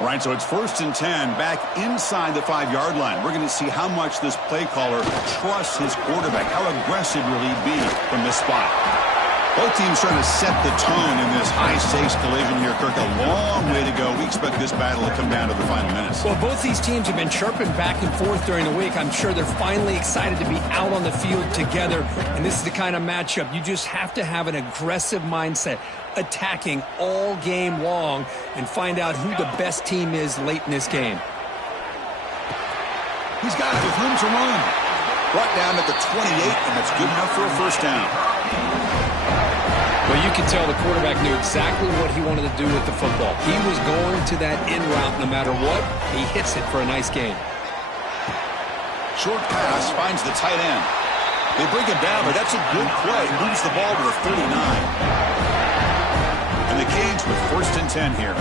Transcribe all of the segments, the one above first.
Right, so it's 1st and 10 back inside the 5-yard line. We're going to see how much this play caller trusts his quarterback. How aggressive will he be from this spot? Both teams trying to set the tone in this high-stakes collision here, Kirk. A long way to go. We expect this battle to come down to the final minutes. Well, both these teams have been chirping back and forth during the week. I'm sure they're finally excited to be out on the field together. And this is the kind of matchup you just have to have an aggressive mindset, attacking all game long, and find out who the best team is late in this game. He's got it with room to run. Brought down at the 28, and that's good enough for a first down. Well, you can tell the quarterback knew exactly what he wanted to do with the football. He was going to that in route no matter what. He hits it for a nice gain. Short pass finds the tight end. They bring him down, but that's a good play. Moves the ball to the 39. And the Canes with 1st and 10 here.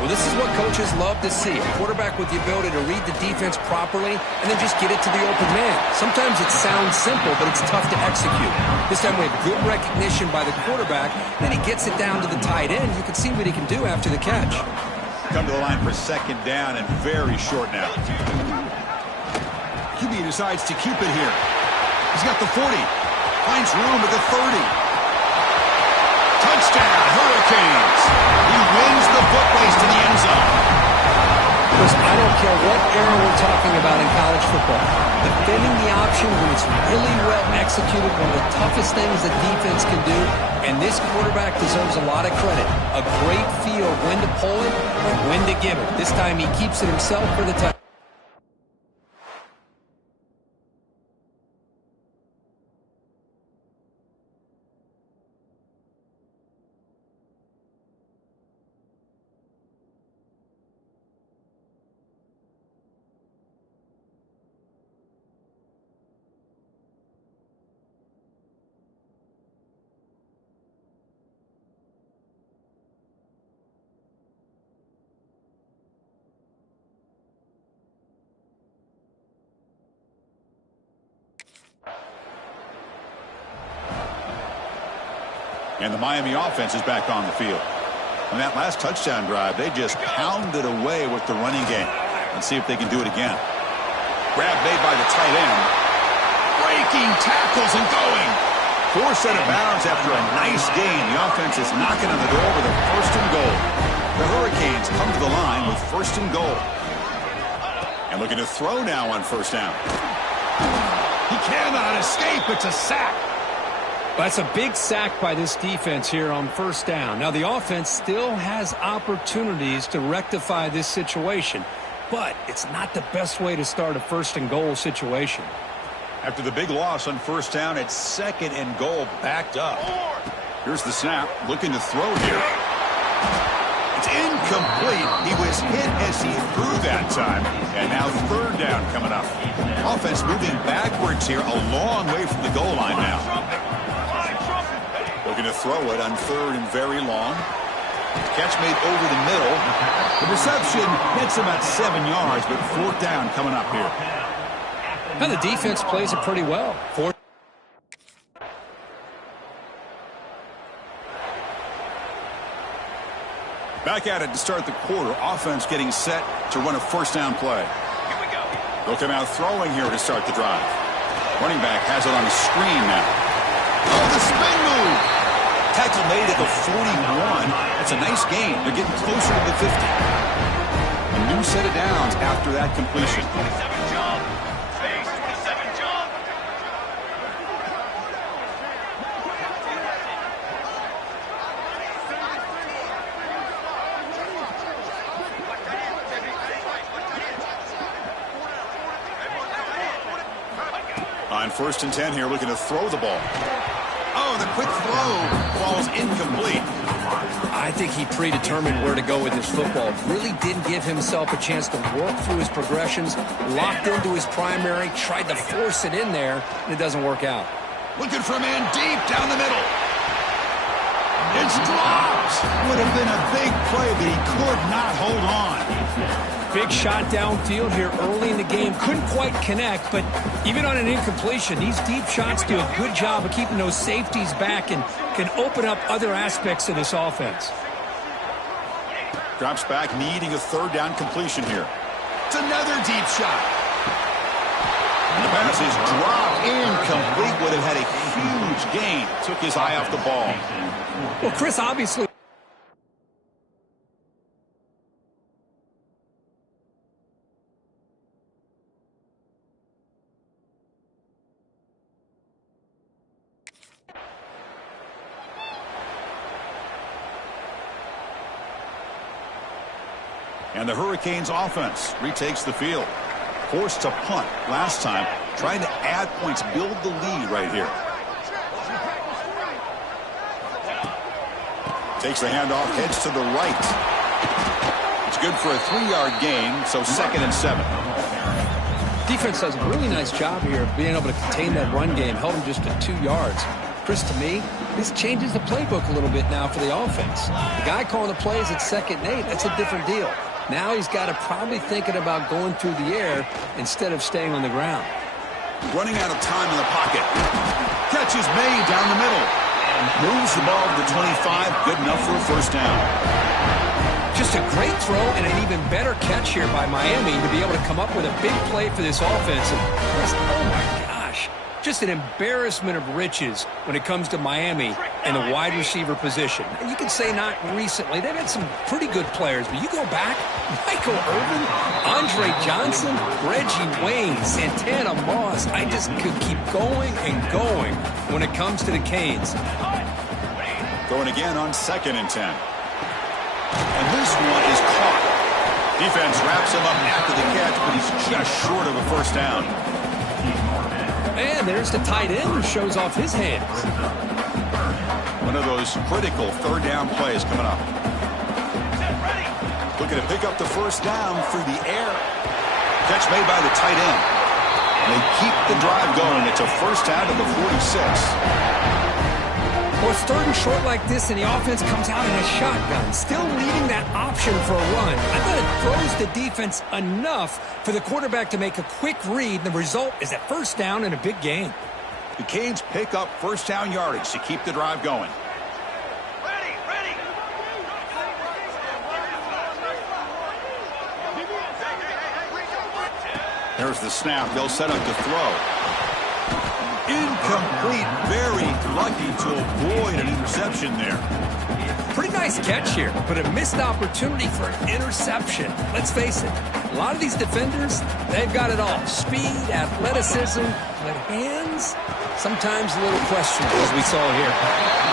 Well, this is what coaches love to see. A quarterback with the ability to read the defense properly and then just get it to the open man. Sometimes it sounds simple, but it's tough to execute. This time we have good recognition by the quarterback. Then he gets it down to the tight end. You can see what he can do after the catch. Come to the line for 2nd down and very short now. QB decides to keep it here. He's got the 40. Finds room at the 30. Touchdown, Hurricanes. He wins the foot race to the end zone. Listen, I don't care what era we're talking about in college football. Defending the option when it's really well executed, one of the toughest things that defense can do, and this quarterback deserves a lot of credit. A great feel of when to pull it and when to give it. This time he keeps it himself for the touchdown. And the Miami offense is back on the field. On that last touchdown drive, they just pounded away with the running game. Let's see if they can do it again. Grab made by the tight end. Breaking tackles and going. Forced out of bounds after a nice gain. The offense is knocking on the door with a 1st and goal. The Hurricanes come to the line with 1st and goal. And looking to throw now on 1st down. He cannot escape. It's a sack. That's a big sack by this defense here on 1st down. Now, the offense still has opportunities to rectify this situation, but it's not the best way to start a 1st and goal situation. After the big loss on 1st down, it's 2nd and goal backed up. Here's the snap, looking to throw here. It's incomplete. He was hit as he threw that time, and now 3rd down coming up. Offense moving backwards here, a long way from the goal line now. Looking to throw it on 3rd and very long. Catch made over the middle. The reception gets about 7 yards, but 4th down coming up here. Now the defense plays it pretty well. Back at it to start the quarter. Offense getting set to run a 1st down play. Here we go. They'll come out throwing here to start the drive. Running back has it on the screen now. Oh, the spin move. Tackle made at the 41. That's a nice gain. They're getting closer to the 50. A new set of downs after that completion. 27 jump. Phase 27 jump. On 1st and 10 here, looking to throw the ball. Oh, the quick throw falls incomplete. I think he predetermined where to go with his football. Really didn't give himself a chance to work through his progressions, locked into his primary, tried to force it in there, and it doesn't work out. Looking for a man deep down the middle. It's dropped. Would have been a big play, but he could not hold on. Big shot downfield here early in the game. Couldn't quite connect, but even on an incompletion, these deep shots do a good job of keeping those safeties back and can open up other aspects of this offense. Drops back, needing a third down completion here. It's another deep shot. The pass is dropped, incomplete. Would have had a huge gain. Took his eye off the ball. Well, Chris, obviously. And the Hurricanes offense retakes the field. Forced to punt last time, trying to add points, build the lead right here. Takes the handoff, heads to the right. It's good for a 3-yard gain, so 2nd and 7. Defense does a really nice job here of being able to contain that run game, held him just to 2 yards. Chris, to me, this changes the playbook a little bit now for the offense. The guy calling the plays at 2nd and 8, that's a different deal. Now he's got to probably thinking about going through the air instead of staying on the ground. Running out of time in the pocket. Catch is made down the middle. Moves the ball to the 25. Good enough for a first down. Just a great throw and an even better catch here by Miami to be able to come up with a big play for this offense. And Chris, oh my gosh, just an embarrassment of riches when it comes to Miami and the wide receiver position. And you can say not recently. They've had some pretty good players, but you go back, Michael Irvin, Andre Johnson, Reggie Wayne, Santana Moss. I just could keep going and going when it comes to the Canes. Going again on 2nd and 10. And this one is caught. Defense wraps him up after the catch, but he's just short of a first down. And there's the tight end who shows off his hands. One of those critical 3rd down plays coming up. Looking to pick up the first down through the air. Catch made by the tight end. And they keep the drive going. It's a first down to the 46. Well, it's 3rd and short like this, and the offense comes out in a shotgun, still leaving that option for a run. I thought it throws the defense enough for the quarterback to make a quick read. The result is a first down and a big gain. The Canes pick up first down yardage to keep the drive going. Ready. There's the snap. They'll set up to throw. Incomplete. Very lucky to avoid an interception there. Pretty nice catch here, but a missed opportunity for an interception. Let's face it, a lot of these defenders, they've got it all. Speed, athleticism, but hands, sometimes a little questionable, as we saw here.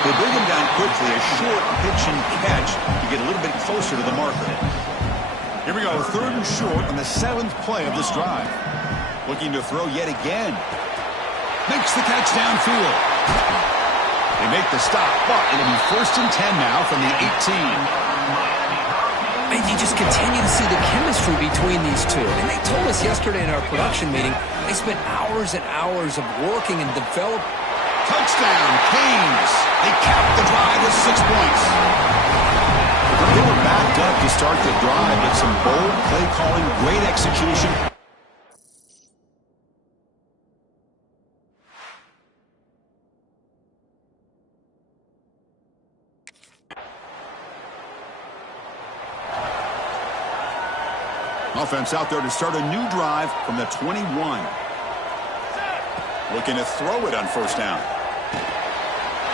They bring him down quickly, a short pitch and catch to get a little bit closer to the marker. Here we go, 3rd and short on the 7th play of this drive. Looking to throw yet again. Makes the catch downfield. They make the stop, but it'll be 1st and 10 now from the 18. And you just continue to see the chemistry between these two. And they told us yesterday in our production meeting, they spent hours and hours of working and developing. Touchdown, Canes. They capped the drive with 6 points. They were backed up to start the drive, but some bold play calling, great execution. Offense out there to start a new drive from the 21. Looking to throw it on first down.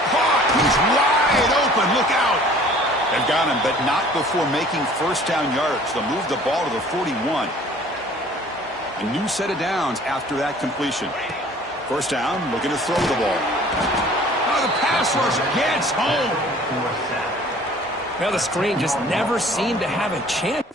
Caught! He's wide open. Look out! They've got him, but not before making first down yardage. They'll move the ball to the 41. A new set of downs after that completion. First down, looking to throw the ball. Oh, the pass rush gets home. Well, the screen just never seemed to have a chance.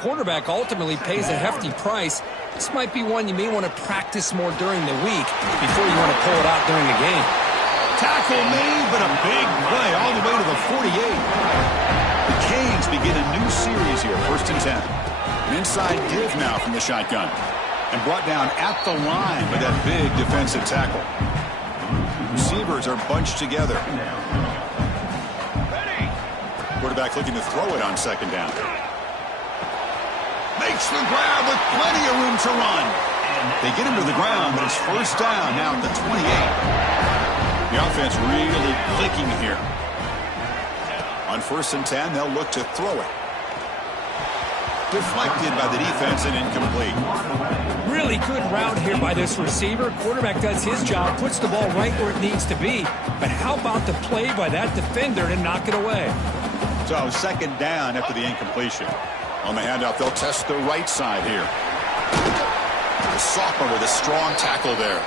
quarterback ultimately pays a hefty price. This might be one you may want to practice more during the week before you want to pull it out during the game. Tackle made, but a big play all the way to the 48. The Canes begin a new series here, 1st and 10. An inside give now from the shotgun. And brought down at the line with that big defensive tackle. Receivers are bunched together. Quarterback looking to throw it on 2nd down. Makes the grab with plenty of room to run. They get him to the ground, but it's 1st down now at the 28. The offense really clicking here. On 1st and 10, they'll look to throw it. Deflected by the defense and incomplete. Really good route here by this receiver. Quarterback does his job, puts the ball right where it needs to be. But how about the play by that defender to knock it away? So 2nd down after the incompletion. On the handoff, they'll test the right side here. The sophomore with a strong tackle there.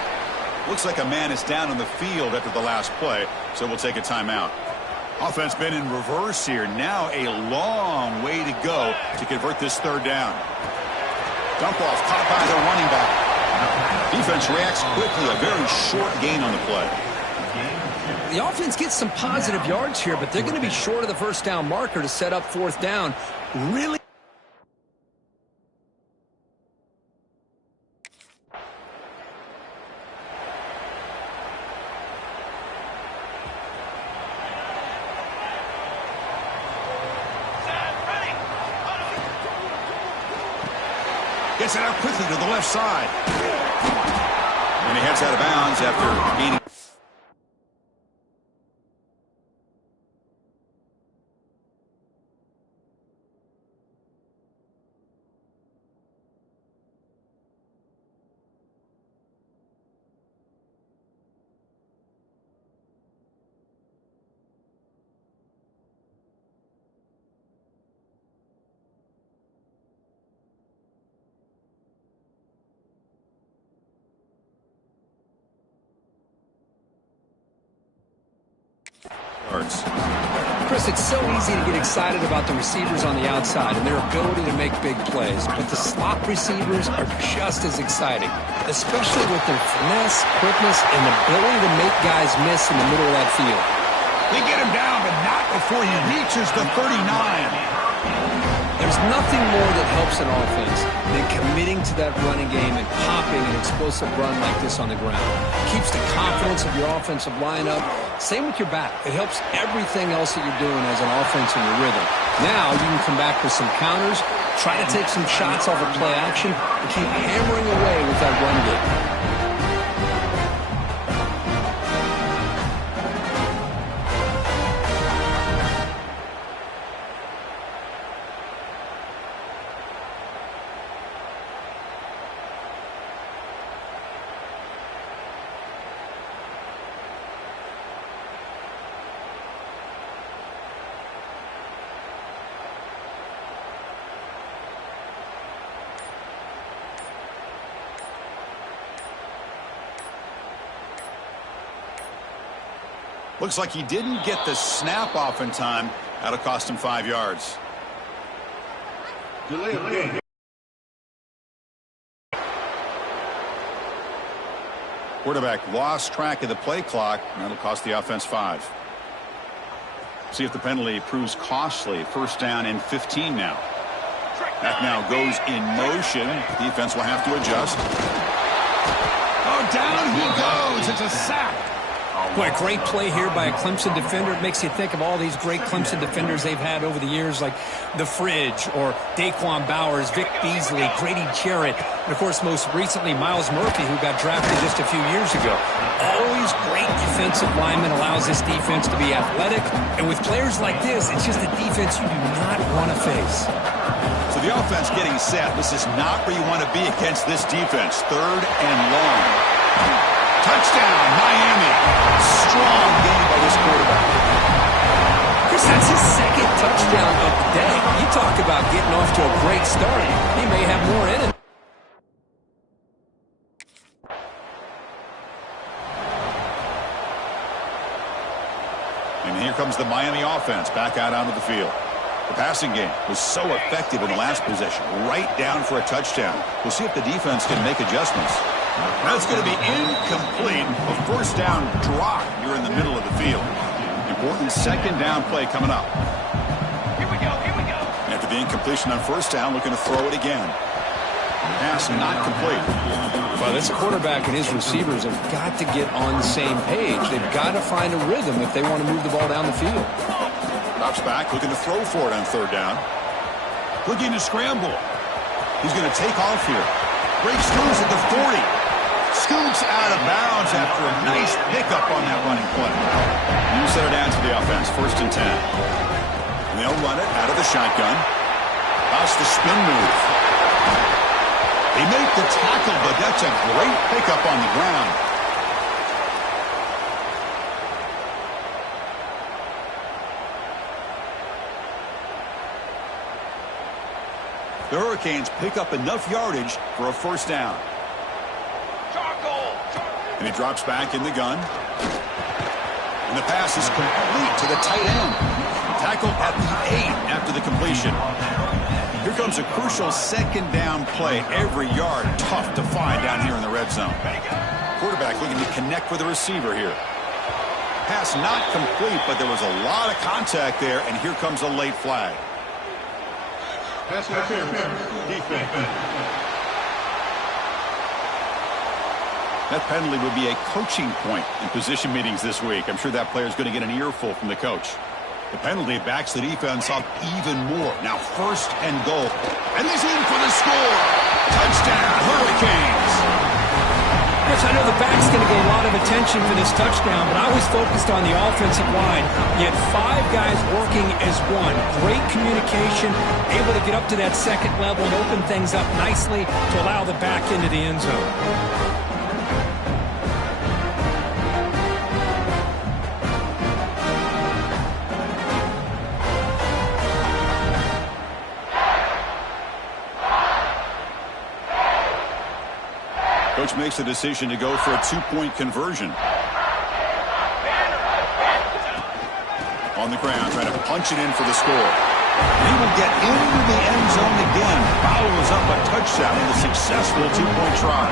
Looks like a man is down on the field after the last play, so we'll take a timeout. Offense been in reverse here. Now a long way to go to convert this 3rd down. Dump off caught by the running back. Defense reacts quickly. A very short gain on the play. The offense gets some positive yards here, but they're going to be short of the 1st down marker to set up 4th down. Really. Gets it out quickly to the left side. And he heads out of bounds after gaining. Chris, it's so easy to get excited about the receivers on the outside and their ability to make big plays, but the slot receivers are just as exciting, especially with their finesse, quickness, and ability to make guys miss in the middle of that field. They get him down, but not before he reaches the 39. There's nothing more that helps an offense than committing to that running game and popping an explosive run like this on the ground. Keeps the confidence of your offensive lineup. Same with your back. It helps everything else that you're doing as an offense in your rhythm. Now you can come back with some counters, try to take some shots off of play action, and keep hammering away with that run game. Looks like he didn't get the snap off in time. That'll cost him 5 yards. Quarterback lost track of the play clock, and that'll cost the offense 5. See if the penalty proves costly. 1st down and 15 now. That now goes in motion. Defense will have to adjust. Oh, down he goes. It's a sack. Boy, great play here by a Clemson defender. It makes you think of all these great Clemson defenders they've had over the years, like The Fridge or Daquan Bowers, Vic Beasley, Grady Jarrett, and, of course, most recently, Miles Murphy, who got drafted just a few years ago. Always great defensive lineman, allows this defense to be athletic. And with players like this, it's just a defense you do not want to face. So the offense getting set. This is not where you want to be against this defense. 3rd and long. Touchdown, Miami. Strong game by this quarterback. Chris, that's his 2nd touchdown of the day. You talk about getting off to a great start. He may have more in it. And here comes the Miami offense back out onto the field. The passing game was so effective in the last possession, right down for a touchdown. We'll see if the defense can make adjustments. That's going to be incomplete. A first down drop here in the middle of the field. Important second down play coming up. Here we go, here we go. After the incompletion on first down, looking to throw it again. Pass not complete. Well, this quarterback and his receivers have got to get on the same page. They've got to find a rhythm if they want to move the ball down the field. Drops back, looking to throw for it on third down. Looking to scramble. He's going to take off here. Breaks through at the 40. Scoots out of bounds after a nice pickup on that running play. You set it down to the offense, 1st and 10. And they'll run it out of the shotgun. That's the spin move. They make the tackle, but that's a great pickup on the ground. The Hurricanes pick up enough yardage for a first down. And he drops back in the gun. And the pass is complete to the tight end. Tackled at the 8 after the completion. Here comes a crucial second down play. Every yard tough to find down here in the red zone. Quarterback looking to connect with the receiver here. Pass not complete, but there was a lot of contact there, and here comes a late flag. Pass interference. Defense. That penalty would be a coaching point in position meetings this week. I'm sure that player is going to get an earful from the coach. The penalty backs the defense up even more. Now 1st and goal. And he's in for the score. Touchdown, Hurricanes. Chris, I know the back's going to get a lot of attention for this touchdown, but I was focused on the offensive line. You had 5 guys working as one. Great communication, able to get up to that second level and open things up nicely to allow the back into the end zone. Coach makes the decision to go for a 2-point conversion. On the ground, trying to punch it in for the score. He will get into the end zone again. Follows up a touchdown in a successful 2-point try.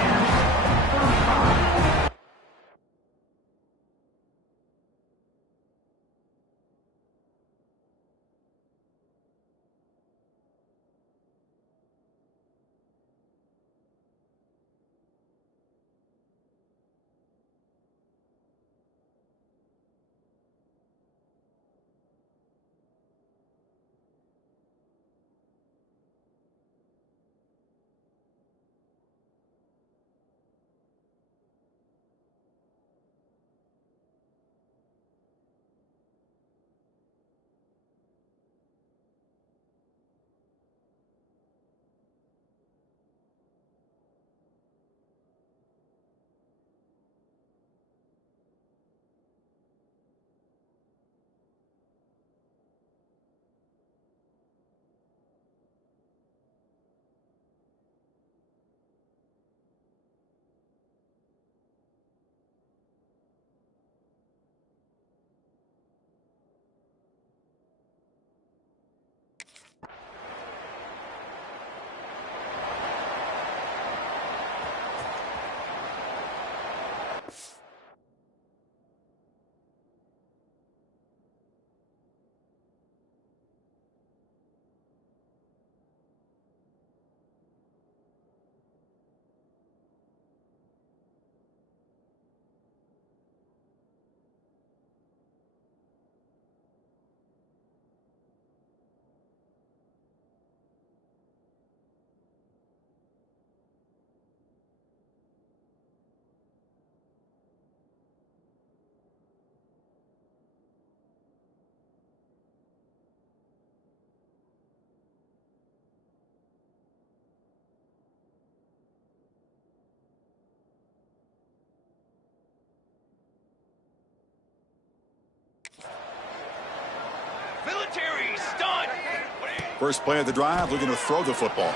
First play of the drive, looking to throw the football.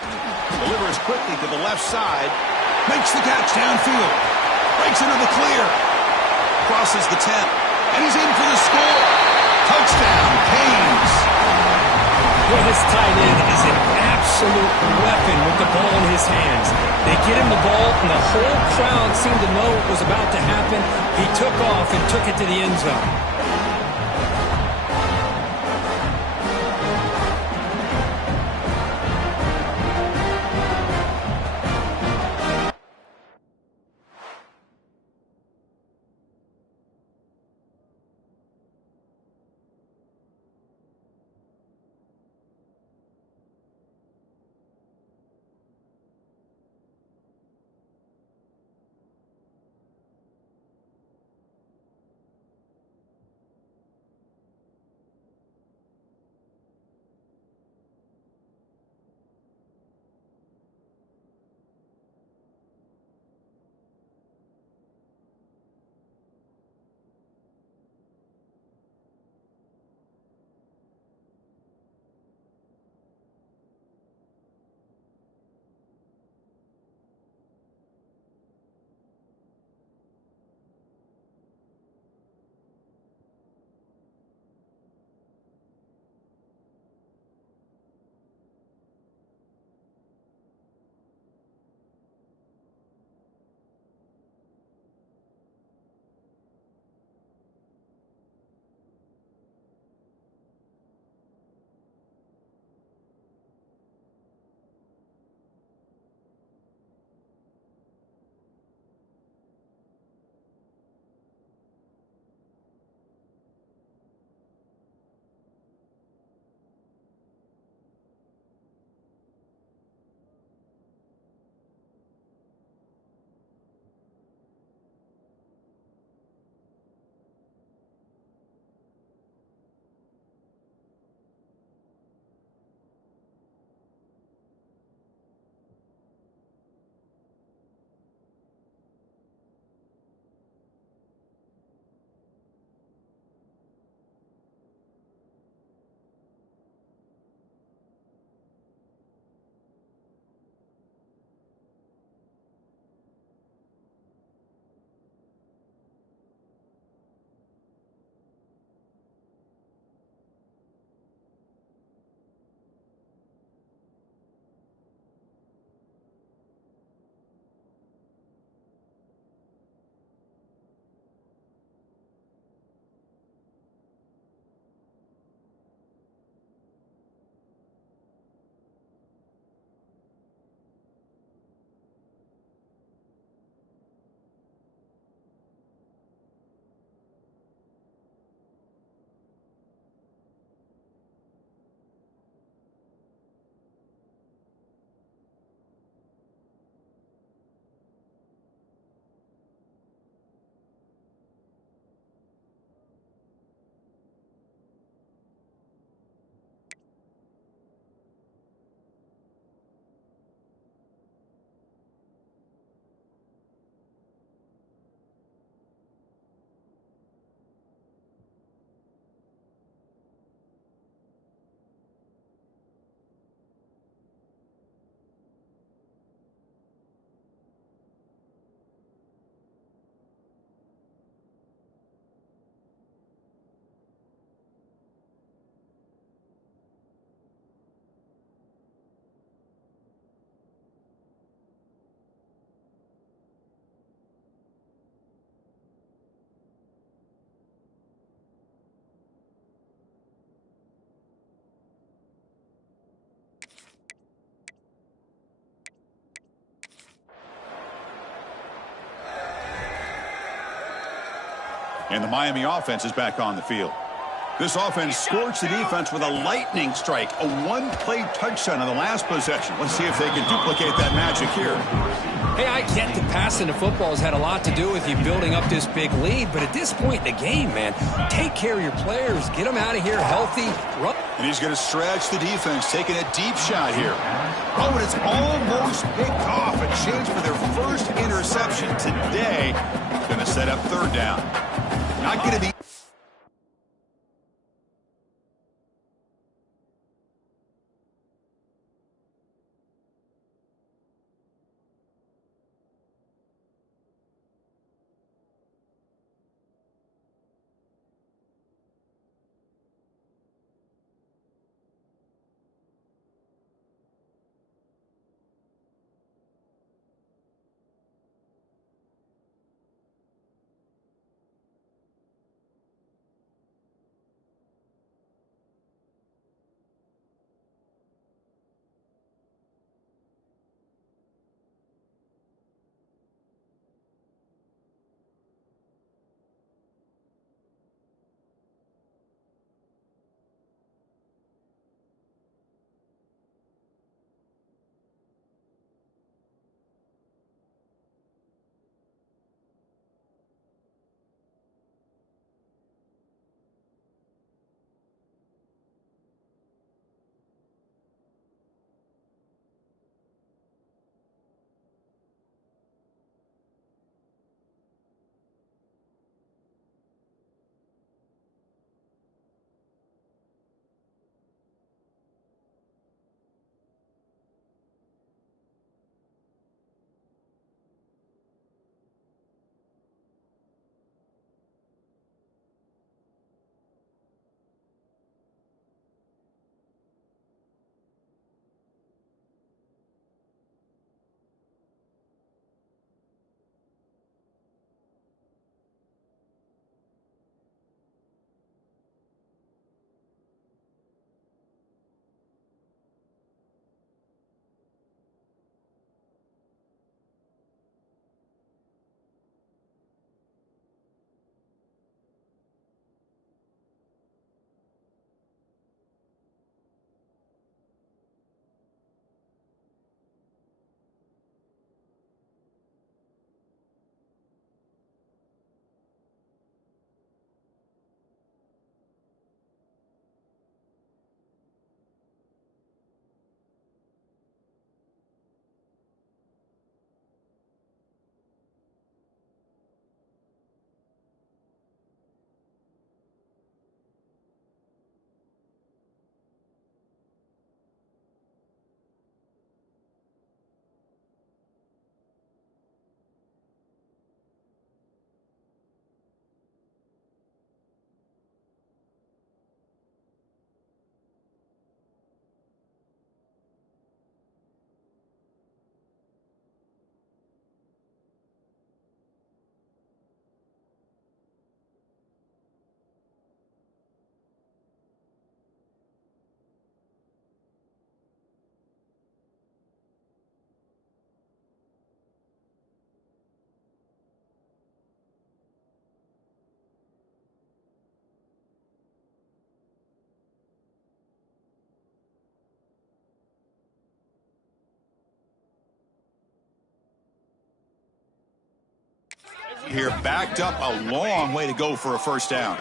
Delivers quickly to the left side. Makes the catch downfield. Breaks into the clear. Crosses the 10. And he's in for the score. Touchdown, Canes. Well, this tight end is an absolute weapon with the ball in his hands. They get him the ball, and the whole crowd seemed to know what was about to happen. He took off and took it to the end zone. And the Miami offense is back on the field. This offense scorched the defense with a lightning strike, a one-play touchdown on the last possession. Let's see if they can duplicate that magic here. Hey, I get that passing the football has had a lot to do with you building up this big lead, but at this point in the game, man, take care of your players. Get them out of here healthy. Run. And he's going to stretch the defense, taking a deep shot here. Oh, and it's almost picked off. A chance for their first interception today. Going to set up third down. Not going to be... here, backed up a long way to go for a first down.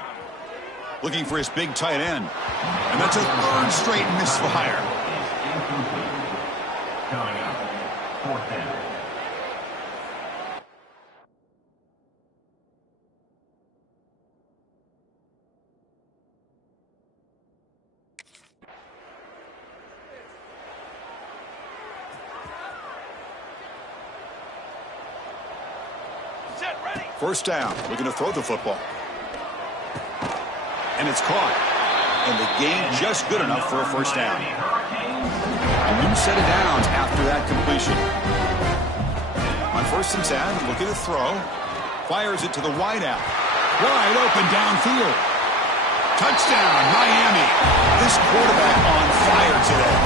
Looking for his big tight end. And that's a third straight misfire. Coming up, fourth down. First down, looking to throw the football. And it's caught. And the gain just good enough for a first down. A new set of downs after that completion. On 1st and 10, looking to throw. Fires it to the wideout. Wide open downfield. Touchdown, Miami. This quarterback on fire today.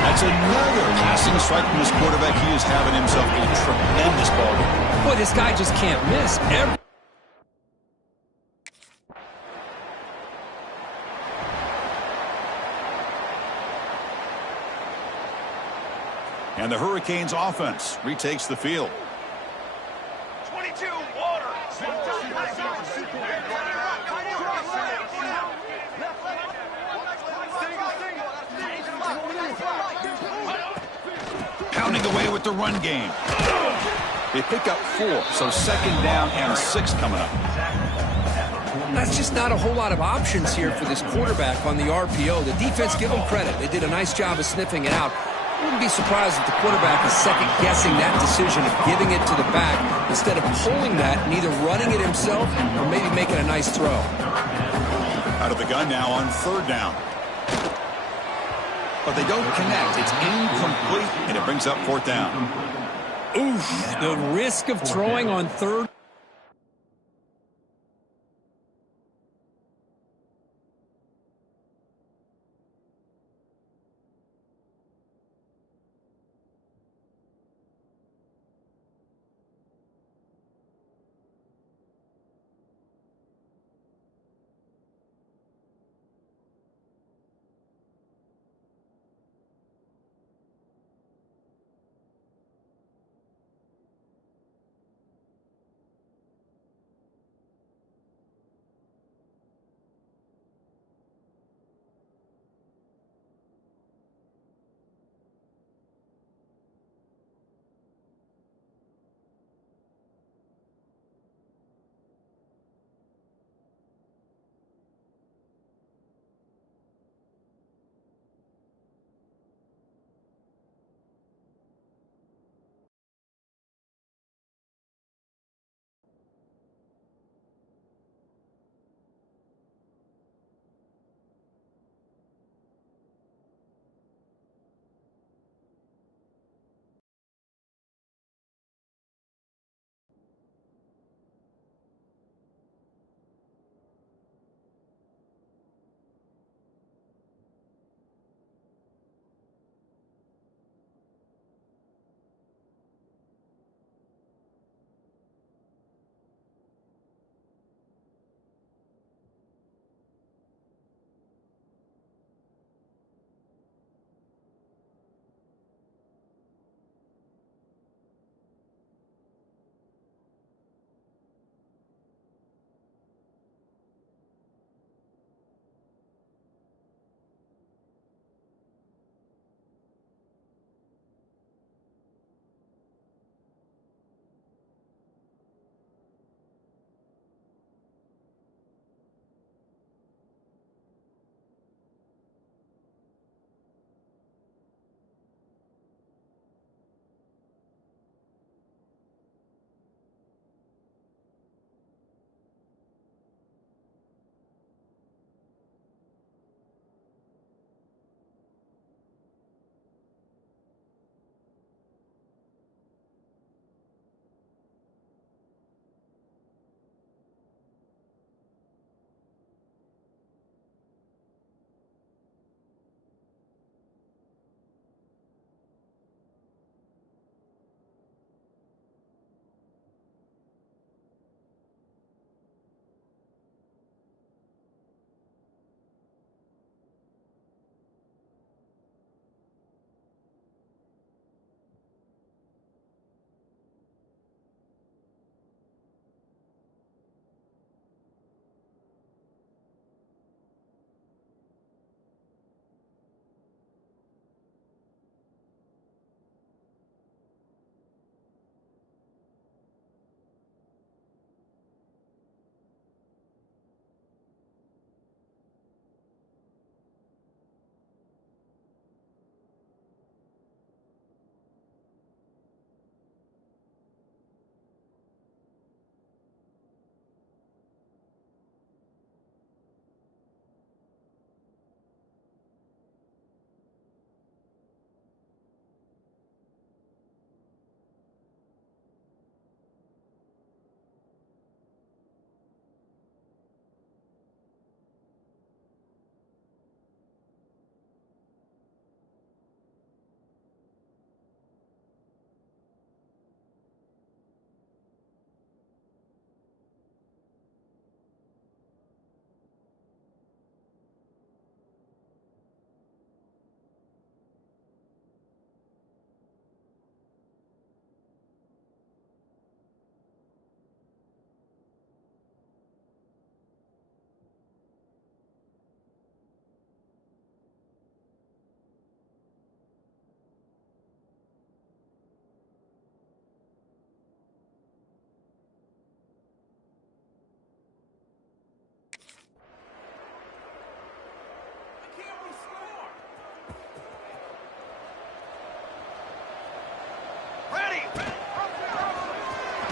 That's another passing strike from this quarterback. He is having himself a tremendous ball game. Boy, this guy just can't miss. And the Hurricanes offense retakes the field. 22, water. Pounding away with the run game. They pick up 4, so 2nd down and 6 coming up. That's just not a whole lot of options here for this quarterback on the RPO. The defense, give them credit. They did a nice job of sniffing it out. I wouldn't be surprised if the quarterback is second-guessing that decision of giving it to the back instead of pulling that and either running it himself or maybe making a nice throw. Out of the gun now on 3rd down. But they don't connect. It's incomplete, and it brings up 4th down. Oof, the risk of throwing on 3rd.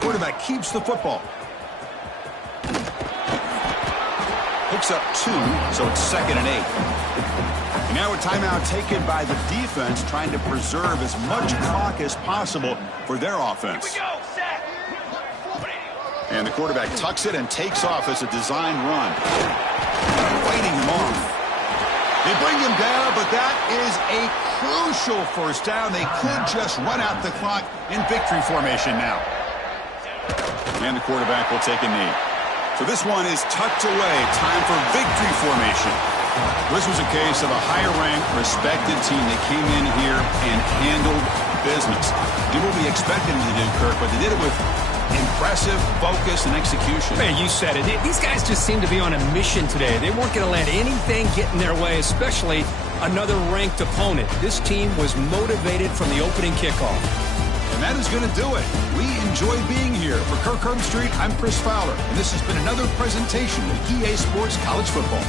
Quarterback keeps the football. Picks up 2, so it's 2nd and 8. And now a timeout taken by the defense, trying to preserve as much clock as possible for their offense. Here we go, set. And the quarterback tucks it and takes off as a design run. Fighting him off. They bring him down, but that is a crucial first down. They could just run out the clock in victory formation now. And the quarterback will take a knee. So this one is tucked away. Time for victory formation. This was a case of a higher-ranked, respected team that came in here and handled business. Did what we expected them to do, Kirk, but they did it with impressive focus and execution. Man, you said it. These guys just seem to be on a mission today. They weren't going to let anything get in their way, especially another ranked opponent. This team was motivated from the opening kickoff. And that is going to do it. We enjoy being here. For Kirk Herbstreit, I'm Chris Fowler, and this has been another presentation of EA Sports College Football.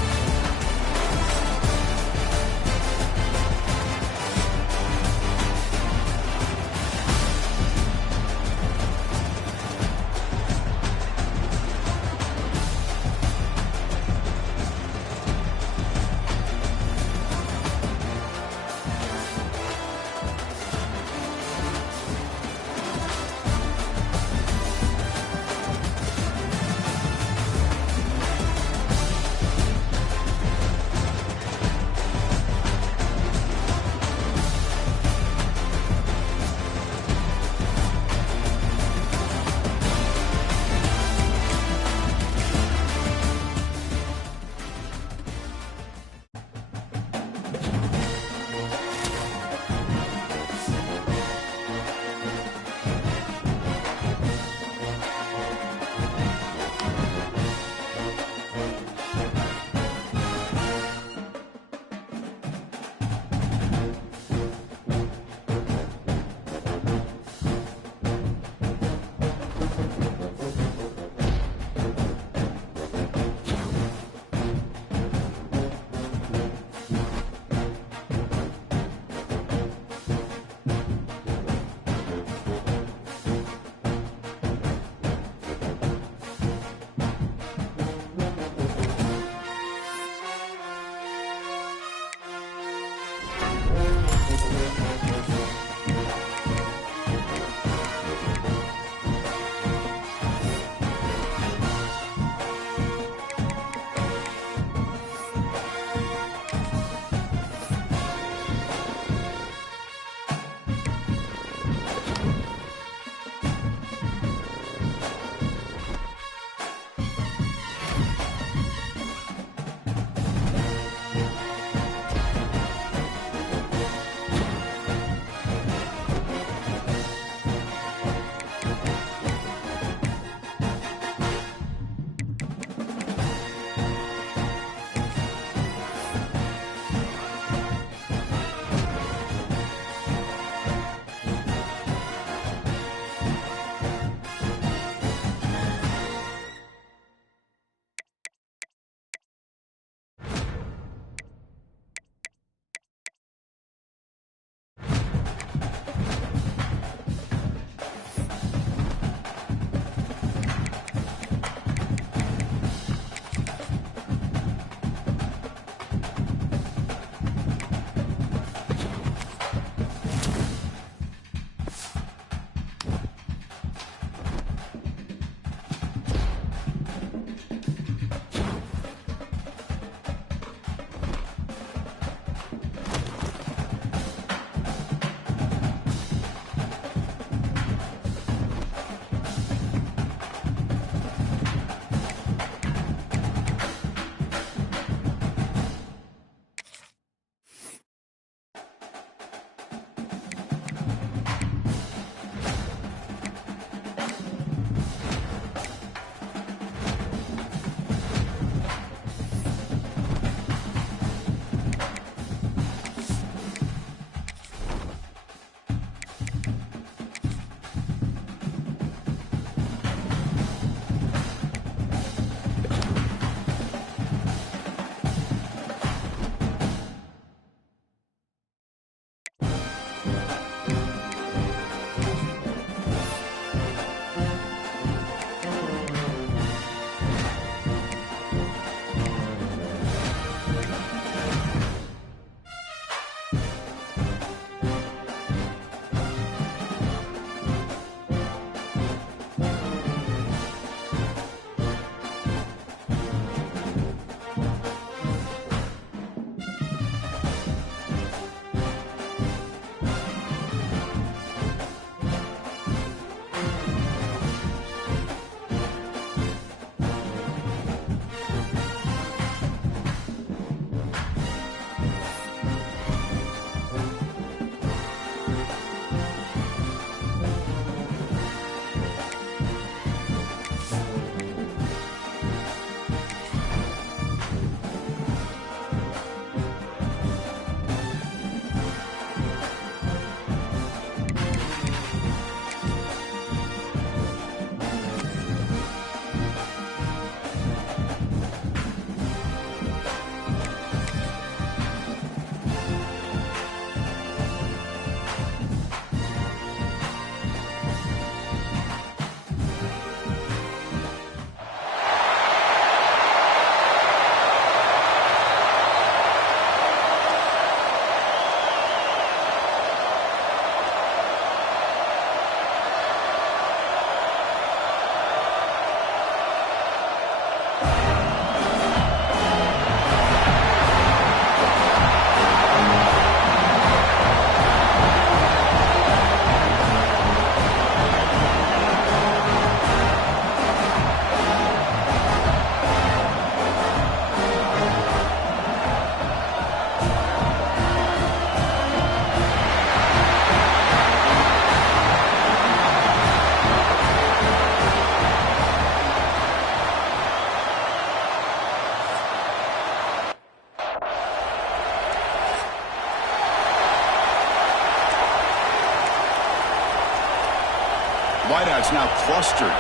wideouts now clustered.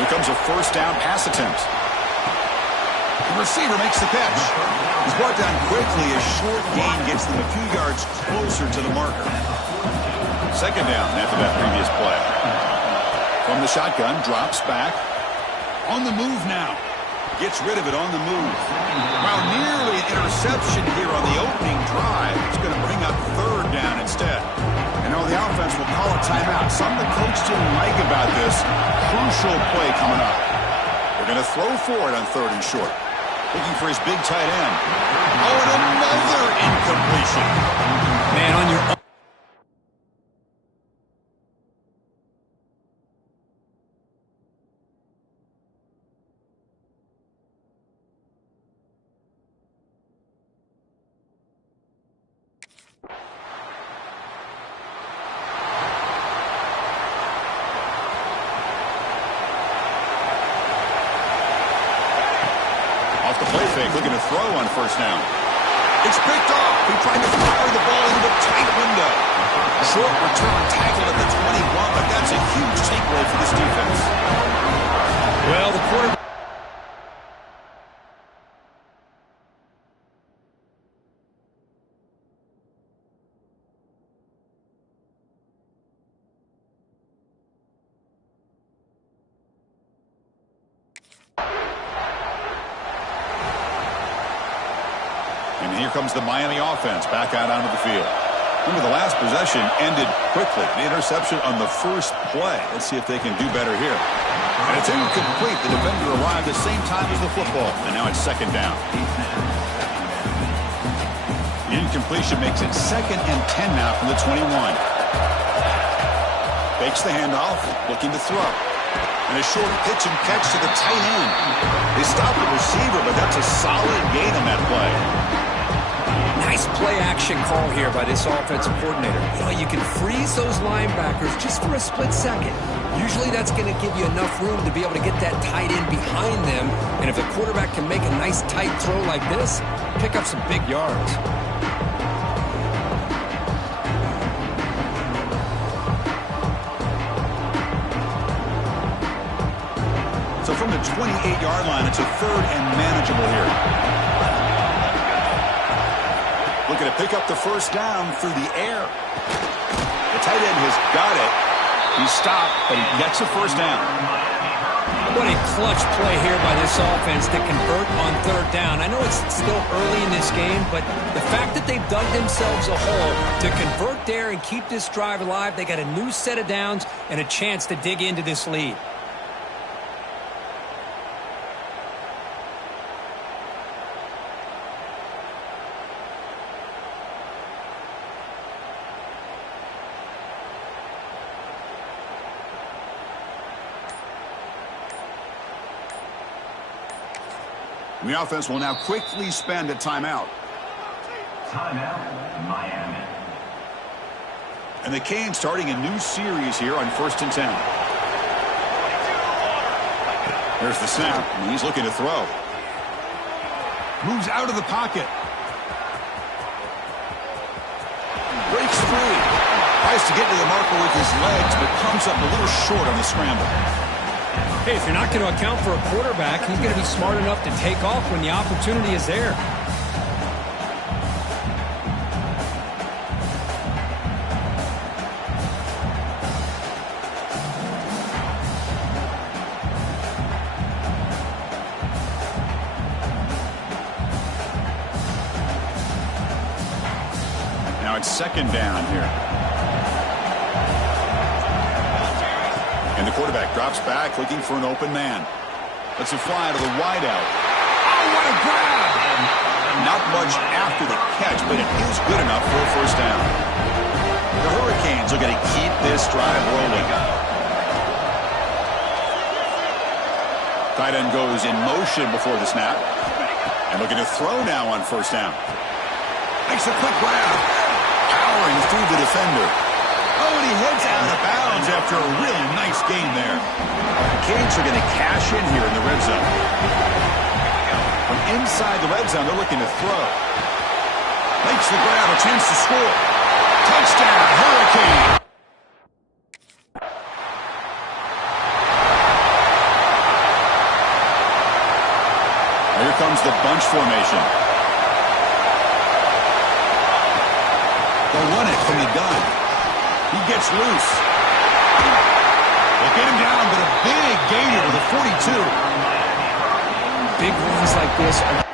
Here comes a first down pass attempt. The receiver makes the catch. He's brought down quickly. A short gain gets them a few yards closer to the marker. Second down after that previous play. From the shotgun, drops back. On the move now. Gets rid of it on the move. While nearly an interception here on the opening drive, it's going to bring up third down instead. And now the offense will call a timeout. Something the coach didn't like about this. Crucial play coming up. They're going to throw for it on third and short. Looking for his big tight end. Oh, and another incompletion. Man, on your own. Off the play fake, looking to throw on first down. It's picked off. He tried to fire the ball into a tight window. Short return tackle at the 21, but that's a huge takeaway for this defense. Well, the quarterback. And here comes the Miami offense back out onto the field. Remember, the last possession ended quickly. The interception on the first play. Let's see if they can do better here. And it's incomplete. The defender arrived at the same time as the football. And now it's second down. The incompletion makes it 2nd and 10 now from the 21. Fakes the handoff, looking to throw. And a short pitch and catch to the tight end. They stop the receiver, but that's a solid gain on that play. Nice play-action call here by this offensive coordinator. You know, you can freeze those linebackers just for a split second. Usually that's going to give you enough room to be able to get that tight end behind them. And if the quarterback can make a nice tight throw like this, pick up some big yards. So from the 28-yard line, it's a third and manageable here. Looking to pick up the first down through the air. The tight end has got it. He stopped, but he gets a first down. What a clutch play here by this offense to convert on third down. I know it's still early in this game, but the fact that they've dug themselves a hole to convert there and keep this drive alive, they got a new set of downs and a chance to dig into this lead. The offense will now quickly spend a timeout. Timeout, Miami. And the Canes starting a new series here on 1st and 10. There's the snap, and he's looking to throw. Moves out of the pocket. Breaks free. Tries to get to the marker with his legs, but comes up a little short on the scramble. Hey, if you're not going to account for a quarterback, he's going to be smart enough to take off when the opportunity is there. Now it's second down here. And the quarterback drops back, looking for an open man. Lets it fly to the wideout. Oh, what a grab! Not much after the catch, but it is good enough for a first down. The Hurricanes are going to keep this drive rolling. Tight end goes in motion before the snap. And looking to throw now on first down. Makes a quick grab. Powering through the defender. Oh, and he heads out of bounds after a really nice gain there. The Canes are going to cash in here in the red zone. From inside the red zone, they're looking to throw. Makes the grab, a chance to score. Touchdown, Hurricane. formation. They'll run it from the gun. He gets loose. They'll get him down, but a big gainer to the 42. Big runs like this are...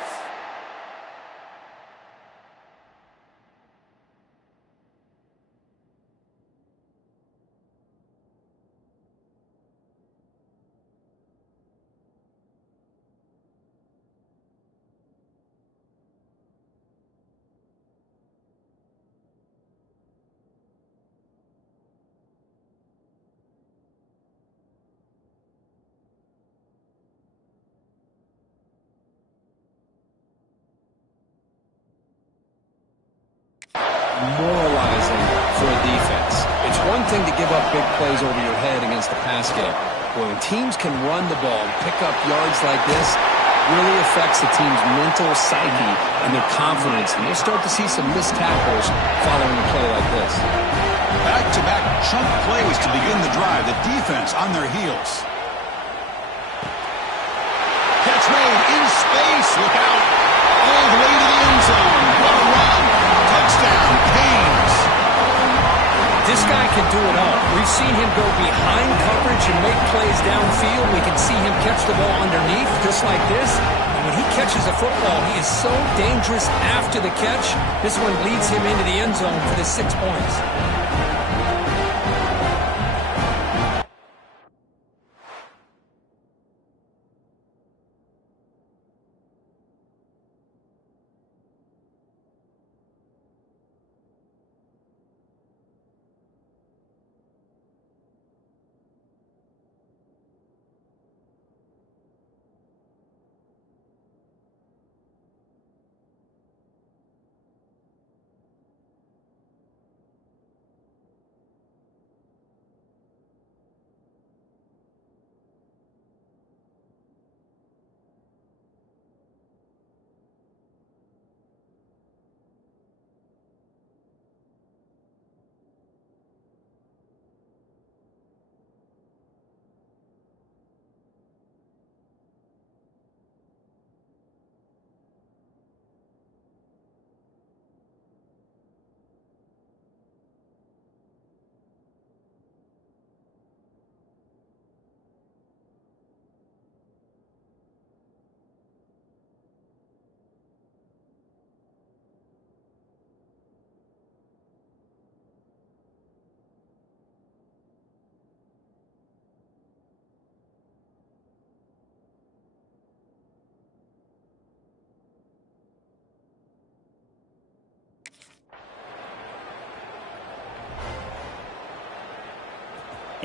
Moralizing for a defense. It's one thing to give up big plays over your head against the pass game. But when teams can run the ball and pick up yards like this, it really affects the team's mental psyche and their confidence. And you'll start to see some missed tackles following a play like this. Back-to-back chunk plays to begin the drive. The defense on their heels. Catch made in space. Look out. All the way to the end zone. What a run. Touchdown, Canes. This guy can do it all. We've seen him go behind coverage and make plays downfield. We can see him catch the ball underneath, just like this. And when he catches a football, he is so dangerous after the catch. This one leads him into the end zone for the 6 points.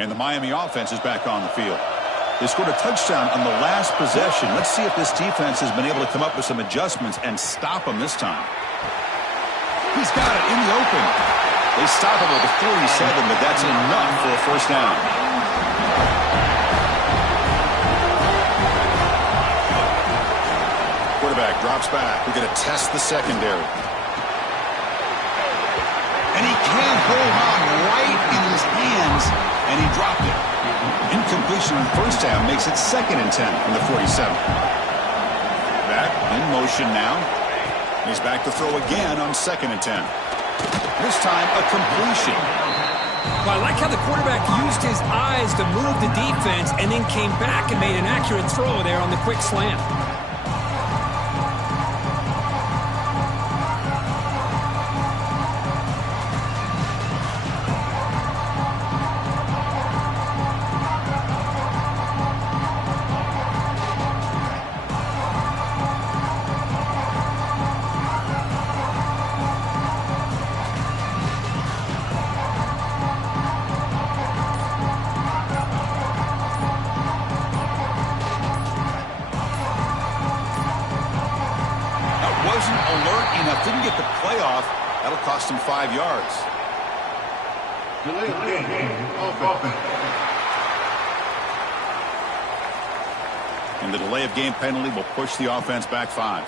And the Miami offense is back on the field. They scored a touchdown on the last possession. Let's see if this defense has been able to come up with some adjustments and stop them this time. He's got it in the open. They stop him at the 47, but that's enough for a first down. Quarterback drops back. We're going to test the secondary. And he can't hold on right in his hands, and he dropped it. Incompletion on first down makes it 2nd and 10 from the 47. Back in motion now. He's back to throw again on 2nd and 10. This time a completion. Well, I like how the quarterback used his eyes to move the defense and then came back and made an accurate throw there on the quick slant. Didn't get the play off. That'll cost him 5 yards. And the delay of game penalty will push the offense back 5.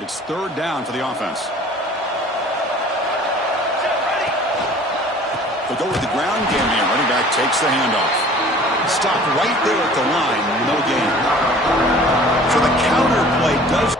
It's 3rd down for the offense. They'll go with the ground game here. Running back takes the handoff. Stopped right there at the line. No gain. So the counter play does...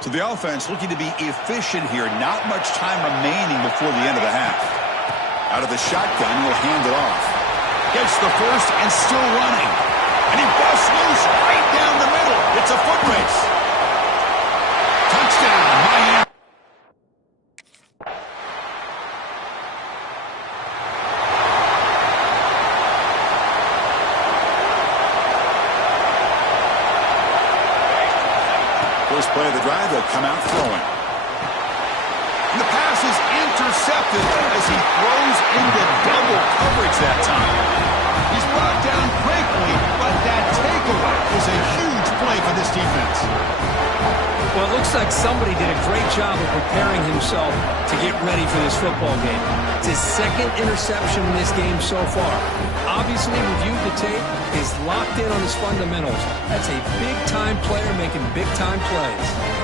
So the offense looking to be efficient here. Not much time remaining before the end of the half. Out of the shotgun, he'll hand it off. Gets the first and still running. And he busts loose right down the middle. It's a foot race. Touchdown, Miami. First play of the drive, they'll come out throwing. And the pass is intercepted as he throws into double coverage that time. He's brought down quickly, but that takeaway is a huge play for this defense. Well, it looks like somebody did a great job of preparing himself to get ready for this football game. It's his second interception in this game so far. Obviously, reviewed the tape, is locked in on his fundamentals. That's a big-time player making big-time plays.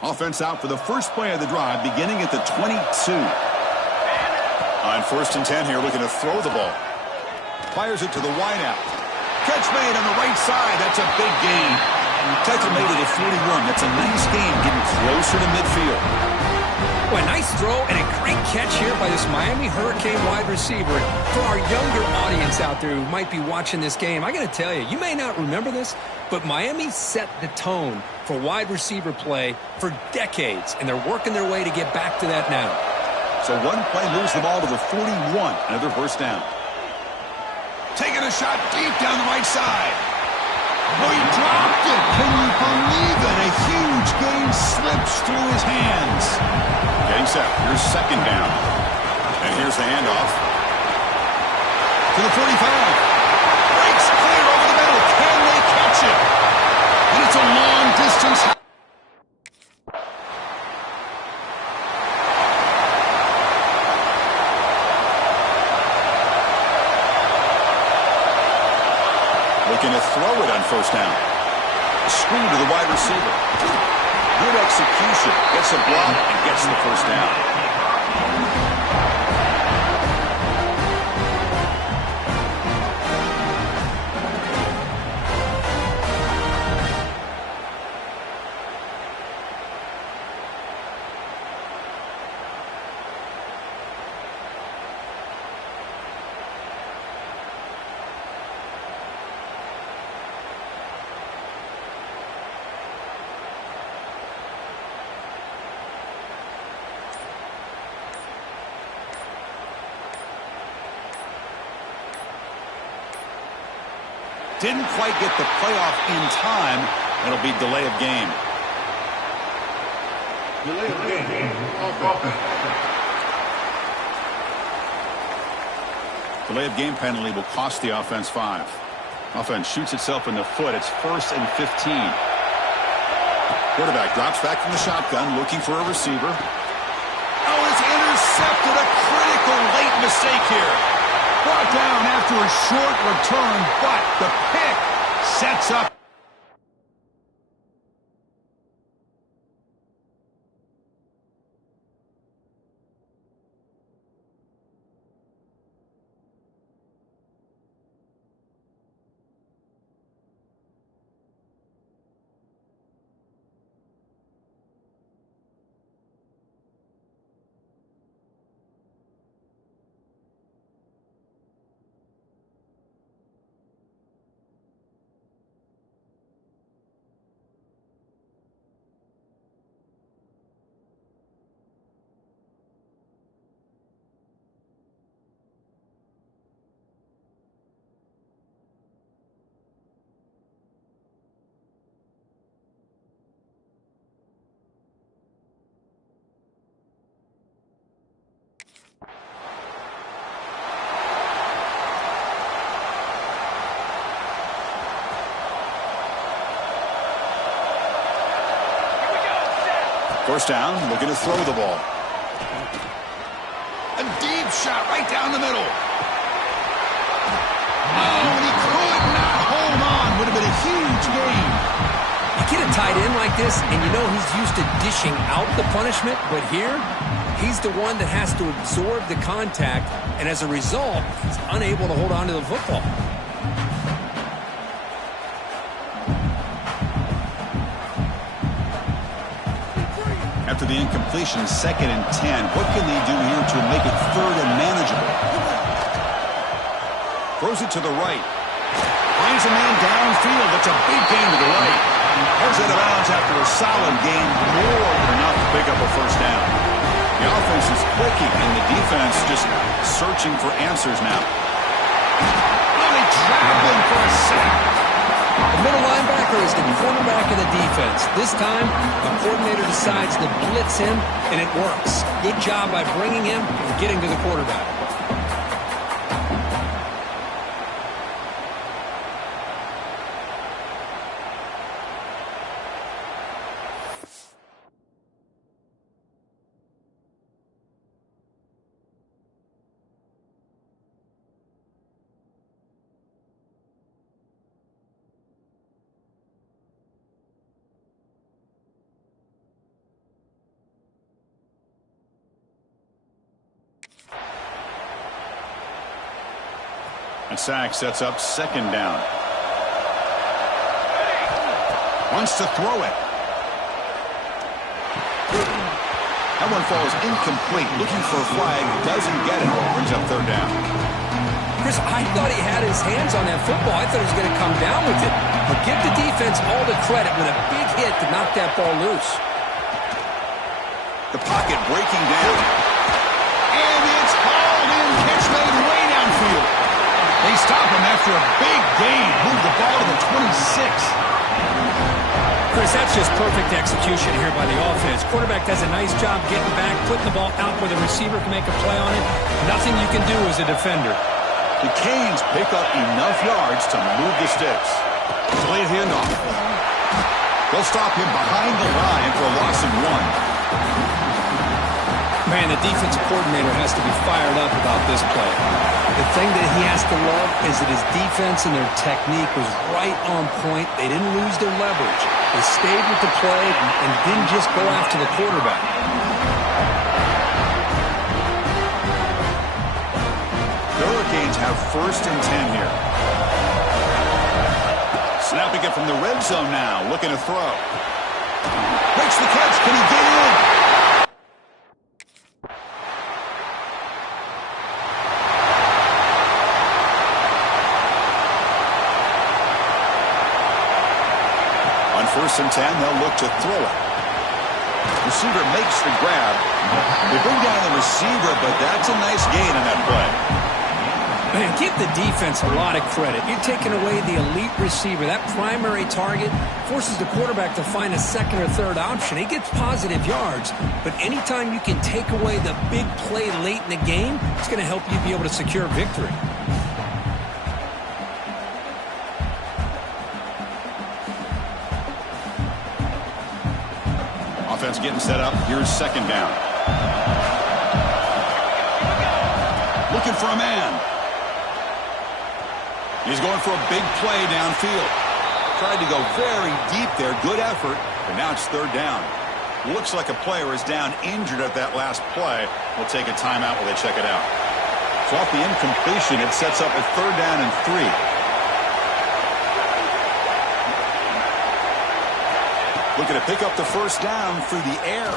Offense out for the first play of the drive, beginning at the 22. On 1st and 10 here, looking to throw the ball. Fires it to the wideout. Catch made on the right side. That's a big gain. Tackle made it at 41. That's a nice gain, getting closer to midfield. Well, a nice throw and a great catch here by this Miami Hurricane wide receiver. For our younger audience out there who might be watching this game, I got to tell you, you may not remember this, but Miami set the tone for wide receiver play for decades, and they're working their way to get back to that now. So one play moves the ball to the 41. Another first down. Taking a shot deep down the right side. Oh, he dropped it. Can you believe it? A huge gain slips through his hands. Getting set. Here's second down. And here's the handoff. To the 45. Breaks clear over the middle. Can they catch it? And it's a long distance. Looking to throw it on first down. A screen to the wide receiver. Good execution. Gets a block and gets the first down. Didn't quite get the playoff in time. It'll be delay of game. Delay of game. Offense. Delay of game penalty will cost the offense 5. Offense shoots itself in the foot. It's 1st and 15. Quarterback drops back from the shotgun, looking for a receiver. Oh, it's intercepted. A critical late mistake here. Brought down after a short return, but the pick sets up. First down, looking to throw the ball. A deep shot right down the middle. Oh, and he could not hold on. Would have been a huge gain. You get a tight end like this, and you know he's used to dishing out the punishment, but here, he's the one that has to absorb the contact, and as a result, he's unable to hold on to the football. After the incompletion, 2nd and 10. What can they do here to make it 3rd and manageable? Throws it to the right. Finds a man downfield. That's a big gain to the right. Goes out of bounds after a solid gain. More than enough to pick up a first down. The offense is clicking, and the defense just searching for answers now. Oh, they trap him for a sack. The middle linebacker is the cornerback of the defense. This time, the coordinator decides to blitz him, and it works. Good job by bringing him and getting to the quarterback. A sack sets up 2nd down. Wants to throw it. That one falls incomplete. Looking for a flag. Doesn't get it. Brings up third down. Chris, I thought he had his hands on that football. I thought he was going to come down with it. But give the defense all the credit with a big hit to knock that ball loose. The pocket breaking down. And it's hauled in. Catch made way downfield. They stop him after a big gain. Move the ball to the 26. Chris, that's just perfect execution here by the offense. Quarterback does a nice job getting back, putting the ball out where the receiver can make a play on it. Nothing you can do as a defender. The Canes pick up enough yards to move the sticks. Delayed handoff. They'll stop him behind the line for a loss of 1. Man, the defensive coordinator has to be fired up about this play. The thing that he has to love is that his defense and their technique was right on point. They didn't lose their leverage. They stayed with the play and didn't just go after the quarterback. The Hurricanes have 1st and 10 here. Snapping it from the red zone now. Looking to throw. Makes the catch. Can he get in? On 1st and 10, they'll look to throw it. Receiver makes the grab. They bring down the receiver, but that's a nice gain on that play. Man, give the defense a lot of credit. You're taking away the elite receiver. That primary target forces the quarterback to find a second or third option. He gets positive yards, but anytime you can take away the big play late in the game, it's going to help you be able to secure victory. Offense getting set up. Here's 2nd down. Looking for a man. He's going for a big play downfield. Tried to go very deep there. Good effort, but now it's 3rd down. Looks like a player is down injured at that last play. We'll take a timeout while they check it out. So off the incompletion, it sets up a 3rd down and 3. Looking to pick up the 1st down through the air.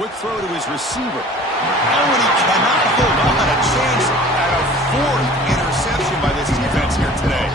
Quick throw to his receiver. Oh, and he cannot hold on. A chance at a 4th interception by this defense here today.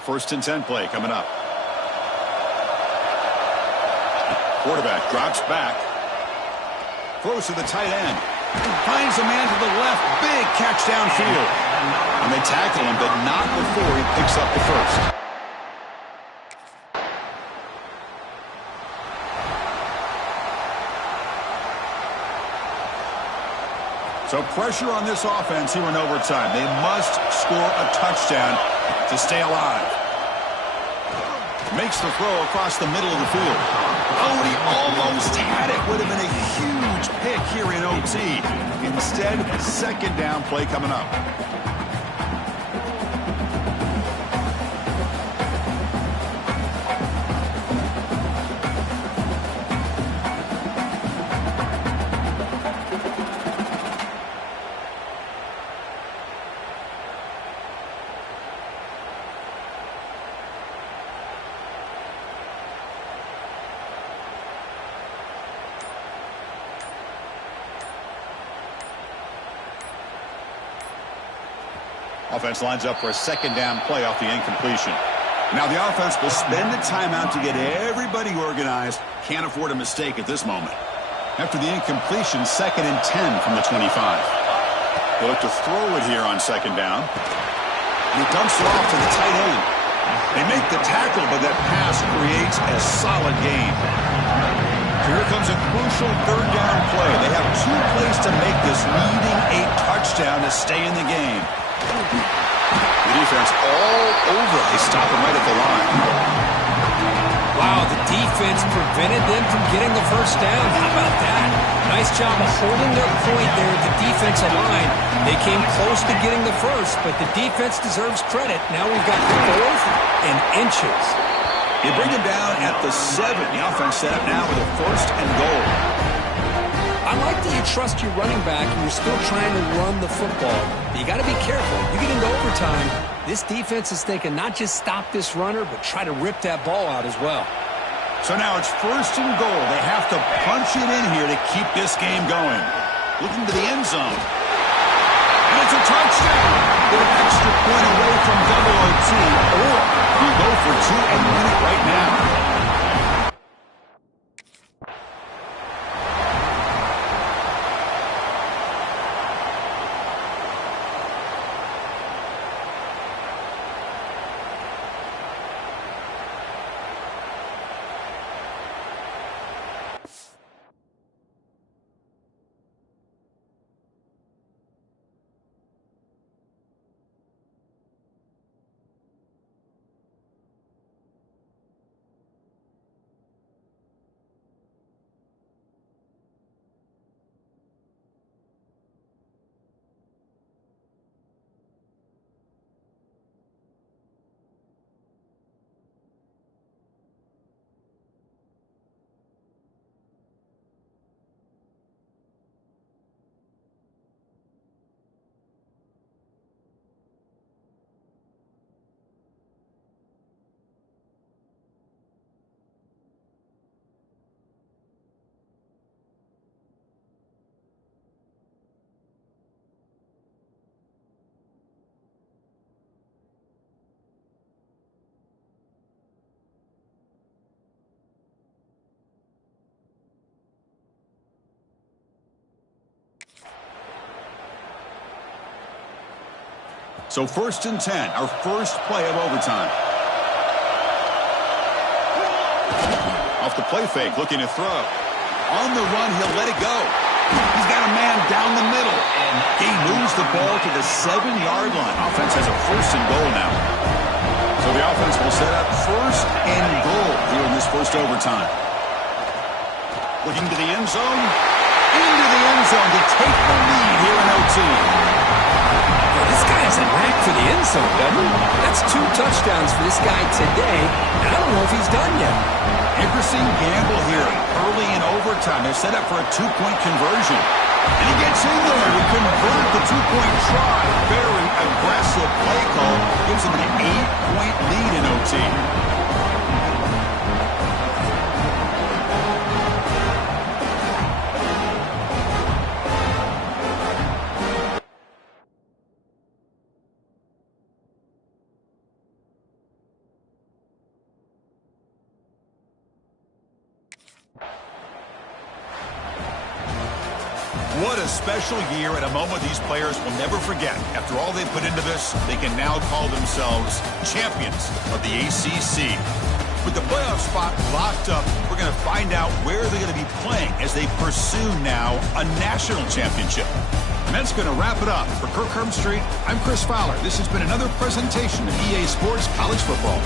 First and 10 play coming up. Quarterback drops back. Throws to the tight end. Finds a man to the left. Big catch downfield. And they tackle him, but not before he picks up the first. So pressure on this offense here in overtime. They must score a touchdown to stay alive. Makes the throw across the middle of the field. Oh, and he almost had it. Would have been a huge pick here in OT. Instead, second down play coming up. Offense lines up for a second down play off the incompletion. Now the offense will spend a timeout to get everybody organized. Can't afford a mistake at this moment. After the incompletion, 2nd and 10 from the 25. They look to throw it here on second down. He dumps it off to the tight end. They make the tackle, but that pass creates a solid gain. So here comes a crucial third down play. They have 2 plays to make this, needing a touchdown to stay in the game. The defense all over. They stop him right at the line. Wow, the defense prevented them from getting the first down. How about that? Nice job of holding their point there at the defensive line. They came close to getting the first, but the defense deserves credit. Now we've got 4th and inches. They bring him down at the 7. The offense set up now with a 1st and goal. I like that you trust your running back and you're still trying to run the football. But you got to be careful. You get into overtime, this defense is thinking not just stop this runner, but try to rip that ball out as well. So now it's 1st and goal. They have to punch it in here to keep this game going. Looking to the end zone. And it's a touchdown. Get an extra point away from double OT, or you go for 2 and win it right now. So 1st and 10, our first play of overtime. Off the play fake, looking to throw. On the run, he'll let it go. He's got a man down the middle, and he moves the ball to the 7-yard line. Offense has a 1st and goal now. So the offense will set up 1st and goal here in this first overtime. Looking to the end zone. Into the end zone to take the lead here in OT. This guy has a knack for the end zone, doesn't he? That's 2 touchdowns for this guy today, and I don't know if he's done yet. Interesting gamble here early in overtime. They're set up for a 2-point conversion. And he gets in there to convert the 2-point try. Very aggressive play call. Gives him an 8-point lead in OT. What a special year and a moment these players will never forget. After all they put into this, they can now call themselves champions of the ACC. With the playoff spot locked up, we're going to find out where they're going to be playing as they pursue now a national championship. And that's going to wrap it up. For Kirk Herbstreit, I'm Chris Fowler. This has been another presentation of EA Sports College Football.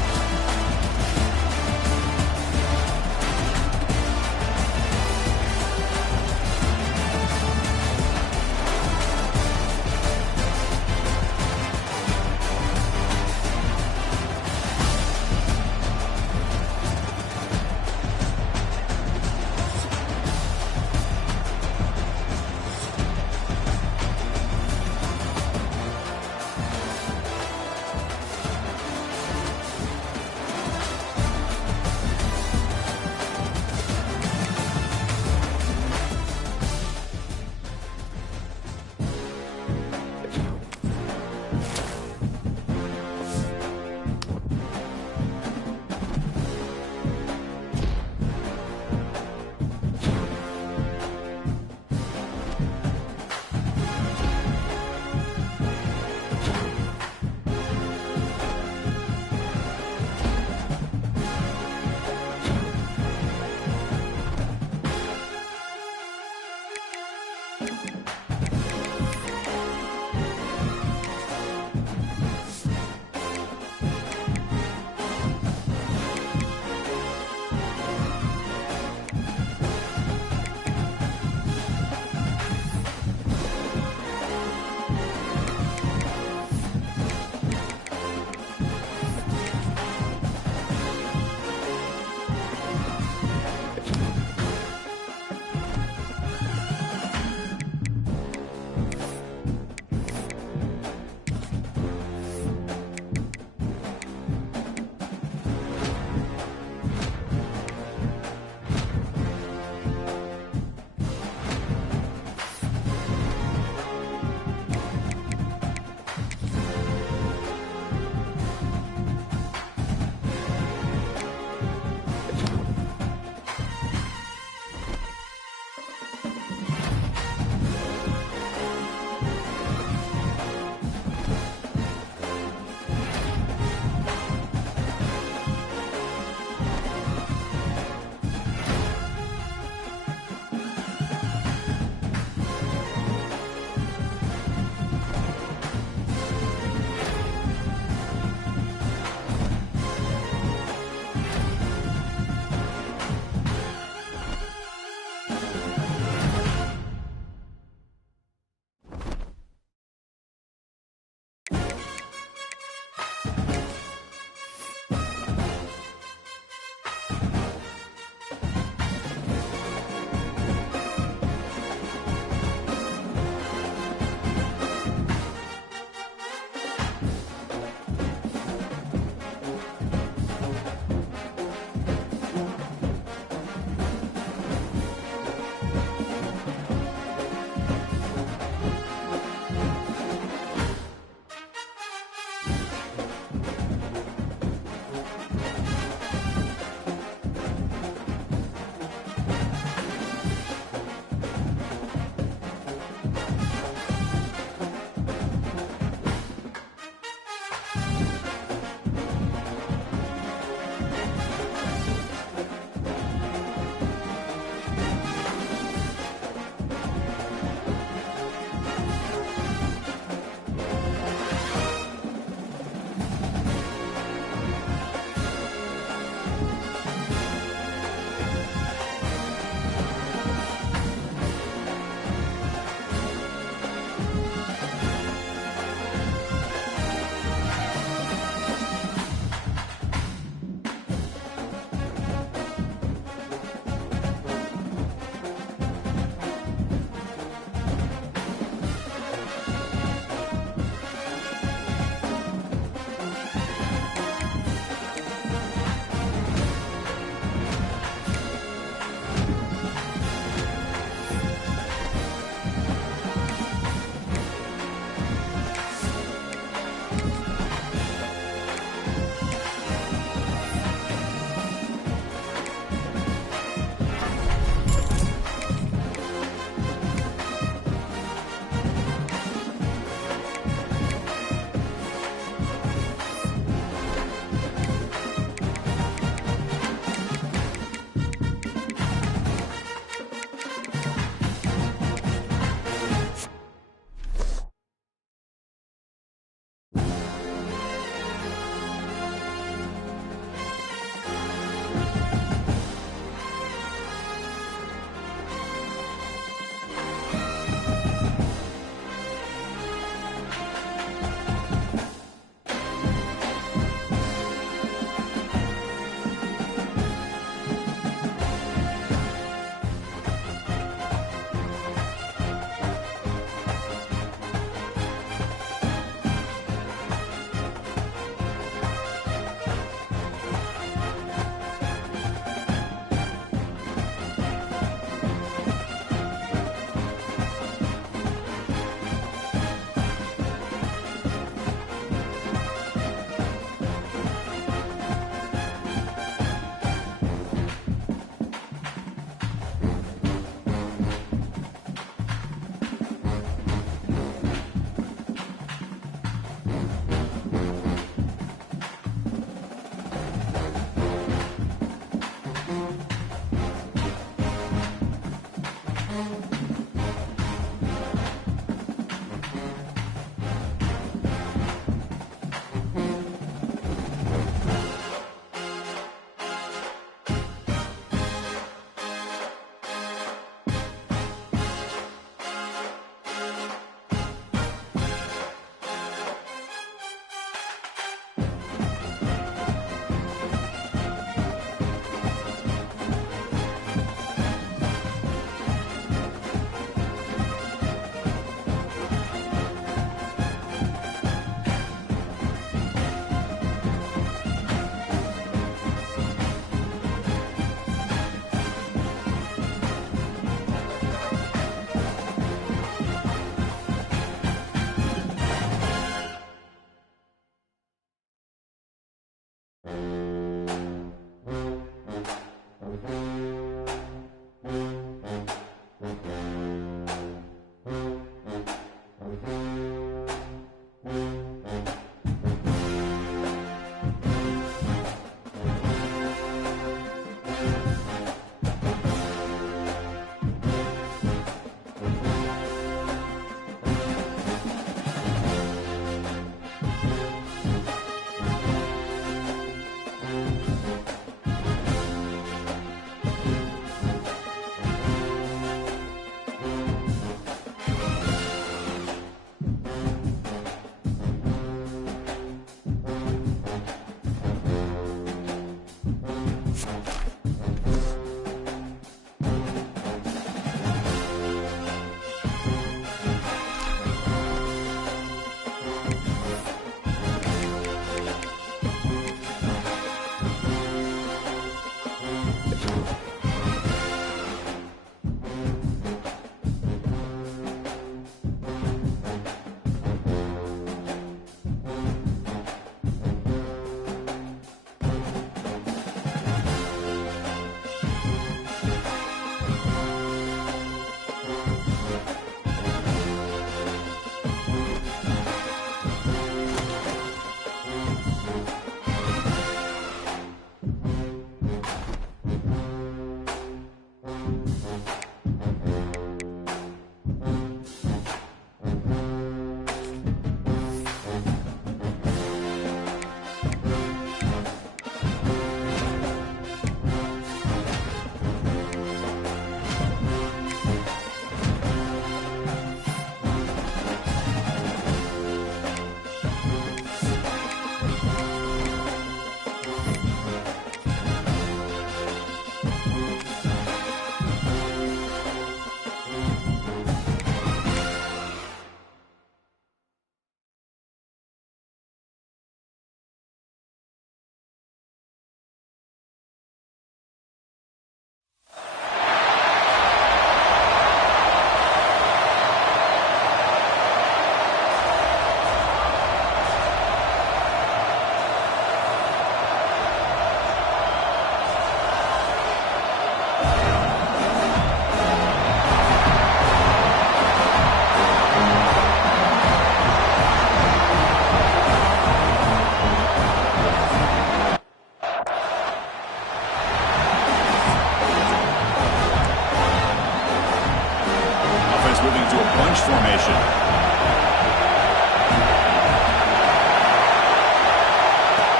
formation.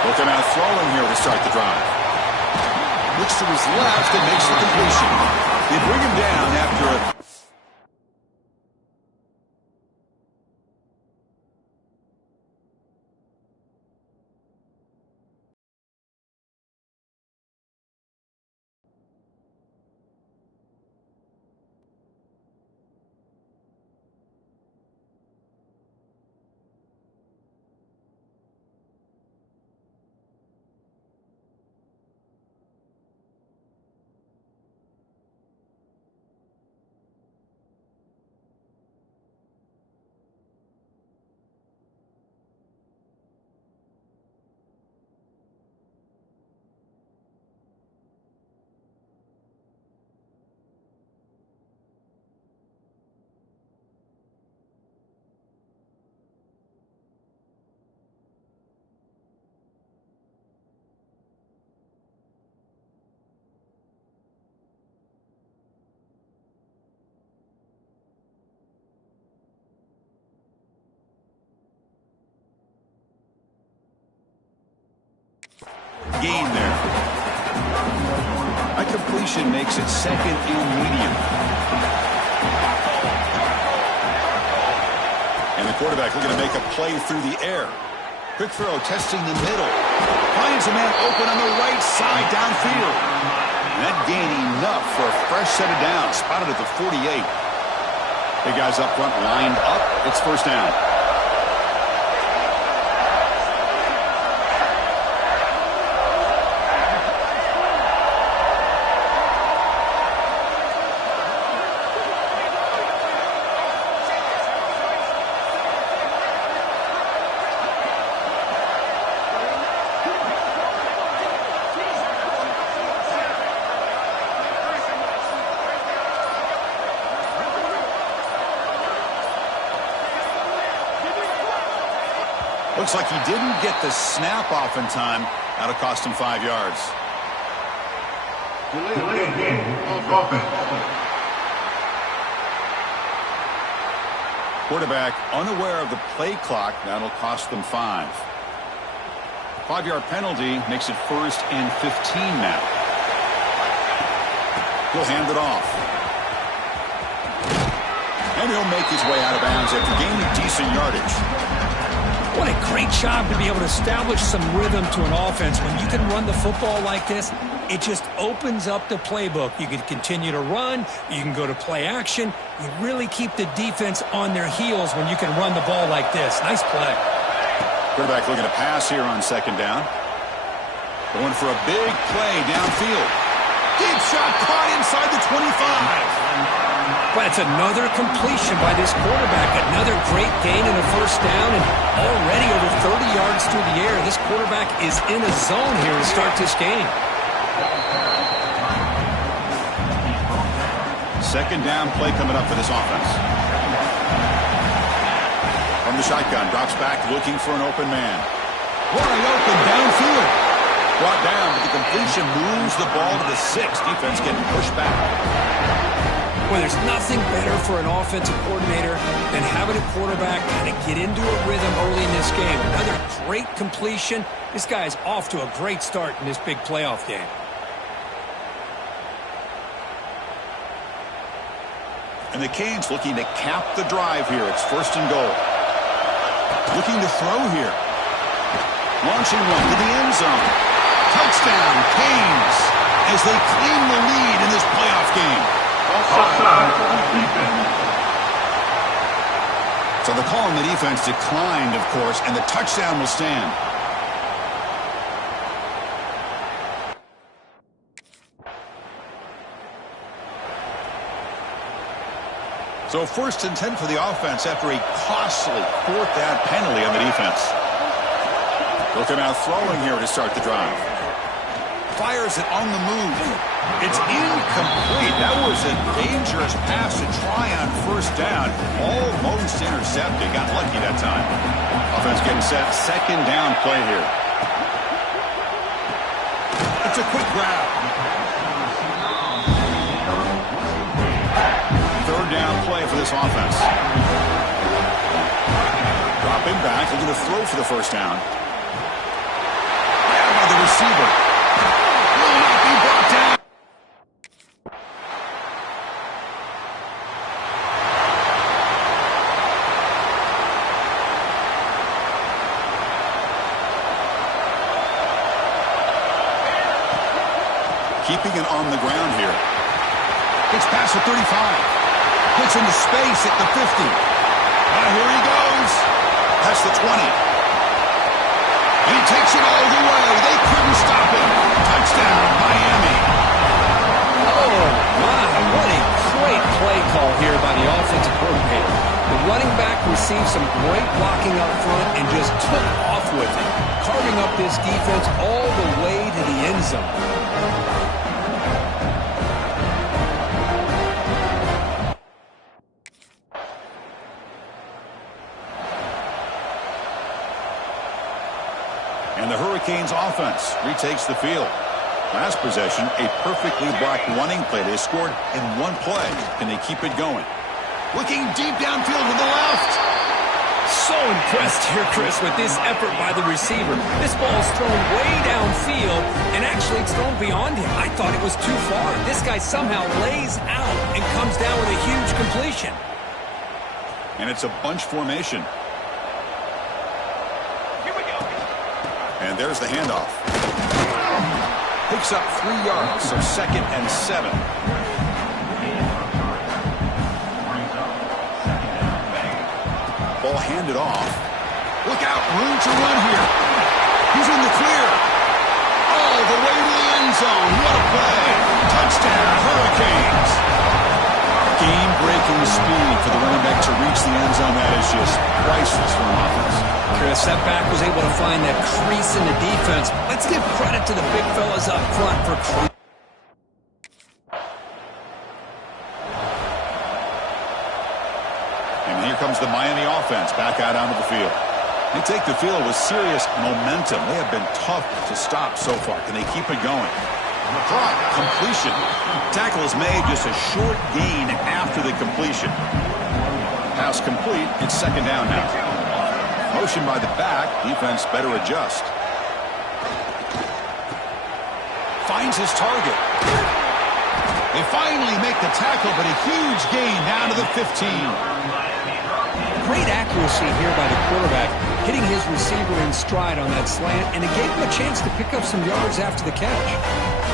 Look him out throwing here to start the drive. Looks to his left and makes the completion. They bring him down after a... gain there. That completion makes it second and medium. And the quarterback looking to make a play through the air. Quick throw, testing the middle. Finds a man open on the right side downfield. And that gain enough for a fresh set of downs. Spotted at the 48. Big guys up front lined up. It's first down. Looks like he didn't get the snap off in time. That'll cost him 5 yards. Delay game of offense. Quarterback unaware of the play clock. That'll cost them 5. 5-yard penalty makes it first and 15 now. He'll hand it off. And he'll make his way out of bounds after gaining decent yardage. What a great job to be able to establish some rhythm to an offense. When you can run the football like this, it just opens up the playbook. You can continue to run. You can go to play action. You really keep the defense on their heels when you can run the ball like this. Nice play. Quarterback looking to pass here on second down. Going for a big play downfield. Deep shot caught inside the 25. But it's another completion by this quarterback. Another great gain in a first down, and already over 30 yards through the air. This quarterback is in a zone here to start this game. Second down play coming up for this offense. From the shotgun, drops back looking for an open man. Wide open downfield. Brought down, but the completion moves the ball to the 6. Defense getting pushed back. Well, there's nothing better for an offensive coordinator than having a quarterback kind of get into a rhythm early in this game. Another great completion. This guy is off to a great start in this big playoff game. And the Canes looking to cap the drive here. It's first and goal. Looking to throw here. Launching one to the end zone. Touchdown, Canes, as they claim the lead in this playoff game. So the call on the defense declined, of course, and the touchdown will stand. So first and 10 for the offense after a costly fourth down penalty on the defense. Looking out throwing here to start the drive. Fires it on the move. It's incomplete. That was a dangerous pass to try on first down. Almost intercepted. Got lucky that time. Offense getting set. Second down play here. It's a quick grab. Third down play for this offense. Dropping back. Looking to throw for the first down. Grabbed by the receiver. Will not be brought down. Keeping it on the ground here. Gets past the 35. Gets into space at the 50. Here he goes. Past the 20. He takes it all the way. They couldn't stop him. Touchdown, Miami. Oh, my. What a great play call here by the offensive coordinator. The running back received some great blocking up front and just took off with it, carving up this defense all the way to the end zone. And the Hurricanes offense retakes the field. Last possession, a perfectly blocked running play. They scored in one play. Can they keep it going? Looking deep downfield to the left. So impressed here, Chris, with this effort by the receiver. This ball's thrown way downfield, and actually it's thrown beyond him. I thought it was too far. This guy somehow lays out and comes down with a huge completion. And it's a bunch formation. Here we go. And there's the handoff. Picks up 3 yards, so 2nd and 7. Ball handed off. Look out, room to run here. He's in the clear. All the way to the end zone. What a play. Touchdown, Hurricanes. Game-breaking speed for the running back to reach the end zone. That is just priceless for an offense. Chris, that back was able to find that crease in the defense. Let's give credit to the big fellas up front for crease. And here comes the Miami offense back out onto the field. They take the field with serious momentum. They have been tough to stop so far. Can they keep it going? Drop, completion. Tackle is made, just a short gain after the completion. Pass complete. It's 2nd down now. Motion by the back. Defense better adjust. Finds his target. They finally make the tackle, but a huge gain down to the 15. Great accuracy here by the quarterback, hitting his receiver in stride on that slant, and it gave him a chance to pick up some yards after the catch.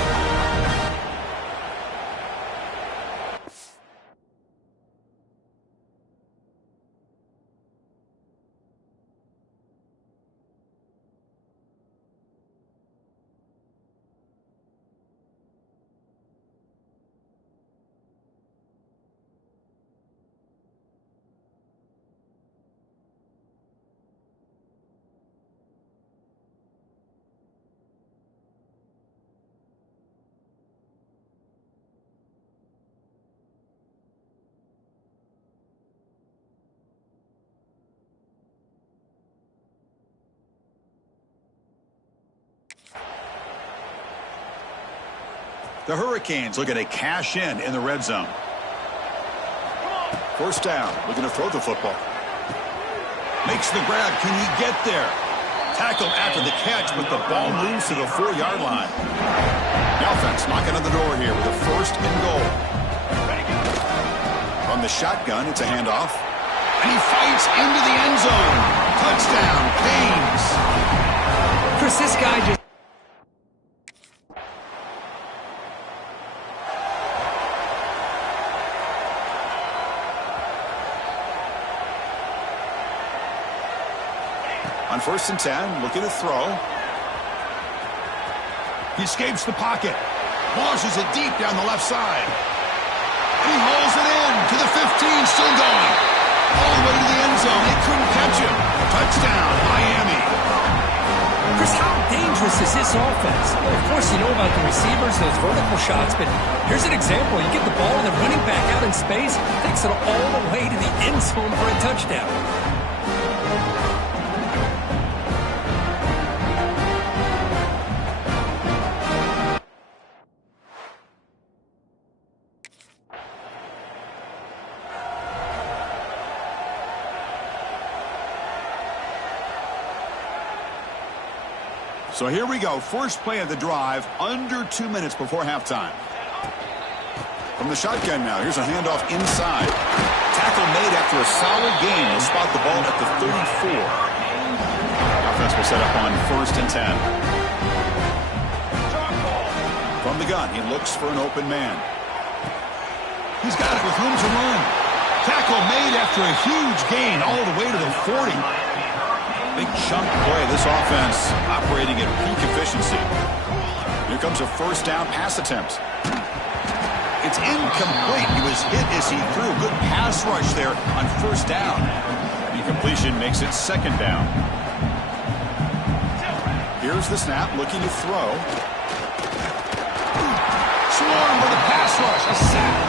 The Hurricanes looking to cash in the red zone. 1st down, looking to throw the football. Makes the grab. Can he get there? Tackled after the catch, but the ball moves to the 4-yard line. The offense knocking on the door here with a 1st and goal. From the shotgun, it's a handoff. And he fights into the end zone. Touchdown, Canes. Chris, this guy just... On 1st and 10, looking to throw. He escapes the pocket. Launches it deep down the left side. He hauls it in to the 15, still going. All the way to the end zone. They couldn't catch him. Touchdown, Miami. Chris, how dangerous is this offense? Well, of course, you know about the receivers, those vertical shots, but here's an example. You get the ball and the running back out in space, takes it all the way to the end zone for a touchdown. So here we go. First play of the drive, under 2 minutes before halftime. From the shotgun now, here's a handoff inside. Tackle made after a solid gain. They'll spot the ball at the 34. The offense will set up on 1st and 10. From the gun, he looks for an open man. He's got it with room to run. Tackle made after a huge gain all the way to the 40. Big chunk play. This offense operating at peak efficiency. Here comes a 1st down pass attempt. It's incomplete. He was hit as he threw. Good pass rush there on 1st down. Incompletion makes it 2nd down. Here's the snap, looking to throw. Swarm with a pass rush. A sack.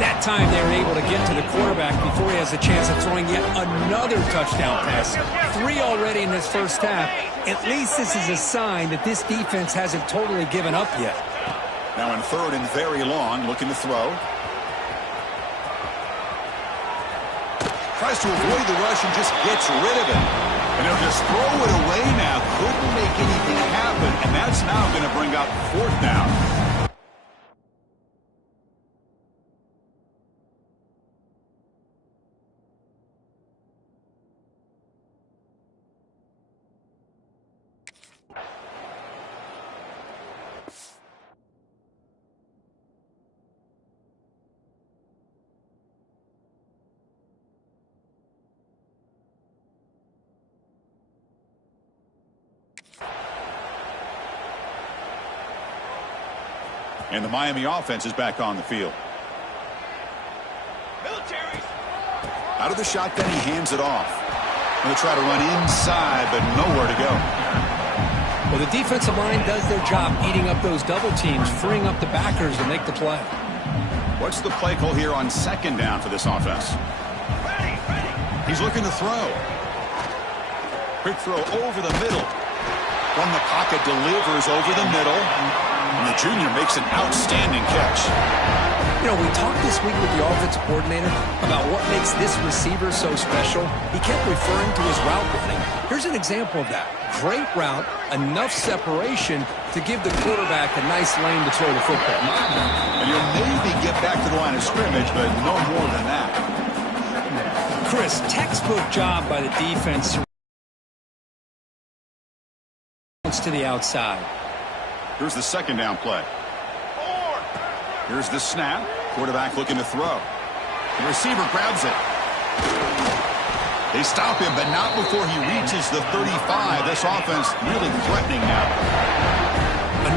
That time they were able to get to the quarterback before he has a chance of throwing yet another touchdown pass. 3 already in this 1st half. At least this is a sign that this defense hasn't totally given up yet. Now in 3rd and very long, looking to throw. Tries to avoid the rush and just gets rid of it. And they'll just throw it away now. Couldn't make anything happen. And that's now going to bring up 4th down. And the Miami offense is back on the field. Militaries. Out of the shotgun, he hands it off. Going to try to run inside, but nowhere to go. Well, the defensive line does their job eating up those double teams, freeing up the backers to make the play. What's the play call here on 2nd down for this offense? Ready, ready. He's looking to throw. Quick throw over the middle. From the pocket, delivers over the middle. And the junior makes an outstanding catch. You know, we talked this week with the offensive coordinator about what makes this receiver so special. He kept referring to his route running. Here's an example of that. Great route, enough separation to give the quarterback a nice lane to throw the football. And he'll maybe get back to the line of scrimmage, but no more than that. Chris, textbook job by the defense to the outside. Here's the 2nd down play. Here's the snap. Quarterback looking to throw. The receiver grabs it. They stop him, but not before he reaches the 35. This offense really threatening now.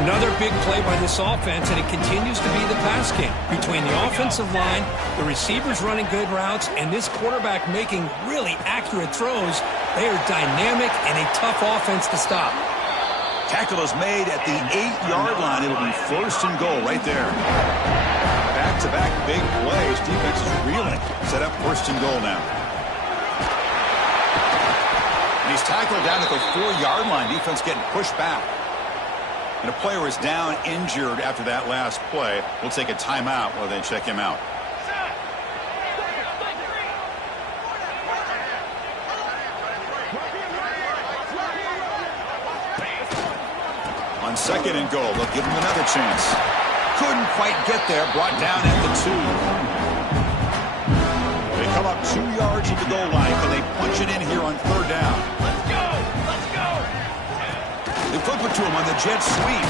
Another big play by this offense, and it continues to be the pass game. Between the offensive line, the receivers running good routes, and this quarterback making really accurate throws, they are dynamic and a tough offense to stop. Tackle is made at the 8-yard line. It'll be 1st and goal right there. Back-to-back big plays. Defense is reeling. Set up 1st and goal now. And he's tackled down at the 4-yard line. Defense getting pushed back. And a player is down injured after that last play. We'll take a timeout while they check him out. On 2nd and goal, they'll give him another chance. Couldn't quite get there, brought down at the 2. They come up 2 yards at the goal line. Can they punch it in here on 3rd down? Let's go, let's go. They flip it to him on the jet sweep.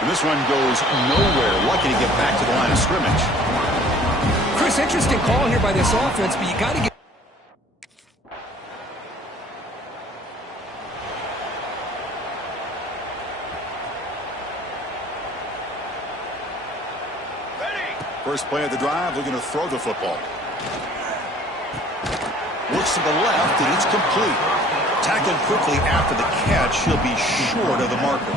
And this one goes nowhere. Lucky to get back to the line of scrimmage. Chris, interesting call here by this offense, but you got to get First play of the drive, looking to throw the football. Looks to the left, and it's complete. Tackled quickly after the catch. He'll be short of the marker.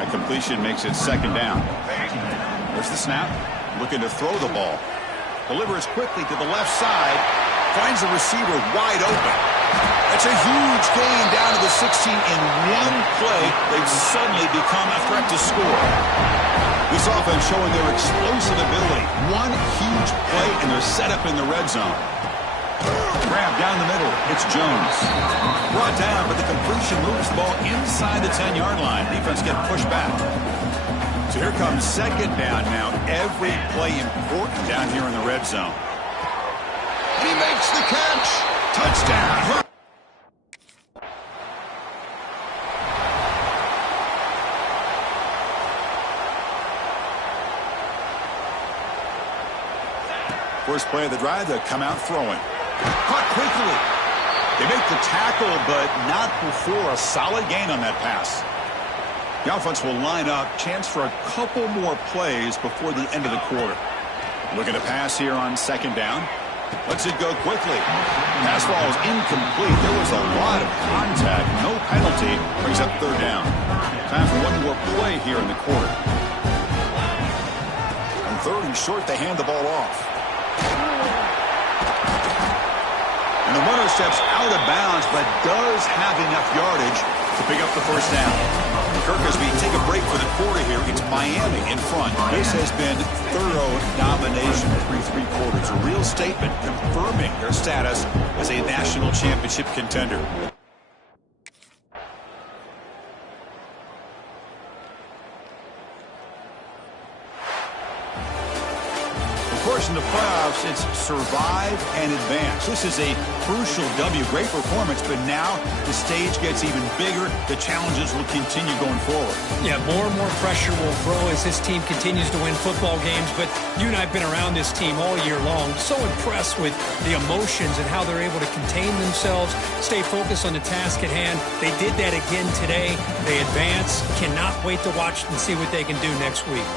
That completion makes it 2nd down. There's the snap. Looking to throw the ball. Delivers quickly to the left side. Finds the receiver wide open. That's a huge gain down to the 16 in one play. They've suddenly become a threat to score. This offense showing their explosive ability. One huge play, and they're set up in the red zone. Grab down the middle. It's Jones. Brought down, but the completion moves the ball inside the 10-yard line. Defense get pushed back. So here comes 2nd down now. Every play important down here in the red zone. And he makes the catch. Touchdown. First play of the drive, they'll come out throwing. Caught quickly. They make the tackle, but not before a solid gain on that pass. The offense will line up. Chance for a couple more plays before the end of the quarter. Looking to pass here on 2nd down. Lets it go quickly. Pass ball is incomplete. There was a lot of contact. No penalty. Brings up 3rd down. Time for one more play here in the quarter. On 3rd and short, they hand the ball off. And the runner steps out of bounds, but does have enough yardage to pick up the 1st down. Kirk, as we take a break for the quarter here, it's Miami in front. This has been thorough domination through 3 quarters. A real statement confirming their status as a national championship contender. Of course, in the playoffs, it's survive and advance. This is a crucial W. Great performance, but now the stage gets even bigger. The challenges will continue going forward. Yeah, more and more pressure will grow as this team continues to win football games. But you and I have been around this team all year long. So impressed with the emotions and how they're able to contain themselves, stay focused on the task at hand. They did that again today. They advance. Cannot wait to watch and see what they can do next week.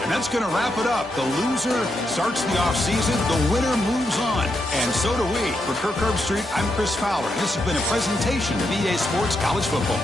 And that's going to wrap it up. The loser starts the offseason. The winner moves on. And so do we. For Kirk Herbstreit, I'm Chris Fowler. And this has been a presentation of EA Sports College Football.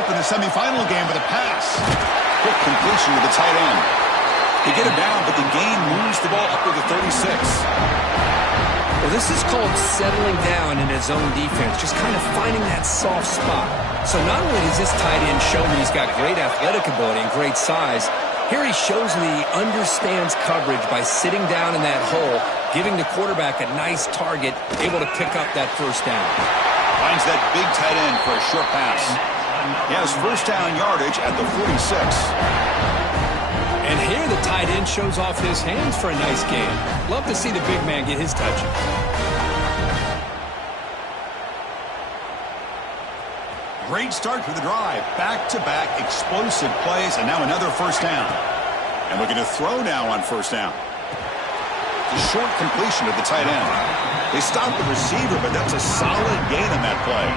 open the semifinal game with a pass. Quick completion to the tight end. They get him down, but the gain moves the ball up to the 36. Well, this is called settling down in his own defense, just kind of finding that soft spot. So not only does this tight end show that he's got great athletic ability and great size, here he shows that he understands coverage by sitting down in that hole, giving the quarterback a nice target, able to pick up that first down. Finds that big tight end for a short pass. He has first down yardage at the 46. And here the tight end shows off his hands for a nice game. Love to see the big man get his touches. Great start to the drive. Back-to-back explosive plays, and now another first down. And looking to throw now on first down. The short completion of the tight end. They stopped the receiver, but that's a solid gain on that play.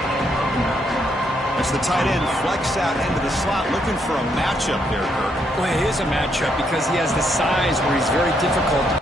As the tight end flex out into the slot, looking for a matchup there, Kirk. Well, it is a matchup because he has the size where he's very difficult.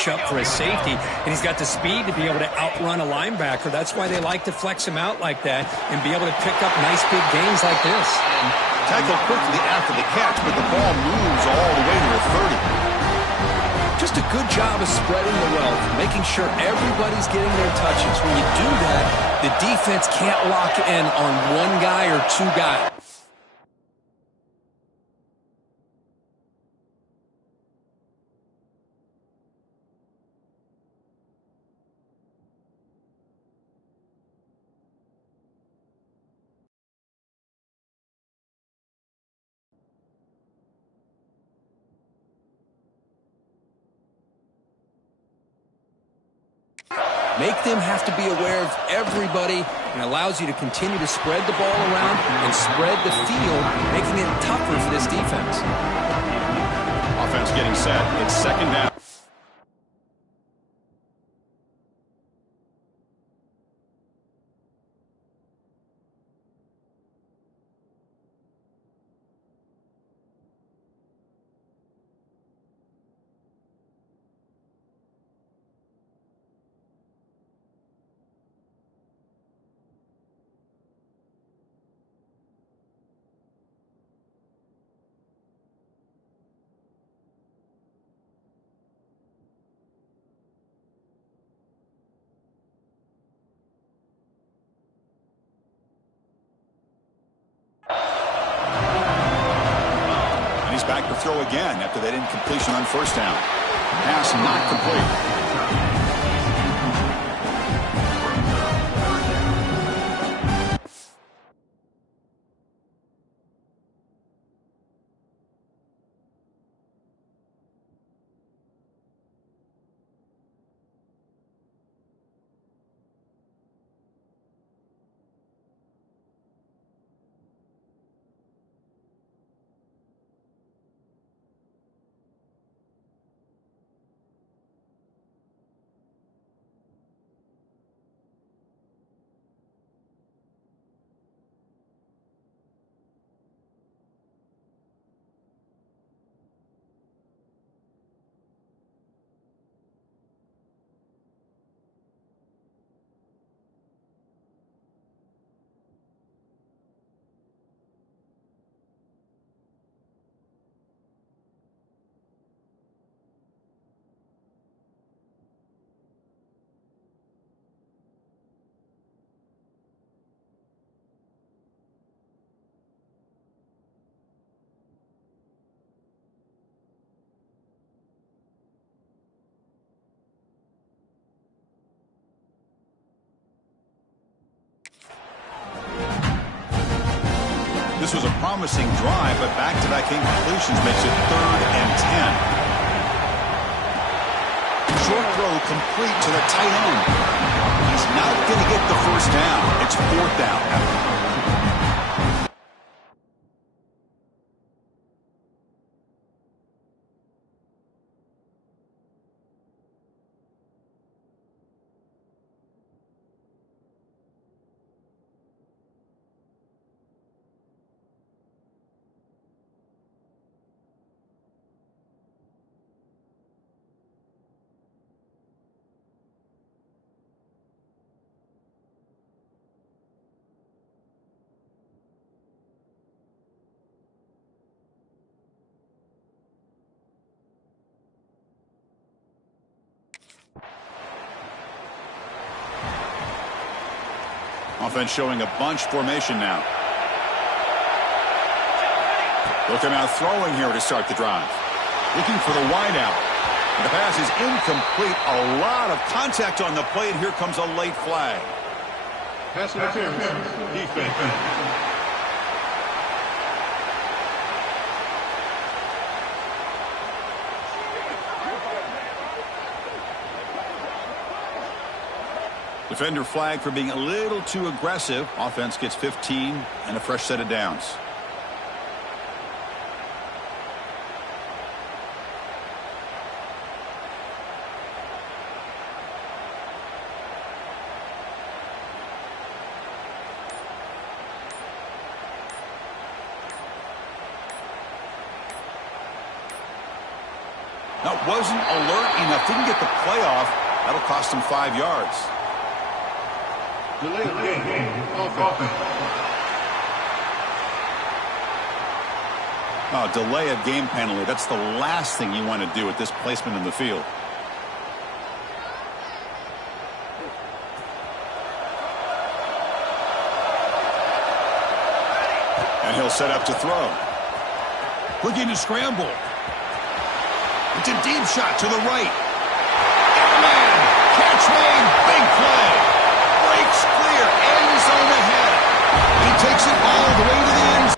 Up for his safety, and he's got the speed to be able to outrun a linebacker. That's why they like to flex him out like that and be able to pick up nice big gains like this. Tackle quickly after the catch, but the ball moves all the way to the 30. Just a good job of spreading the wealth, making sure everybody's getting their touches. When you do that, the defense can't lock in on one guy or two guys. Make them have to be aware of everybody and allows you to continue to spread the ball around and spread the field, making it tougher for this defense. Offense getting set. It's second down. Back to throw again after that incompletion on first down. Pass not complete. This was a promising drive, but back-to-back incompletions makes it 3rd and 10. Short throw complete to the tight end. He's not going to get the first down. It's 4th down. Offense showing a bunch formation now. Looking out throwing here to start the drive. Looking for the wideout. The pass is incomplete. A lot of contact on the play, and here comes a late flag. Pass interference. Defense. Defender flag for being a little too aggressive. Offense gets 15 and a fresh set of downs. That wasn't alert enough. Didn't get the play off. That'll cost him 5 yards. Delay of game. Offense. Oh, delay of game penalty. That's the last thing you want to do at this placement in the field. And he'll set up to throw. Looking to scramble. It's a deep shot to the right. Airman! Catch made. Big play. Breaks clear. End zone ahead. He takes it all the way to the end zone.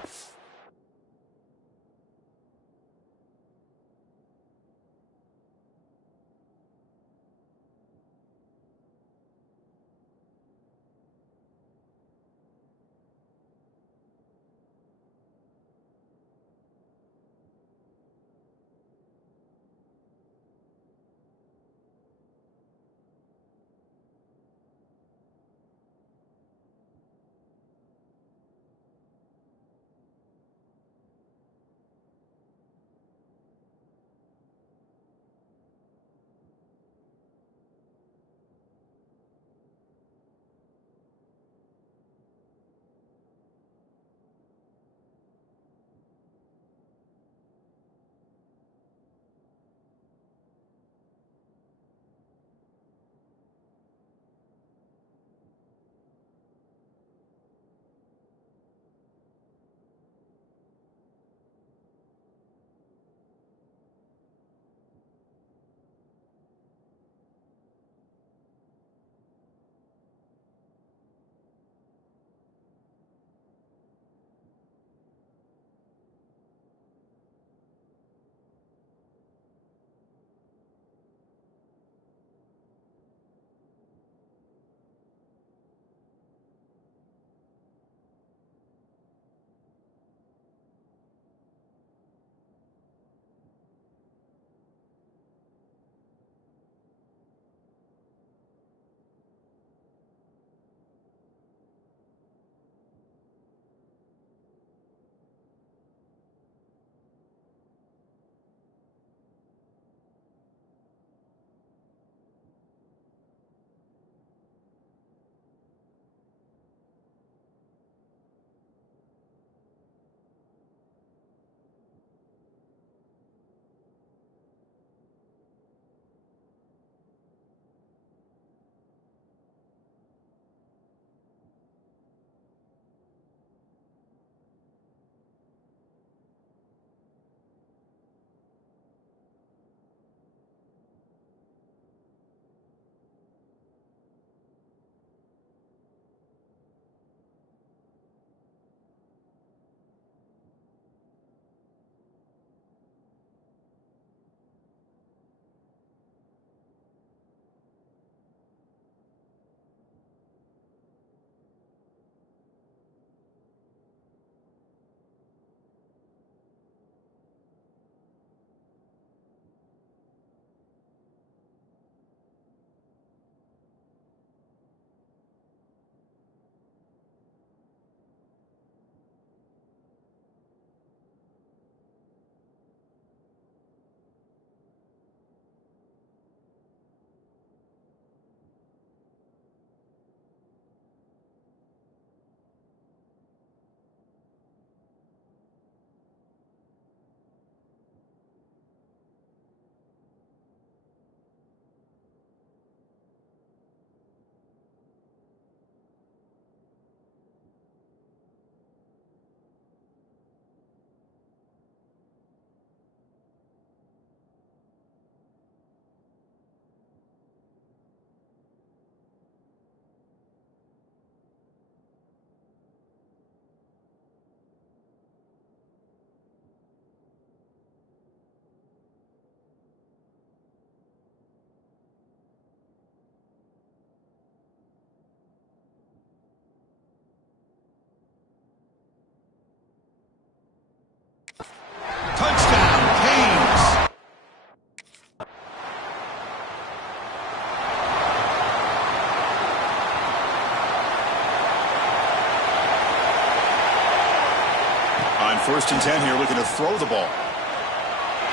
First and 10 here, looking to throw the ball.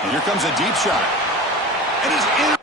And here comes a deep shot. And he's in.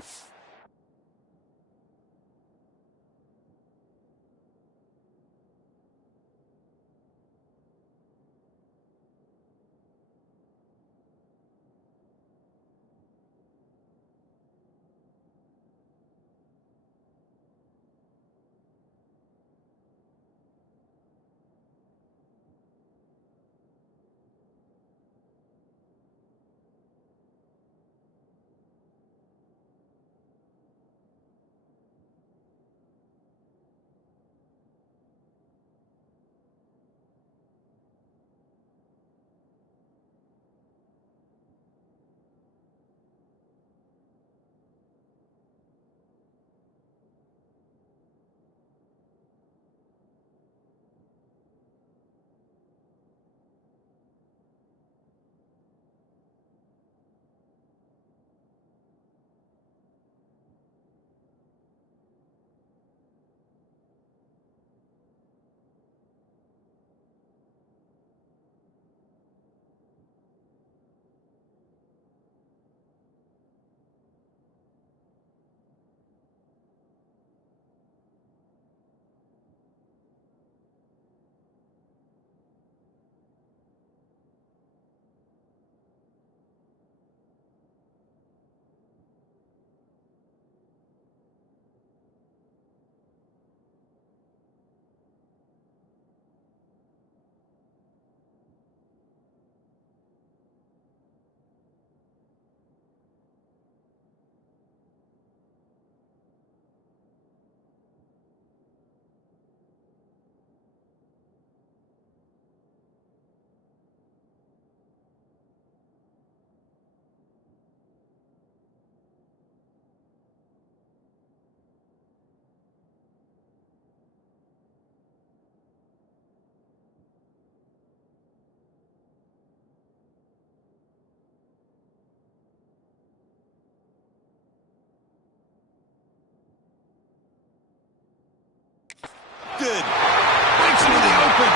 Good. Breaks into the open.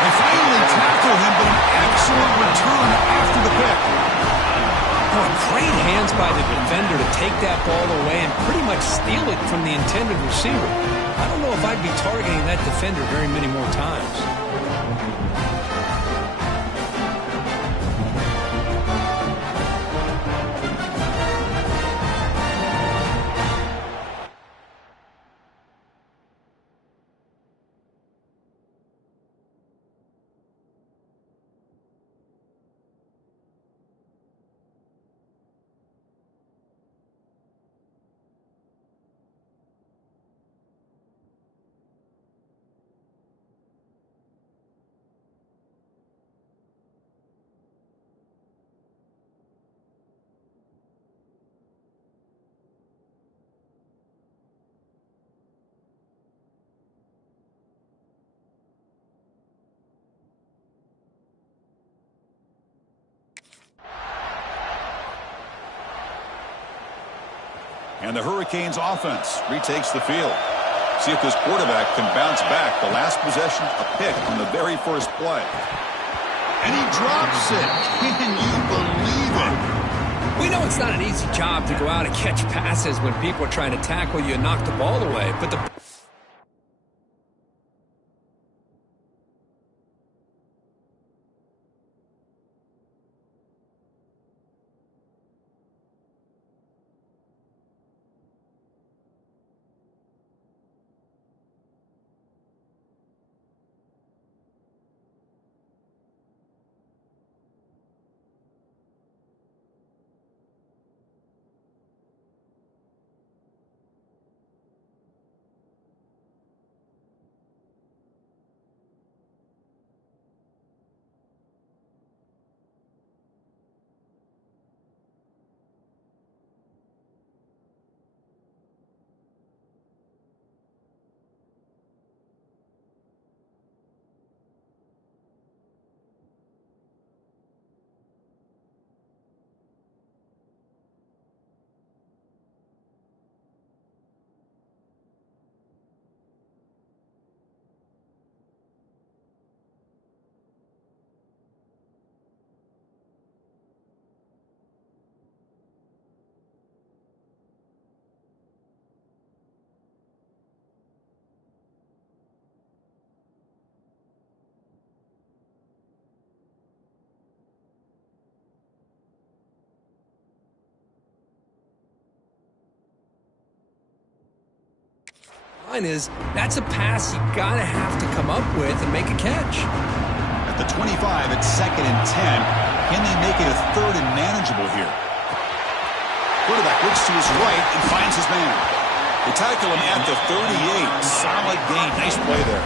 They finally tackle him, but an excellent return after the pick. Oh, great hands by the defender to take that ball away and pretty much steal it from the intended receiver. I don't know if I'd be targeting that defender very many more times. And the Hurricanes offense retakes the field. See if this quarterback can bounce back. The last possession, a pick on the very first play. And he drops it. Can you believe it? We know it's not an easy job to go out and catch passes when people are trying to tackle you and knock the ball away, but the line is, that's a pass you gotta have to come up with and make a catch. At the 25, it's 2nd and 10. Can they make it a 3rd and manageable here? Quarterback looks to his right and finds his man. They tackle him at the 38. Solid gain. Nice play there.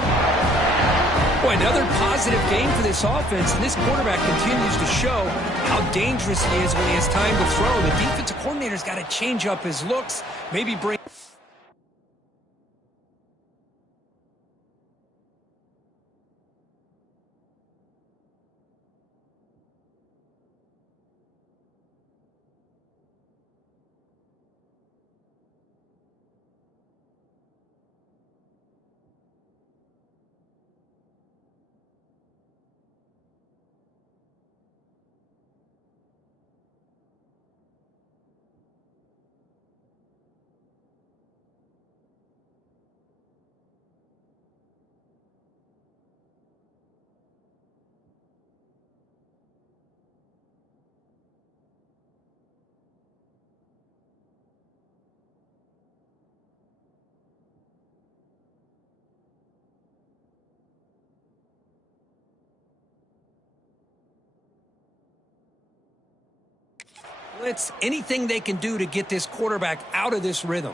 Boy, another positive game for this offense, and this quarterback continues to show how dangerous he is when he has time to throw. The defensive coordinator's got to change up his looks, maybe bring... It's anything they can do to get this quarterback out of this rhythm.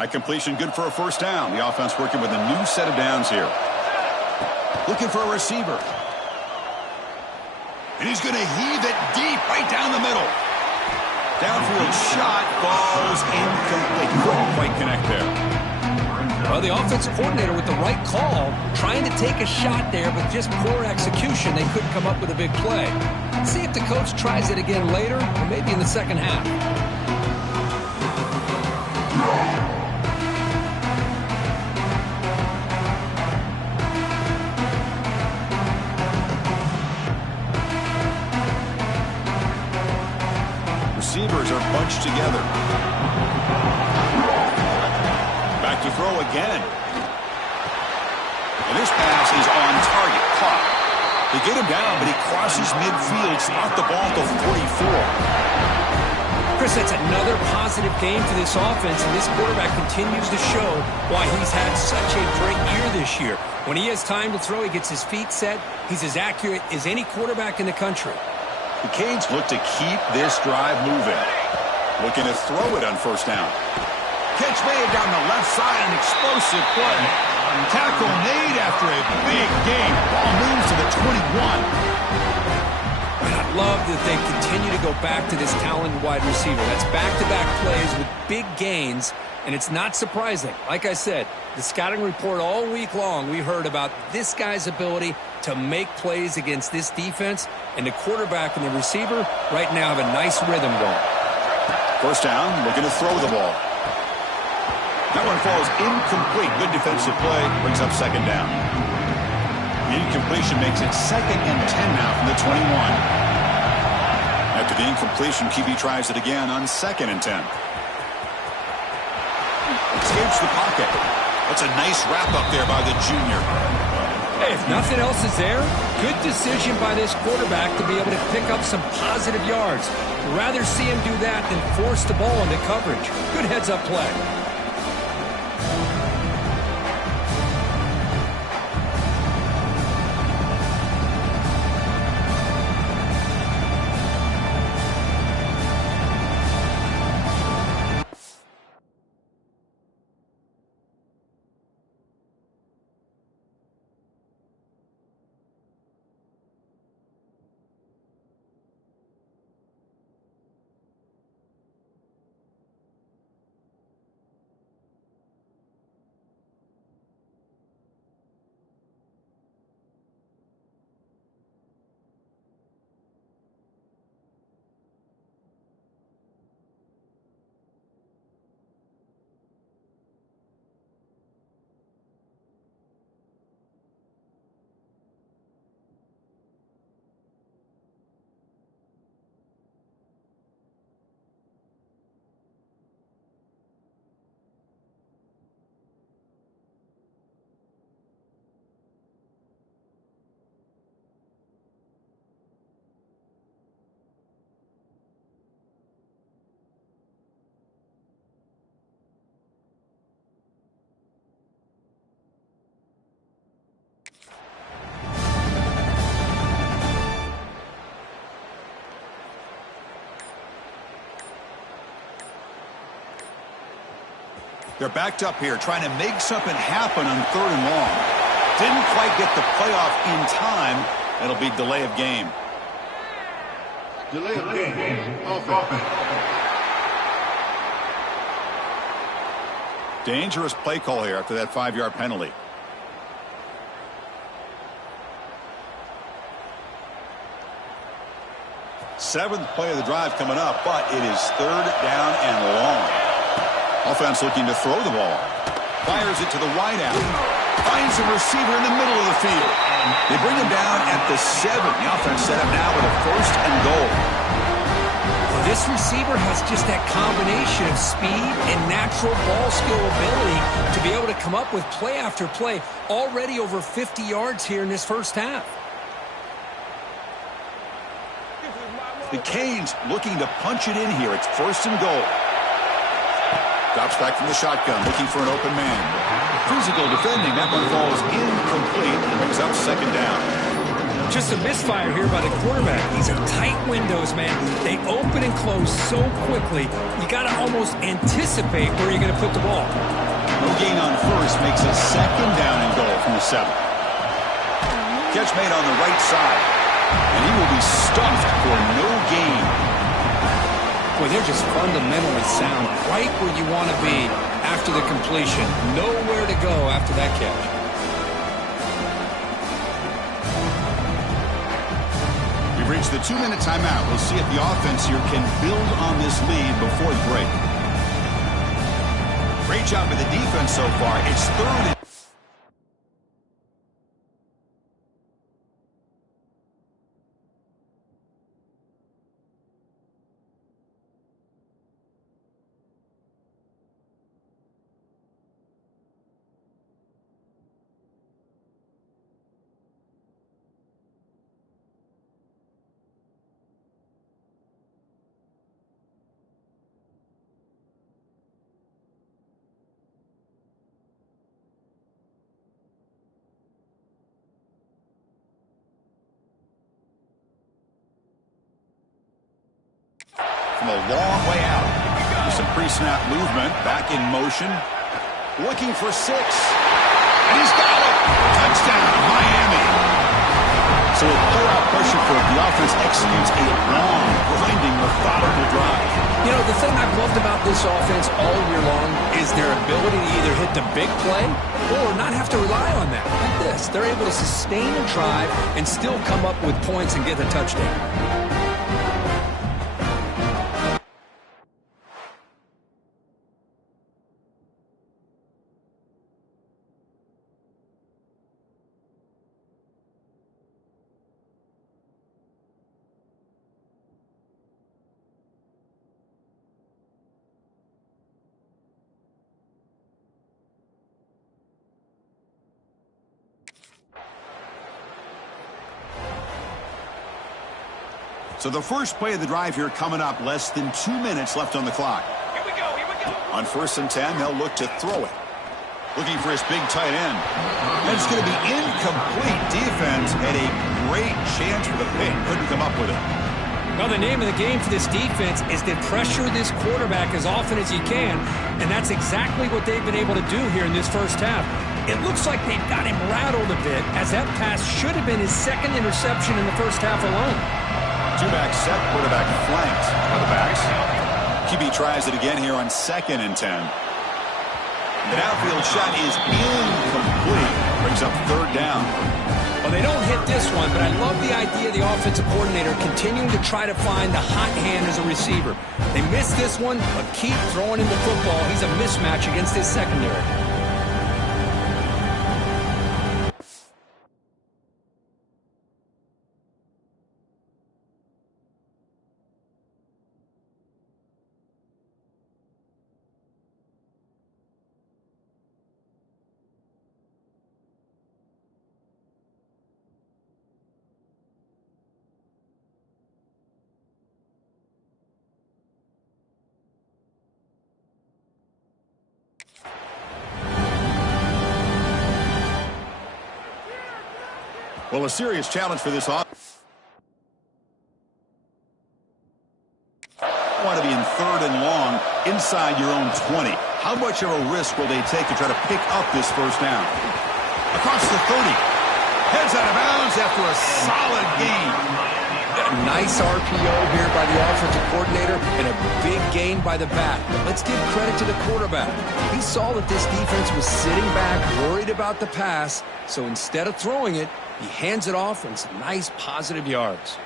High completion, good for a 1st down. The offense working with a new set of downs here. Looking for a receiver. And he's going to heave it deep right down the middle. Downfield shot falls incomplete. Couldn't quite connect there. Well, the offensive coordinator with the right call, trying to take a shot there, but just poor execution. They couldn't come up with a big play. Let's see if the coach tries it again later, or maybe in the second half. Receivers are bunched together. Back to throw again. And this pass is on target. Caught. They get him down, but he crosses midfield, spot the ball to 44. Chris, that's another positive game for this offense, and this quarterback continues to show why he's had such a great year this year. When he has time to throw, he gets his feet set. He's as accurate as any quarterback in the country. The Canes look to keep this drive moving. Looking to throw it on 1st down. Catch made down the left side, an explosive play. Tackle made after a big gain. Ball moves to the 21. And I love that they continue to go back to this talented wide receiver. That's back-to-back plays with big gains, and it's not surprising. Like I said, the scouting report all week long, we heard about this guy's ability to make plays against this defense, and the quarterback and the receiver right now have a nice rhythm going. 1st down, looking to throw the ball. That one falls incomplete. Good defensive play. Brings up 2nd down. The incompletion makes it 2nd and 10 now from the 21. After the incompletion, QB tries it again on 2nd and 10. Escapes the pocket. That's a nice wrap up there by the junior. Hey, if nothing else is there, good decision by this quarterback to be able to pick up some positive yards. Rather see him do that than force the ball into coverage. Good heads-up play. They're backed up here, trying to make something happen on 3rd and long. Didn't quite get the playoff in time. It'll be delay of game. Delay of game. Offense. Dangerous play call here after that 5-yard penalty. Seventh play of the drive coming up, but it is 3rd down and long. Offense looking to throw the ball. Fires it to the wideout. Finds a receiver in the middle of the field. They bring him down at the 7. The offense set up now with a 1st and goal. Well, this receiver has just that combination of speed and natural ball skill ability to be able to come up with play after play. Already over 50 yards here in this first half. The Canes looking to punch it in here. It's 1st and goal. Drops back from the shotgun, looking for an open man. Physical defending. That one falls incomplete and brings up 2nd down. Just a misfire here by the quarterback. These are tight windows, man. They open and close so quickly. You got to almost anticipate where you're going to put the ball. No gain on 1st makes a 2nd down and goal from the 7. Catch made on the right side. And he will be stuffed for no gain. Boy, they're just fundamentally sound, right where you want to be after the completion. Nowhere to go after that catch. We've reached the 2-minute timeout. We'll see if the offense here can build on this lead before the break. Great job by the defense so far. It's 3rd and from a long way out. Some pre-snap movement. Back in motion. Looking for 6. And he's got it. Touchdown, Miami. So with blowout pressure for the offense executes a long, grinding, methodical drive. You know, the thing I've loved about this offense all year long is their ability to either hit the big play or not have to rely on that. Like this. They're able to sustain a drive and still come up with points and get a touchdown. So the first play of the drive here coming up, less than 2 minutes left on the clock. Here we go, here we go. On 1st and 10, they'll look to throw it. Looking for his big tight end. And it's going to be incomplete. Defense had a great chance for the pick. Couldn't come up with it. Well, the name of the game for this defense is to pressure this quarterback as often as you can, and that's exactly what they've been able to do here in this first half. It looks like they've got him rattled a bit, as that pass should have been his 2nd interception in the first half alone. Two-back set, quarterback flanked by the backs. QB tries it again here on 2nd and 10. The downfield shot is incomplete. Brings up 3rd down. Well, they don't hit this one, but I love the idea of the offensive coordinator continuing to try to find the hot hand as a receiver. They missed this one, but keep throwing him the football. He's a mismatch against his secondary. Well, a serious challenge for this offense. Want to be in 3rd and long inside your own 20. How much of a risk will they take to try to pick up this first down? Across the 30. Heads out of bounds after a solid gain. A nice RPO here by the offensive coordinator and a big gain by the back. But let's give credit to the quarterback. He saw that this defense was sitting back, worried about the pass. So instead of throwing it, he hands it off and some nice positive yards.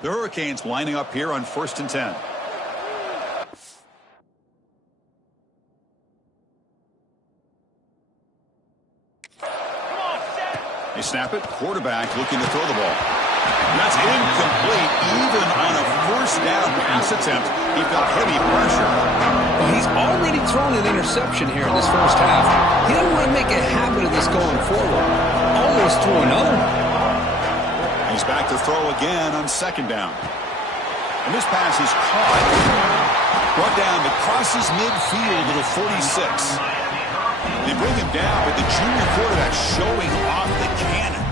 The Hurricanes lining up here on 1st and 10. They snap it. Quarterback looking to throw the ball. That's incomplete. Even on a first down pass attempt, he felt heavy pressure. Well, he's already thrown an interception here in this first half. He doesn't want to make a habit of this going forward. Almost threw another one. He's back to throw again on 2nd down. And this pass is caught. Brought down that crosses midfield to the 46. They bring him down, but the junior quarterback showing off the cannon.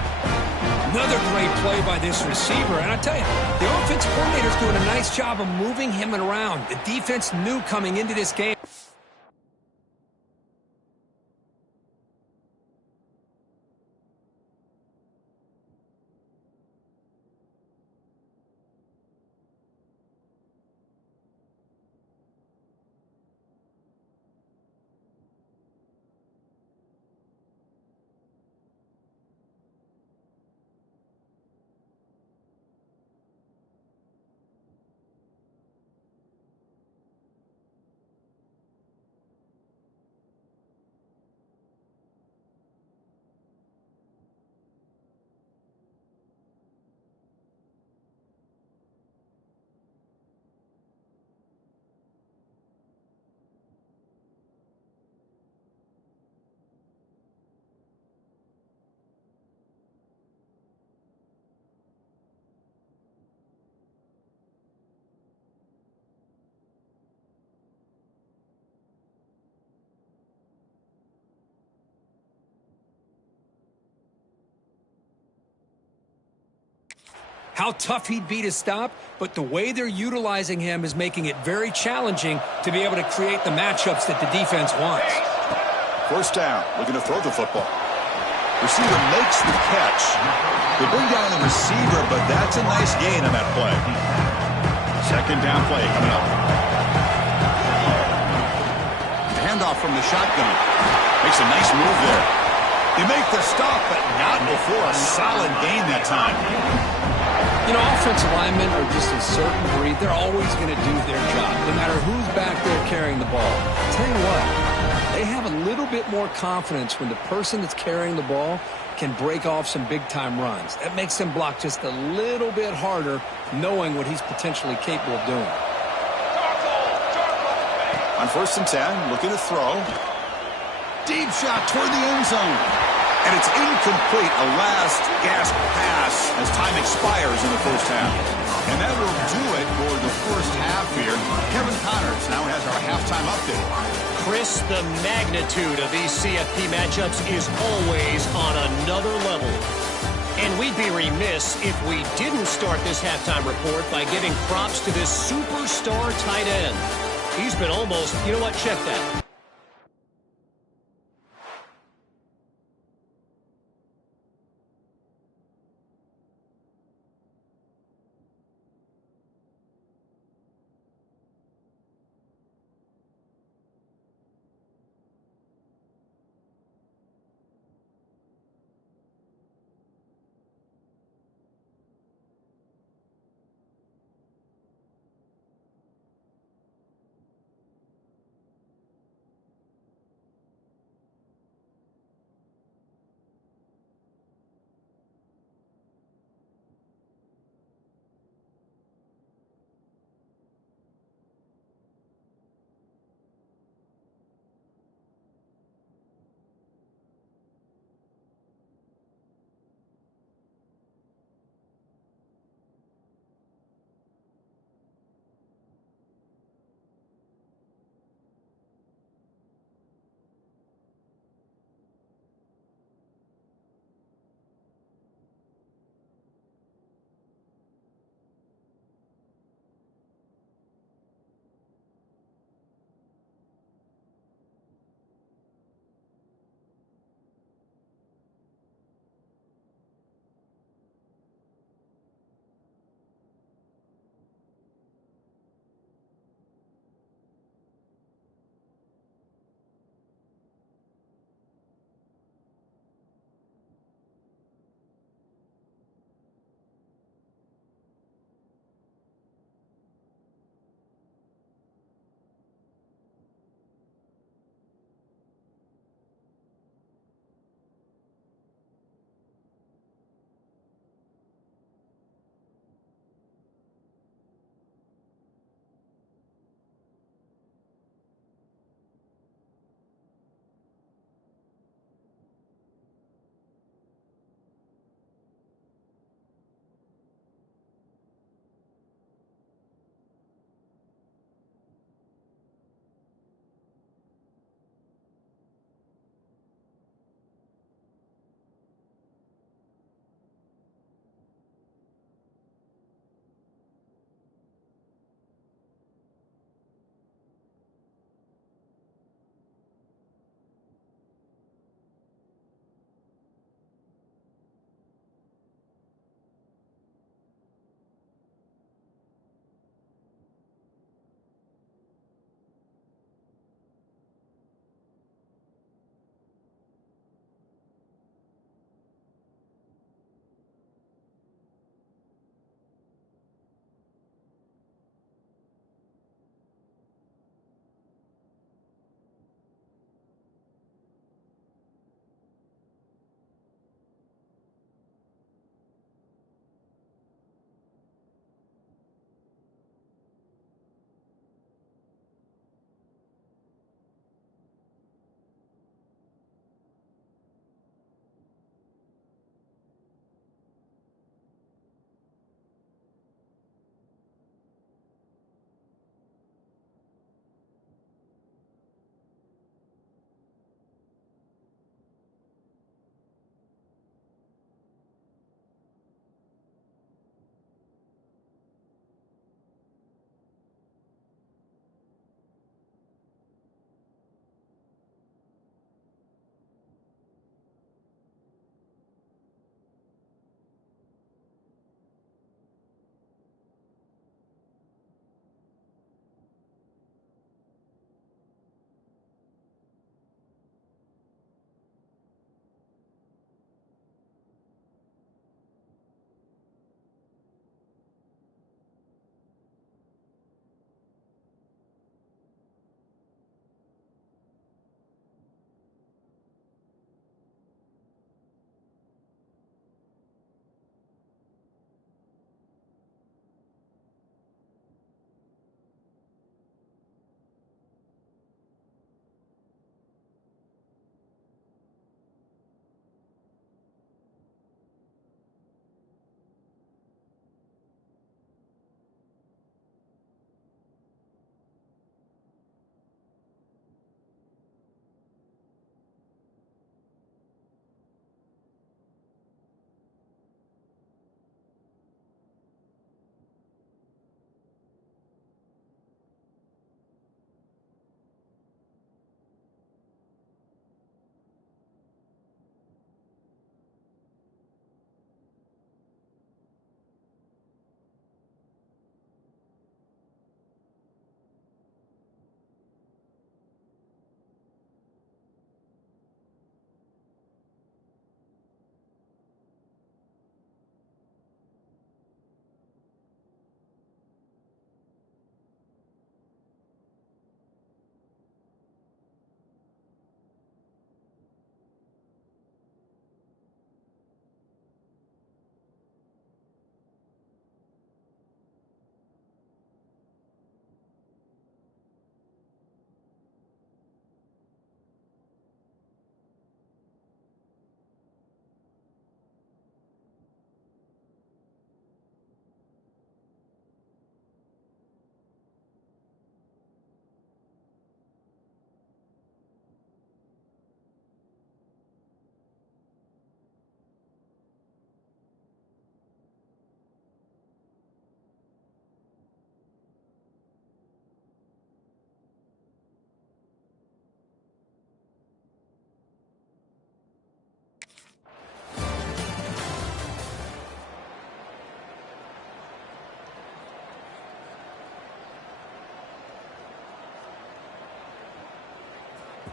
Another great play by this receiver. And I tell you, the offensive coordinator's doing a nice job of moving him around. The defense knew coming into this game. how tough he'd be to stop, but the way they're utilizing him is making it very challenging to be able to create the matchups that the defense wants. First down, looking to throw the football. Receiver makes the catch. They bring down the receiver, but that's a nice gain on that play. Second down play coming up. The handoff from the shotgun. Makes a nice move there. You make the stop, but not before a solid gain that time. You know, offensive linemen are just a certain breed. They're always going to do their job, no matter who's back there carrying the ball. Tell you what, they have a little bit more confidence when the person that's carrying the ball can break off some big-time runs. That makes them block just a little bit harder, knowing what he's potentially capable of doing. On 1st and 10, looking to throw. Deep shot toward the end zone. And it's incomplete, a last gasp pass as time expires in the first half. And that will do it for the first half here. Kevin Connors now has our halftime update. Chris, the magnitude of these CFP matchups is always on another level. And we'd be remiss if we didn't start this halftime report by giving props to this superstar tight end. He's been almost, you know what, check that.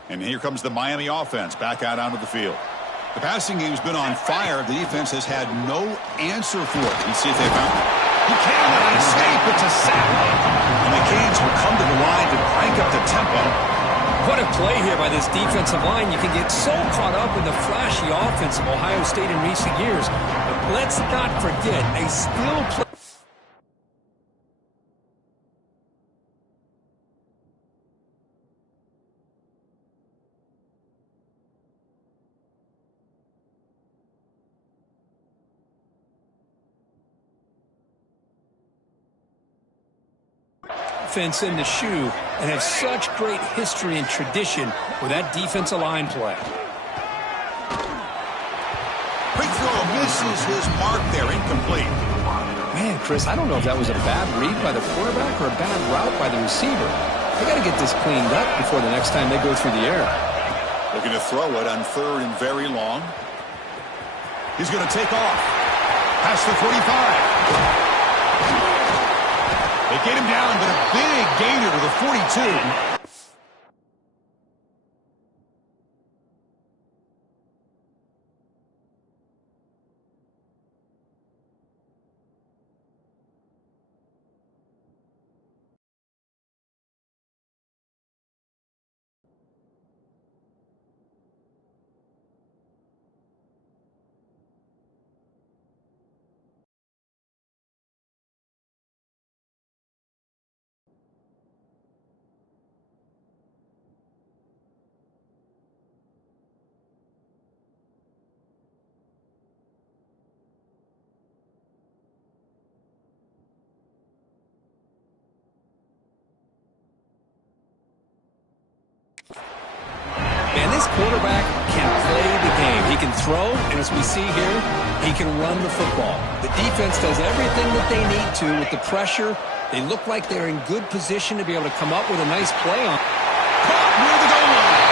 And here comes the Miami offense back out onto the field. The passing game's been on fire. The defense has had no answer for it. Let's see if they found it. He can't let it escape. It's a sack. And the Canes will come to the line to crank up the tempo. What a play here by this defensive line. You can get so caught up in the flashy offense of Ohio State in recent years. But let's not forget, they still play. Offense in the shoe and have such great history and tradition with that defensive line play. Quick throw misses his mark there, incomplete. Man, Chris, I don't know if that was a bad read by the quarterback or a bad route by the receiver. They got to get this cleaned up before the next time they go through the air. Looking to throw it on 3rd and very long. He's going to take off. Past the 45. They get him down, but a big gainer to the 42. Man, this quarterback can play the game. He can throw, and as we see here, he can run the football. The defense does everything that they need to with the pressure. They look like they're in good position to be able to come up with a nice play on. Caught near the goal line.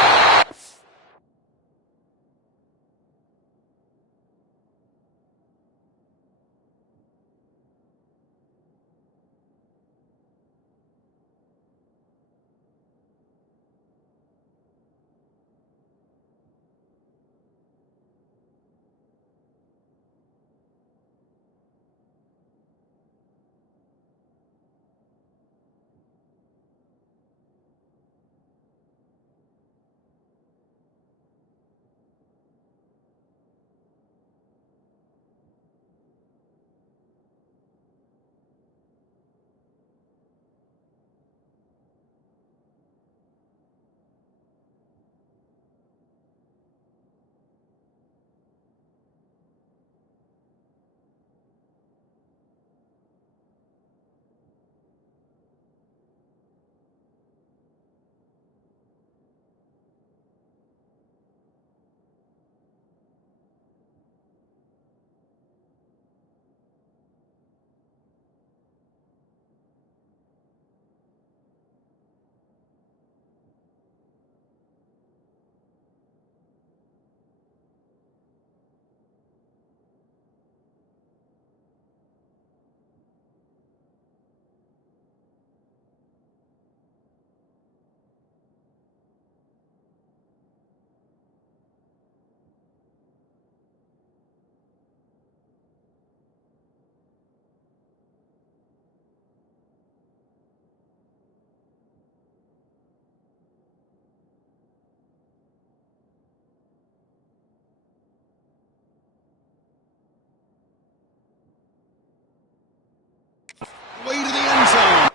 Way to the end zone.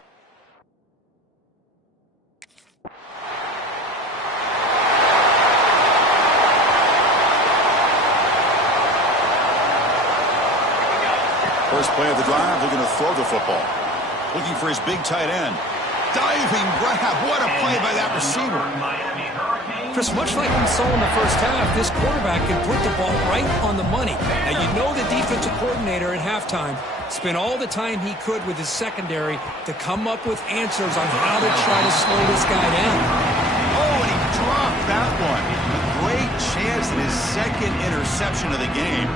First play of the drive, looking to throw the football. Looking for his big tight end. Diving grab. What a play by that receiver. Chris, much like we saw in the first half, this quarterback can put the ball right on the money. Now, you know the defensive coordinator at halftime spent all the time he could with his secondary to come up with answers on how to try to slow this guy down. Oh, and he dropped that one. A great chance at his second interception of the game.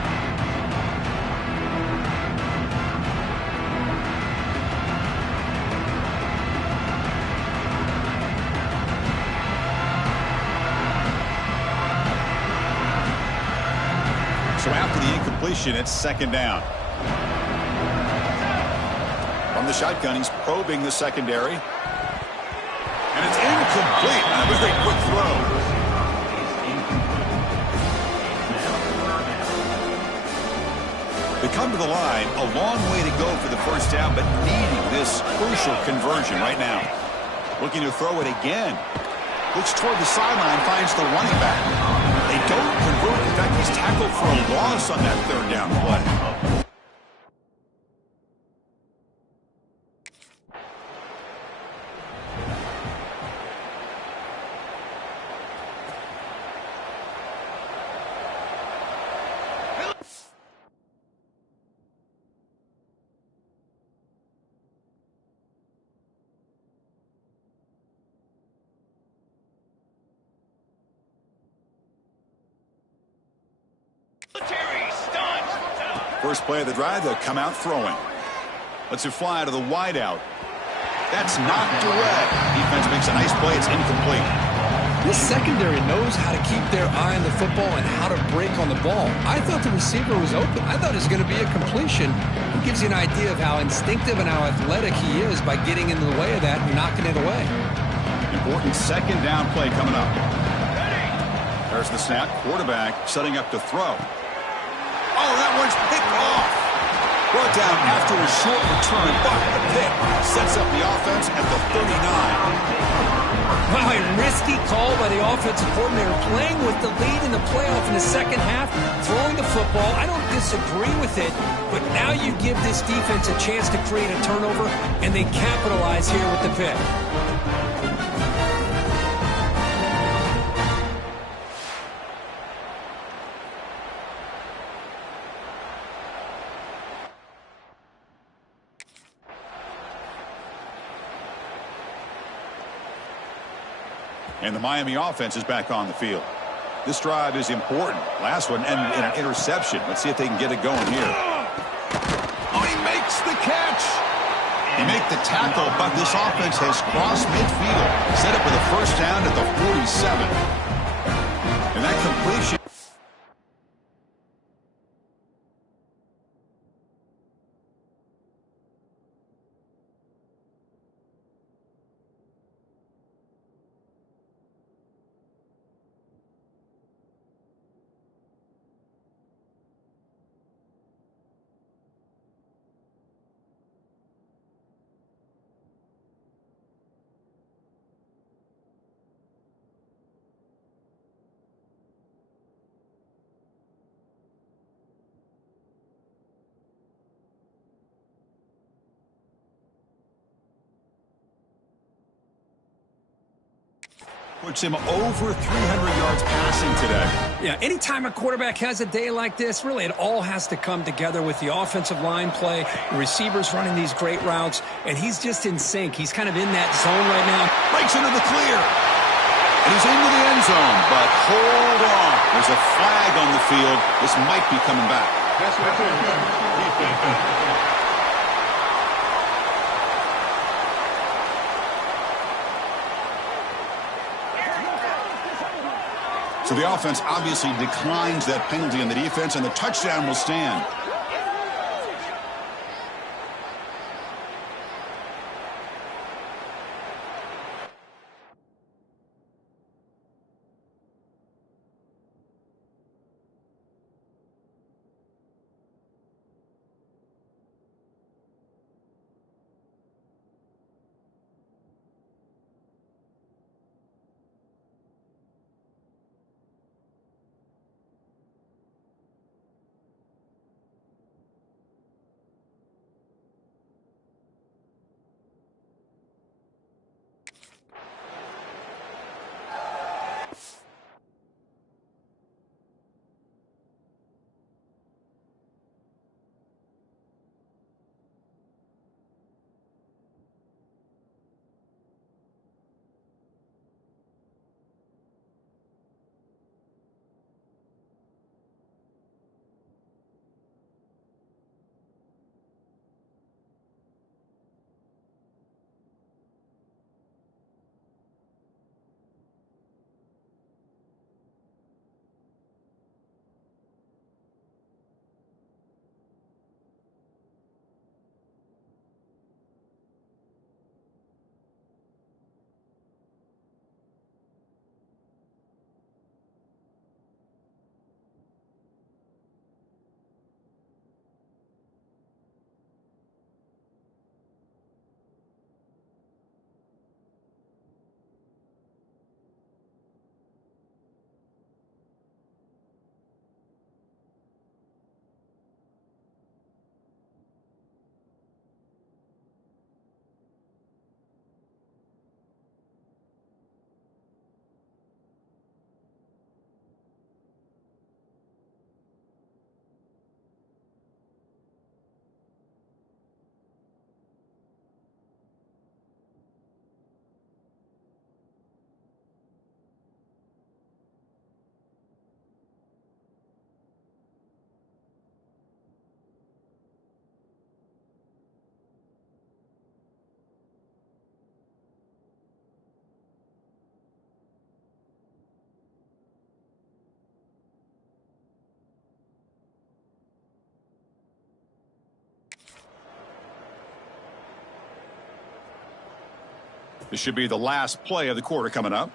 completion. It's second down. From the shotgun, he's probing the secondary. And it's incomplete. A very quick throw. They come to the line, a long way to go for the first down, but needing this crucial conversion right now. Looking to throw it again. Looks toward the sideline, finds the running back. They don't convert. In fact, he's tackled for a loss on that third down play. First play of the drive, they'll come out throwing. Let's it fly to the wideout. That's knocked away. Defense makes a nice play. It's incomplete. This secondary knows how to keep their eye on the football and how to break on the ball. I thought the receiver was open. I thought it was going to be a completion. It gives you an idea of how instinctive and how athletic he is by getting into the way of that and knocking it away. Important second down play coming up. There's the snap. Quarterback setting up to throw. Oh, that one's picked off. Brought down after a short return, but the pick sets up the offense at the 39. Wow, a risky call by the offensive coordinator, playing with the lead in the playoff in the second half, throwing the football. I don't disagree with it, but now you give this defense a chance to create a turnover, and they capitalize here with the pick. And the Miami offense is back on the field. This drive is important. Last one and an interception. Let's see if they can get it going here. Oh, he makes the catch. He made the tackle, but this offense has crossed midfield. Set up with a first down at the 47. And that completion. Puts him over 300 yards passing today. Yeah, anytime a quarterback has a day like this, really it all has to come together with the offensive line play, the receivers running these great routes, and he's just in sync. He's kind of in that zone right now. Breaks into the clear. And he's into the end zone, but hold on. There's a flag on the field. This might be coming back. That's what I'm saying. So the offense obviously declines that penalty in the defense, and the touchdown will stand. This should be the last play of the quarter coming up.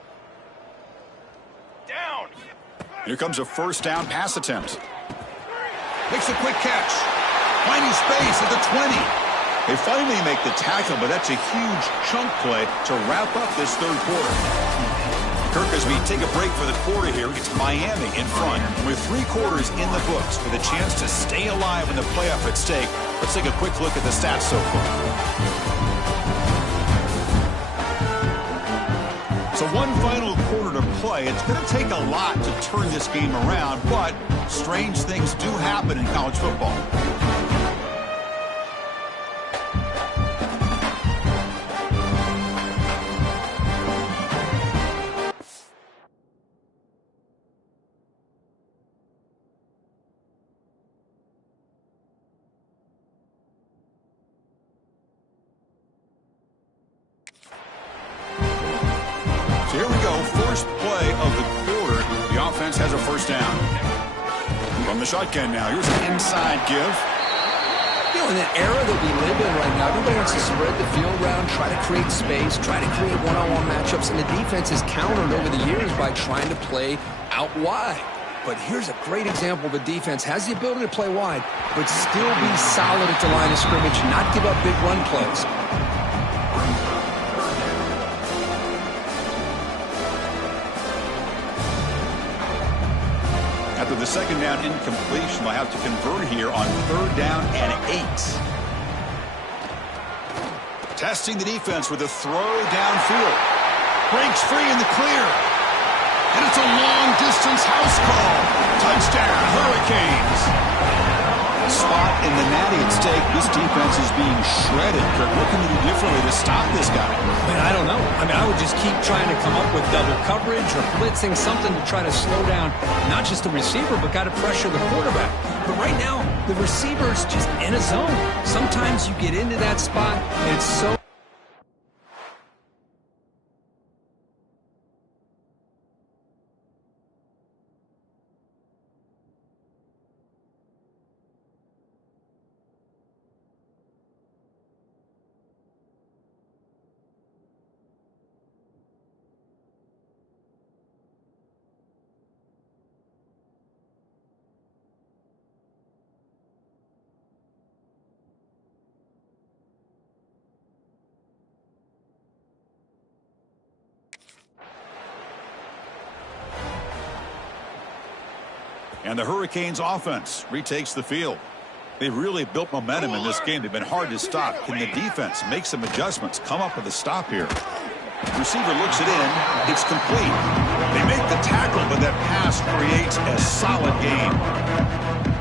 Down. Here comes a first down pass attempt. Makes a quick catch. Finding space at the 20. They finally make the tackle, but that's a huge chunk play to wrap up this third quarter. Kirk, as we take a break for the quarter here, it's Miami in front. With 3 quarters in the books with a chance to stay alive in the playoff at stake. Let's take a quick look at the stats so far. So one final quarter to play. It's going to take a lot to turn this game around, but strange things do happen in college football. Here we go, first play of the quarter. The offense has a first down. From the shotgun now, here's an inside give. You know, in the era that we live in right now, everybody wants to spread the field around, try to create space, try to create one-on-one matchups, and the defense has countered over the years by trying to play out wide. But here's a great example of a defense has the ability to play wide, but still be solid at the line of scrimmage, not give up big run plays. After the second down incompletion, they'll have to convert here on 3rd down and 8. Testing the defense with a throw downfield. Breaks free in the clear. And it's a long-distance house call. Touchdown, Hurricanes. Spot in the natty at stake. This defense is being shredded. Kirk, what can you do differently to stop this guy? Man, I don't know. I mean, I would just keep trying to come up with double coverage or blitzing, something to try to slow down not just the receiver, but got to pressure the quarterback. But right now, the receiver's just in a zone. Sometimes you get into that spot, and it's so... And the Hurricanes offense retakes the field. They've really built momentum in this game. They've been hard to stop. Can the defense make some adjustments, come up with a stop here? Receiver looks it in. It's complete. They make the tackle, but that pass creates a solid gain.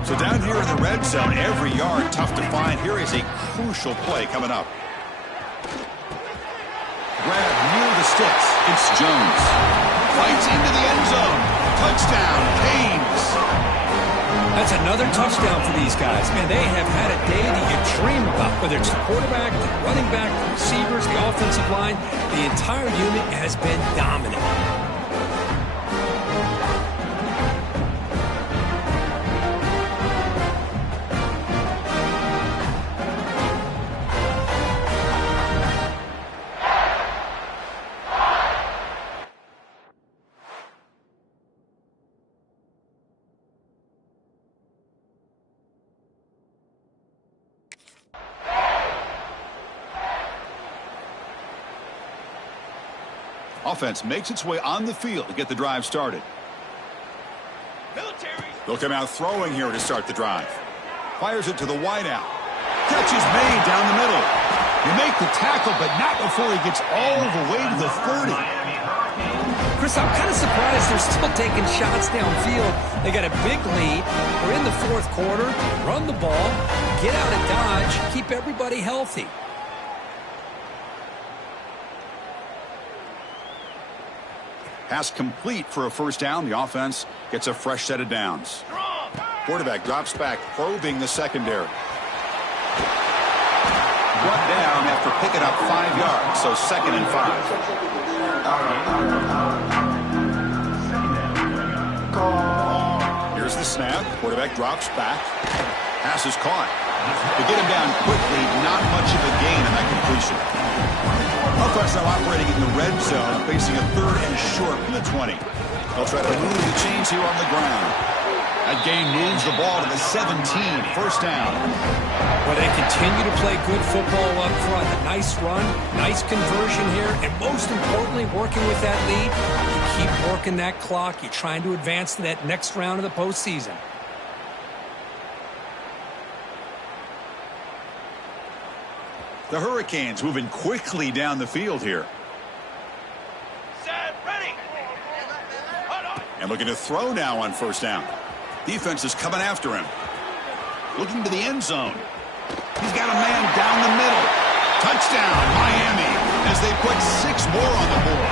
So down here in the red zone, every yard tough to find. Here is a crucial play coming up. Grab near the sticks. It's Jones. Fights into the end zone. Touchdown, Canes. That's another touchdown for these guys. Man, they have had a day that you dream about, whether it's the quarterback, the running back, the receivers, the offensive line. The entire unit has been dominant. Offense makes its way on the field to get the drive started. Military. They'll come out throwing here to start the drive. Fires it to the wideout. Catch is made down the middle. They make the tackle, but not before he gets all the way to the 30. Chris, I'm kind of surprised they're still taking shots downfield. They got a big lead. We're in the 4th quarter. Run the ball. Get out of Dodge. Keep everybody healthy. Pass complete for a first down. The offense gets a fresh set of downs. Quarterback drops back, probing the secondary. Brought down after picking up 5 yards, so 2nd and 5. Here's the snap. Quarterback drops back. Pass is caught. To get him down quickly, not much of a gain in that completion. Offense now operating in the red zone, facing a 3rd and short from the 20. They'll try to move the chains here on the ground. That gain moves the ball to the 17, first down. Well, they continue to play good football up front. A nice run, nice conversion here, and most importantly, working with that lead, you keep working that clock. You're trying to advance to that next round of the postseason. The Hurricanes moving quickly down the field here. Set, ready. And looking to throw now on first down. Defense is coming after him. Looking to the end zone. He's got a man down the middle. Touchdown, Miami, as they put 6 more on the board.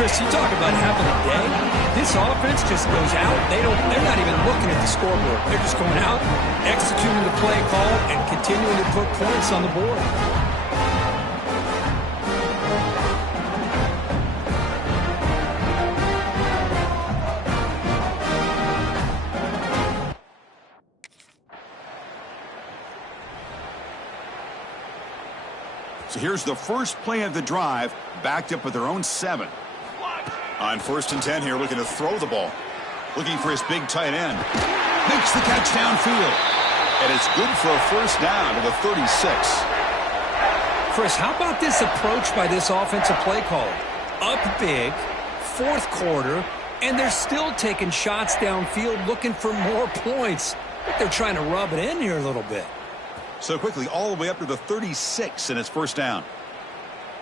Chris, you talk about having a day. This offense just goes out. They're not even looking at the scoreboard. They're just going out, executing the play call, and continuing to put points on the board. So here's the first play of the drive, backed up with their own 7. On 1st and 10 here, looking to throw the ball. Looking for his big tight end. Makes the catch downfield. And it's good for a first down to the 36. Chris, how about this approach by this offensive play caller? Up big, 4th quarter, and they're still taking shots downfield looking for more points. They're trying to rub it in here a little bit. So quickly, all the way up to the 36 and it's first down.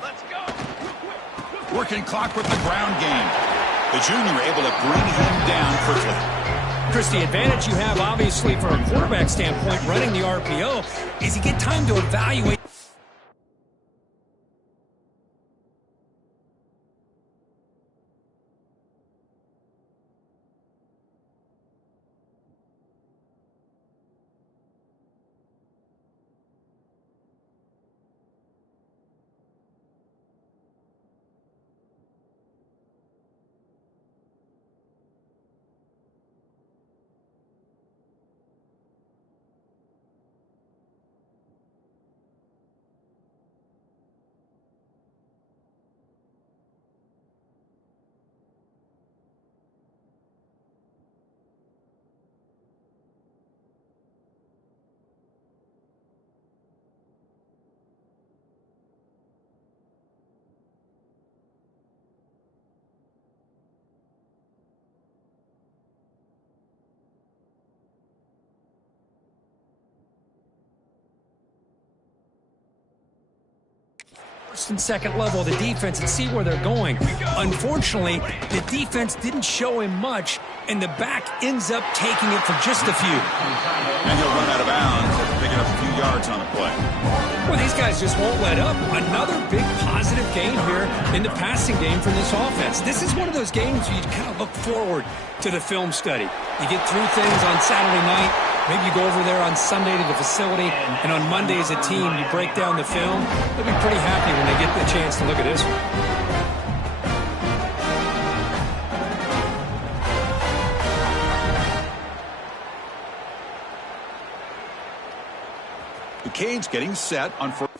Let's go. Working clock with the ground game. The junior able to bring him down quickly. Chris, the advantage you have, obviously, from a quarterback standpoint, running the RPO, is you get time to evaluate. First and second level of the defense and see where they're going. Unfortunately, the defense didn't show him much, and the back ends up taking it for just a few. And he'll run out of bounds after picking up a few yards on the play. Well, these guys just won't let up. Another big positive gain here in the passing game for this offense. This is one of those games where you kind of look forward to the film study. You get through things on Saturday night. Maybe you go over there on Sunday to the facility, and on Monday as a team, you break down the film. They'll be pretty happy when they get the chance to look at this one. The Canes getting set on first.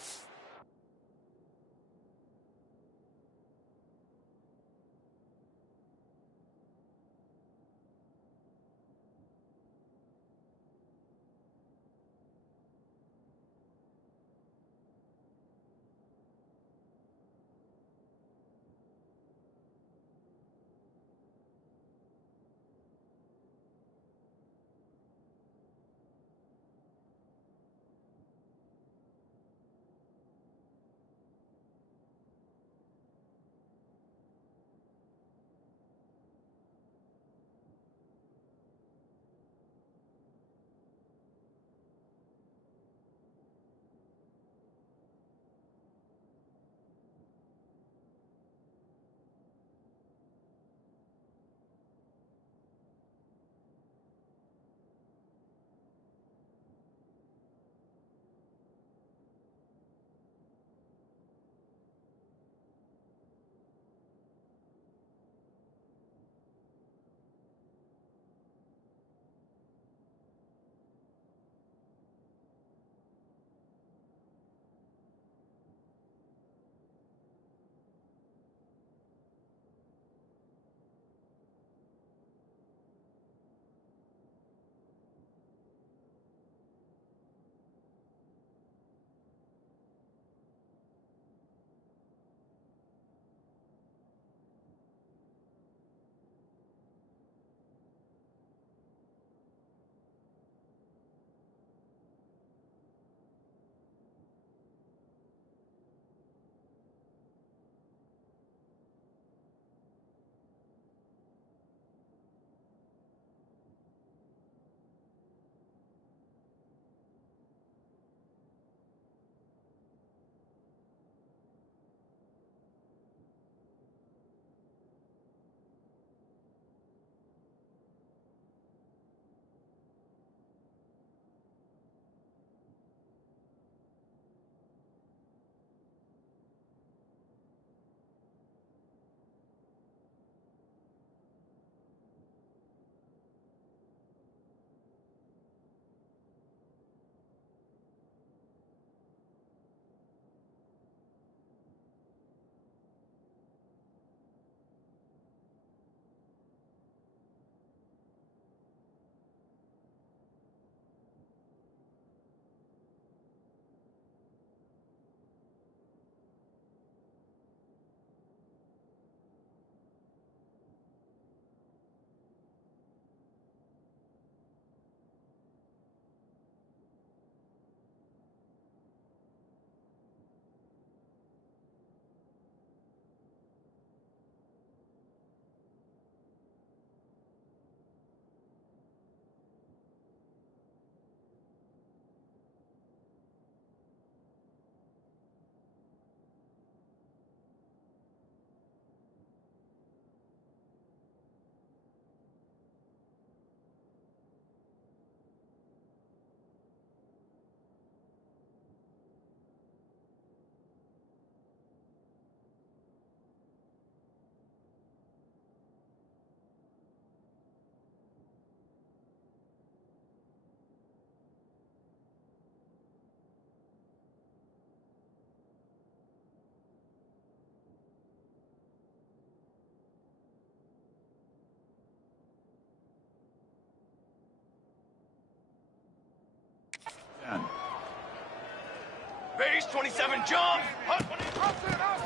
Base 27 jump.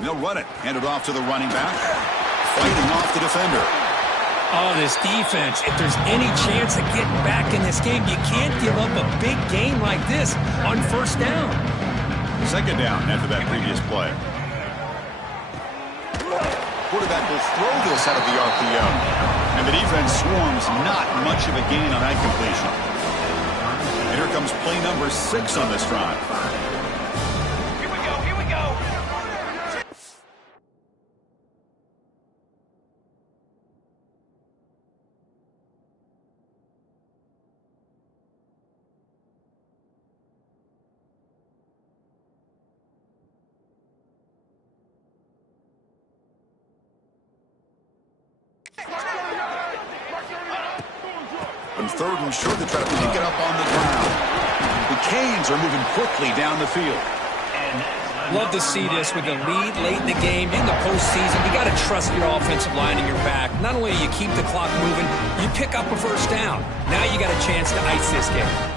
They'll run it. Hand it off to the running back. Fighting off the defender. Oh, this defense, if there's any chance of getting back in this game, you can't give up a big gain like this on first down. Second down after that previous play. Quarterback will throw this out of the RPO. And the defense swarms not much of a gain on that completion. And here comes play number 6 on this drive. Here we go, here we go. On third and short, they try to pick it up on the ground. The Canes are moving quickly down the field. Love to see this with the lead late in the game, in the postseason. You got to trust your offensive line in your back. Not only do you keep the clock moving, you pick up a first down. Now you got a chance to ice this game.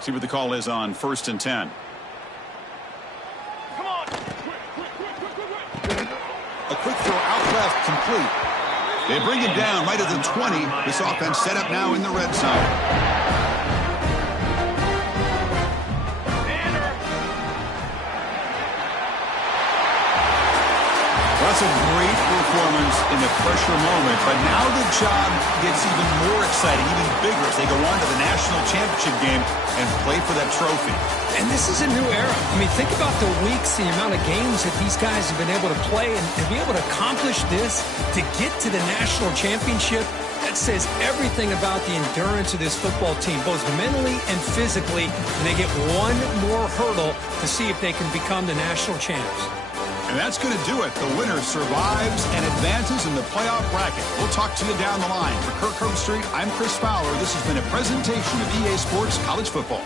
See what the call is on 1st and 10. Come on. A quick throw out left, complete. They bring him down right at the 20. This offense set up now in the red zone. That's a great performance in the pressure moment, but now the job gets even more exciting, even bigger as they go on to the national championship game and play for that trophy. And this is a new era. I mean, think about the weeks, the amount of games that these guys have been able to play, and to be able to accomplish this, to get to the national championship, that says everything about the endurance of this football team, both mentally and physically, and they get one more hurdle to see if they can become the national champs. And that's going to do it. The winner survives and advances in the playoff bracket. We'll talk to you down the line. For Kirk Herbstreit, I'm Chris Fowler. This has been a presentation of EA Sports College Football.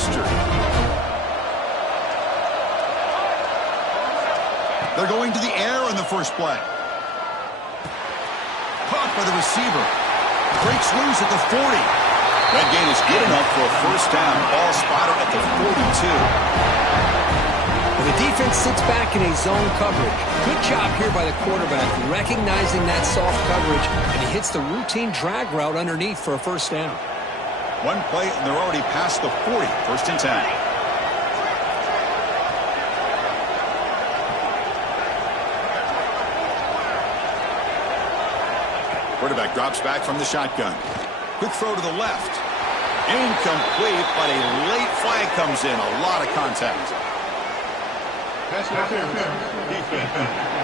flustered. They're going to the air in the first play. Caught by the receiver. Breaks loose at the 40. That gain is good enough for a first down. Ball spotted at the 42. Well, the defense sits back in a zone coverage. Good job here by the quarterback, recognizing that soft coverage, and he hits the routine drag route underneath for a first down. One play, and they're already past the 40. First and 10. Quarterback drops back from the shotgun. Quick throw to the left. Incomplete, but a late flag comes in. A lot of contact. Pass interference. Defense.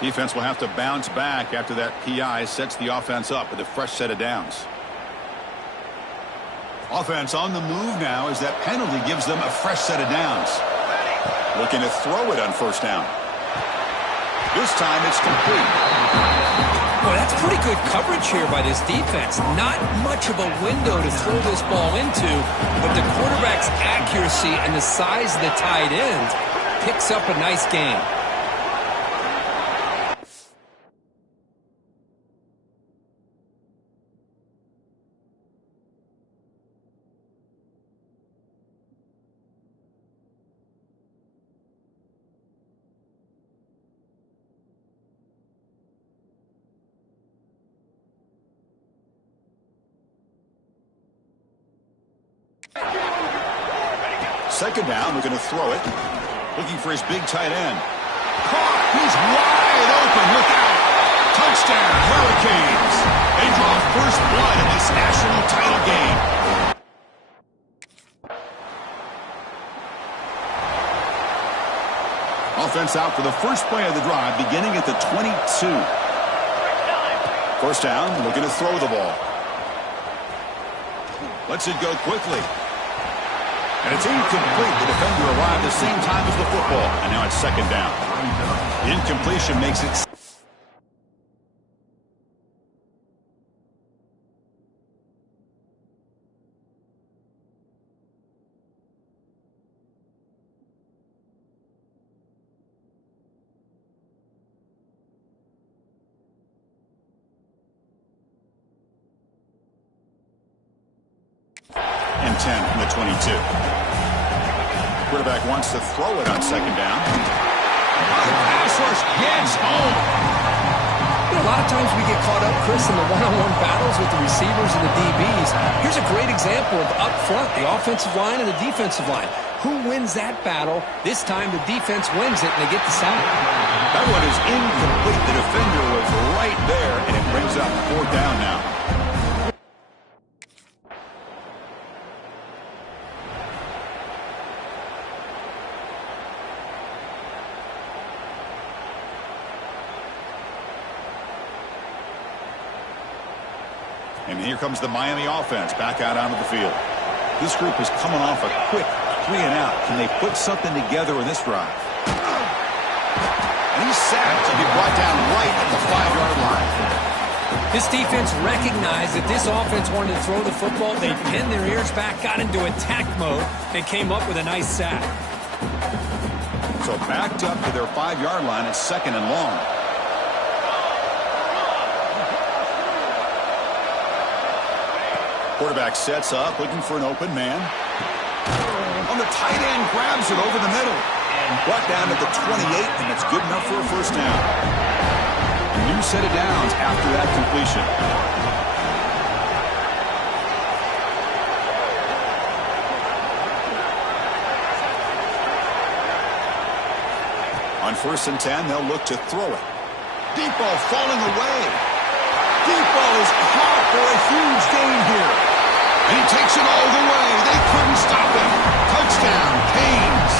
Defense will have to bounce back after that PI sets the offense up with a fresh set of downs. Offense on the move now as that penalty gives them a fresh set of downs. Looking to throw it on first down. This time it's complete. Boy, that's pretty good coverage here by this defense. Not much of a window to throw this ball into, but the quarterback's accuracy and the size of the tight end picks up a nice gain. Second down, we're going to throw it. Looking for his big tight end. Caught! He's wide open. Look out! Touchdown, Hurricanes! They draw first blood in this national title game. Offense out for the first play of the drive, beginning at the 22. First down, looking to throw the ball. Lets it go quickly. And it's incomplete. The defender arrived the same time as the football. And now it's second down. The incompletion makes it... and 10 from the 22. Quarterback wants to throw it on second down. Pass rush gets home. You know, a lot of times we get caught up, Chris, in the one-on-one battles with the receivers and the DBs. Here's a great example of up front, the offensive line and the defensive line. Who wins that battle? This time the defense wins it, and they get the sack. That one is incomplete. The defender was right there, and it brings up fourth down now. And here comes the Miami offense back out onto the field. This group is coming off a quick 3-and-out. Can they put something together in this drive? And he's sacked to be brought down right at the 5-yard line. This defense recognized that this offense wanted to throw the football. They pinned their ears back, got into attack mode, and came up with a nice sack. So backed up to their 5-yard line at second and long. Quarterback sets up, looking for an open man. On the tight end, grabs it over the middle. Brought down to the 28, and that's good enough for a first down. A new set of downs after that completion. On first and 10, they'll look to throw it. Deep ball falling away. Deep ball is caught for a huge gain here. And he takes it all the way. They couldn't stop him. Touchdown, Canes.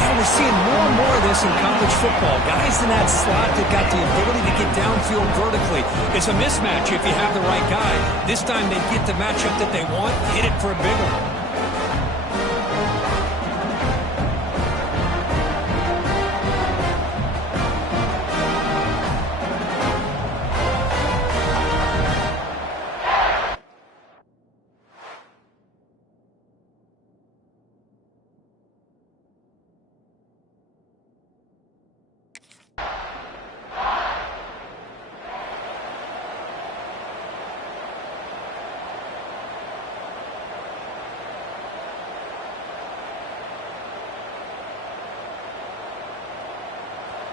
Yeah, we're seeing more and more of this in college football. Guys in that slot that got the ability to get downfield vertically. It's a mismatch if you have the right guy. This time they get the matchup that they want, hit it for a big one.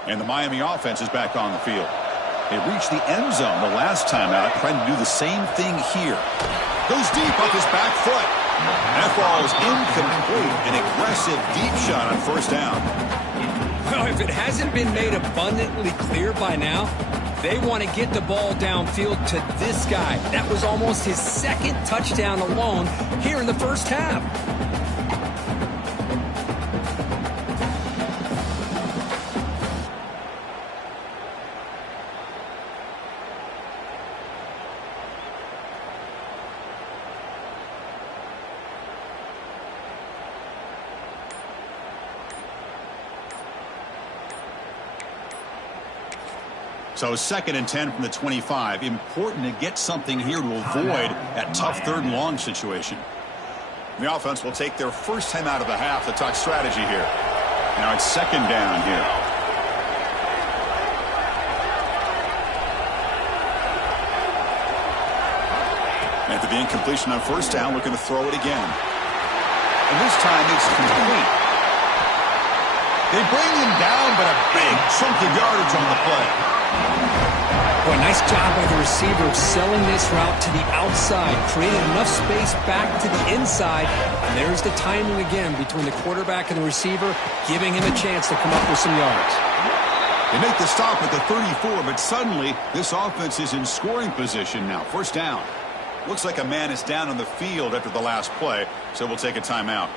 And the Miami offense is back on the field. They reached the end zone the last time out, trying to do the same thing here. Goes deep off his back foot. That ball is incomplete. An aggressive deep shot on first down. Well, if it hasn't been made abundantly clear by now, they want to get the ball downfield to this guy. That was almost his second touchdown alone here in the first half. So 2nd and 10 from the 25. Important to get something here to avoid that tough 3rd and long situation. The offense will take their first time out of the half to talk strategy here. Now it's 2nd down here. After the incompletion on first down, we're going to throw it again. And this time it's complete. They bring him down, but a big chunk of yardage on the play. Boy, nice job by the receiver of selling this route to the outside, creating enough space back to the inside. And there's the timing again between the quarterback and the receiver, giving him a chance to come up with some yards. They make the stop at the 34, but suddenly this offense is in scoring position now. First down. Looks like a man is down on the field after the last play, so we'll take a timeout.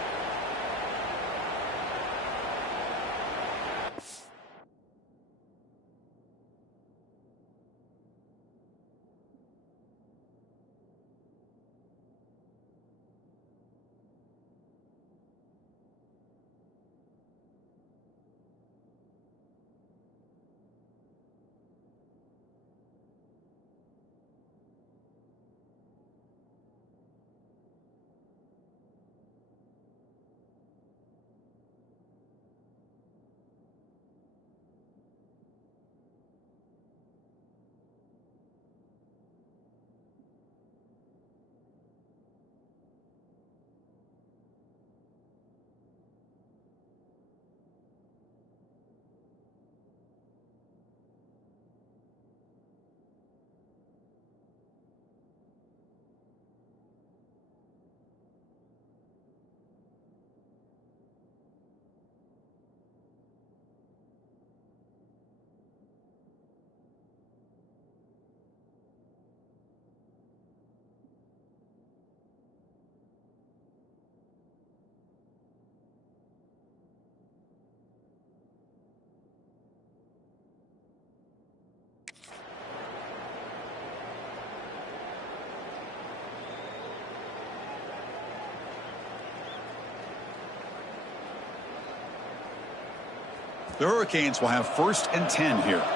The Hurricanes will have 1st and 10 here. Let's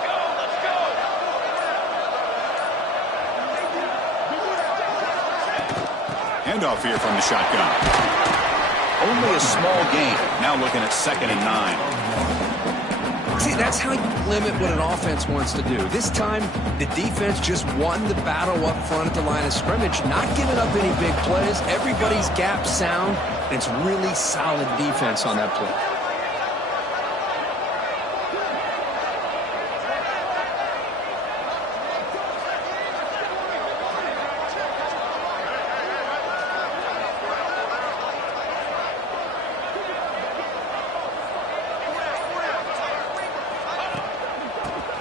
go, let's go. Handoff here from the shotgun. Only a small gain. Now looking at 2nd and 9. See, that's how you limit what an offense wants to do. This time, the defense just won the battle up front at the line of scrimmage, not giving up any big plays. Everybody's gap sound. It's really solid defense on that play.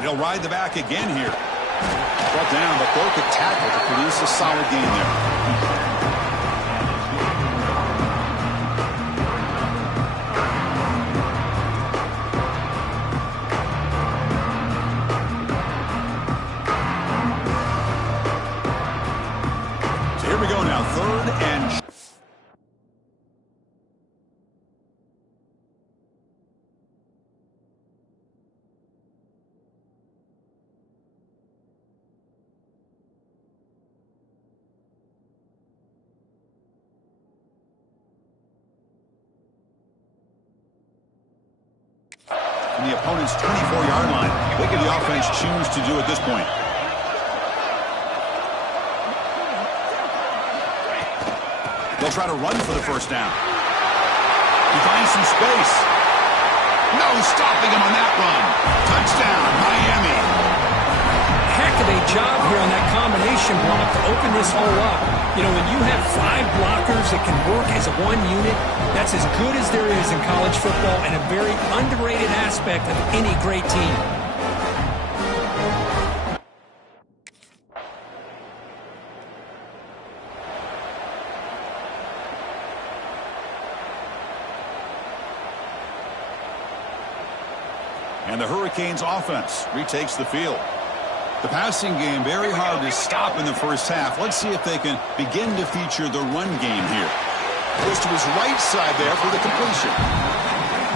They'll ride the back again here. Brought down, but broke a tackle to produce a solid gain there. Here we go now, 3rd and... from the opponent's 24-yard line. What can the offense choose to do at this point? They'll try to run for the first down. He finds some space. No stopping him on that run. Touchdown, Miami. Heck of a job here on that combination block to open this hole up. You know, when you have 5 blockers that can work as one unit, that's as good as there is in college football and a very underrated aspect of any great team. And the Hurricanes offense retakes the field. The passing game very hard to stop in the first half. Let's see if they can begin to feature the run game here. Goes to his right side there for the completion.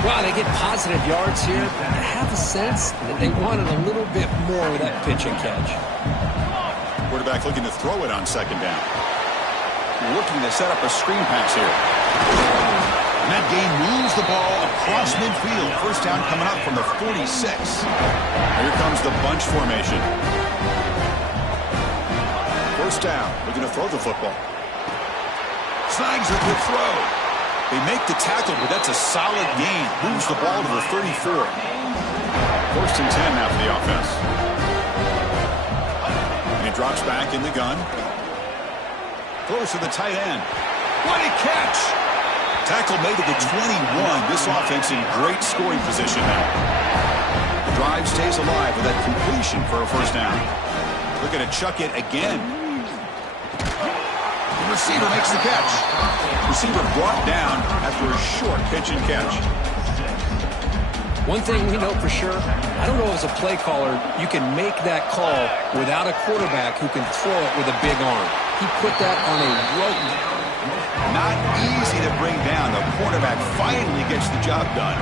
Wow, they get positive yards here. I have a sense that they wanted a little bit more with that pitch and catch. Quarterback looking to throw it on second down. Looking to set up a screen pass here. And that gain moves the ball across midfield. First down coming up from the 46. Here comes the bunch formation. First down, looking to throw the football. Snags a good throw. They make the tackle, but that's a solid gain. Moves the ball to the 34. First and 10 now for the offense. And he drops back in the gun. Throws to the tight end. What a catch! Tackle made to the 21. This offense in great scoring position now. The drive stays alive with that completion for a first down. Looking to chuck it again. The receiver makes the catch. Receiver brought down after a short pitch and catch. One thing we know for sure, I don't know as a play caller, you can make that call without a quarterback who can throw it with a big arm. He put that on a rope. Not easy to bring down. The quarterback finally gets the job done.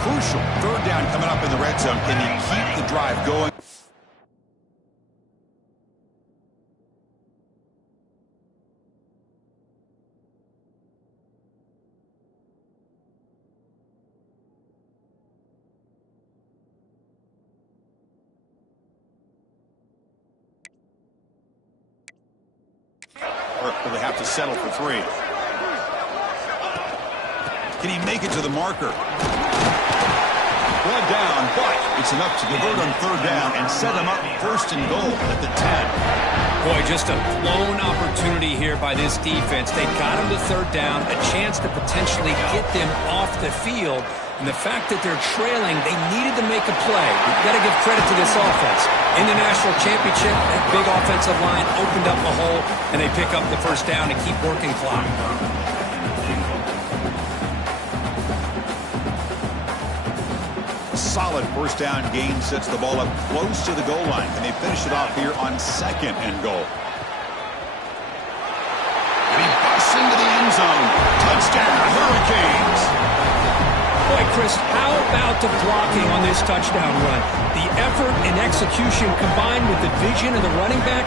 Crucial. Third down coming up in the red zone. Can he keep the drive going? Or will they have to settle for 3? Can he make it to the marker? Brought down, but it's enough to convert on third down and set him up first and goal at the 10. Boy, just a blown opportunity here by this defense. They got him to third down, a chance to potentially get them off the field. And the fact that they're trailing, they needed to make a play. You've got to give credit to this offense. In the national championship, that big offensive line opened up a hole, and they pick up the first down to keep working clock. Solid first down gain sets the ball up close to the goal line, and they finish it off here on second and goal. And he busts into the end zone. Touchdown, Hurricanes. Boy, Chris, how about the blocking on this touchdown run? The effort and execution combined with the vision of the running back.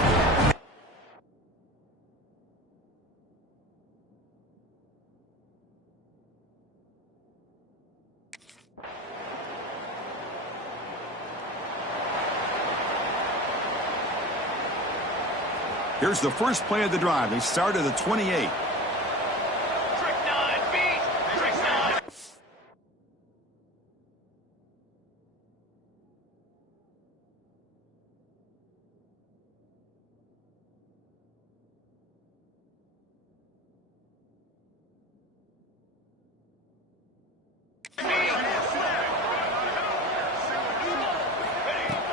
Here's the first play of the drive. They start at the 28. Trick 9, beat! Trick 9!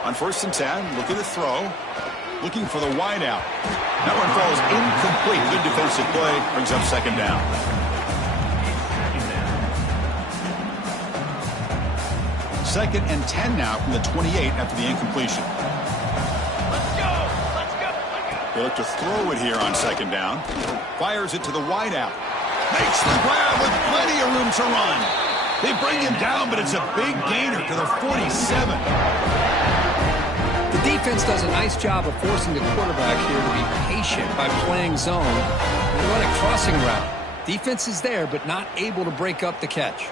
On first and 10, looking to throw. Looking for the wide out. That one falls incomplete. Good defensive play. Brings up second down. Second and 10 now from the 28 after the incompletion. Let's go! Let's go! They look to throw it here on second down. Fires it to the wide out. Makes the grab with plenty of room to run. They bring him down, but it's a big gainer to the 47. The defense does a nice job of forcing the quarterback here to be patient by playing zone and run a crossing route. Defense is there, but not able to break up the catch.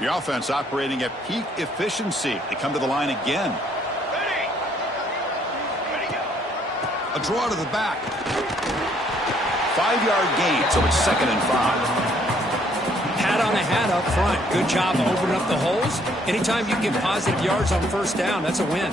The offense operating at peak efficiency. They come to the line again. Ready! Ready, go! A draw to the back. 5-yard gain, so it's second and 5. on the hat up front. Good job opening up the holes. Anytime you get positive yards on first down, that's a win.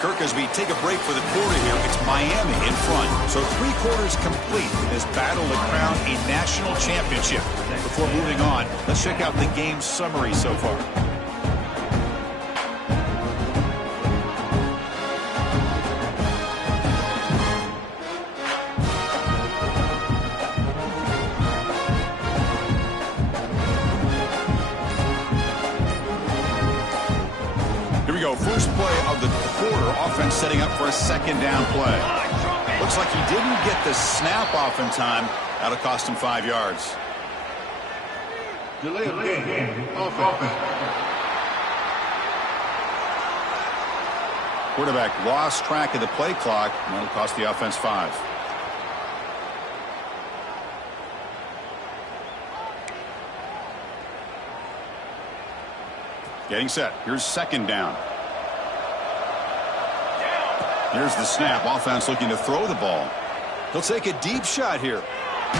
Kirk, as we take a break for the quarter here, it's Miami in front. So 3 quarters complete in this battle to crown a national championship. Before moving on, let's check out the game summary so far. First play of the quarter, offense setting up for a second down play. Looks like he didn't get the snap off in time. That'll cost him 5 yards. Delay of game. Offense. Quarterback lost track of the play clock, and that'll cost the offense 5. Getting set. Here's second down. Here's the snap. Offense looking to throw the ball. He'll take a deep shot here.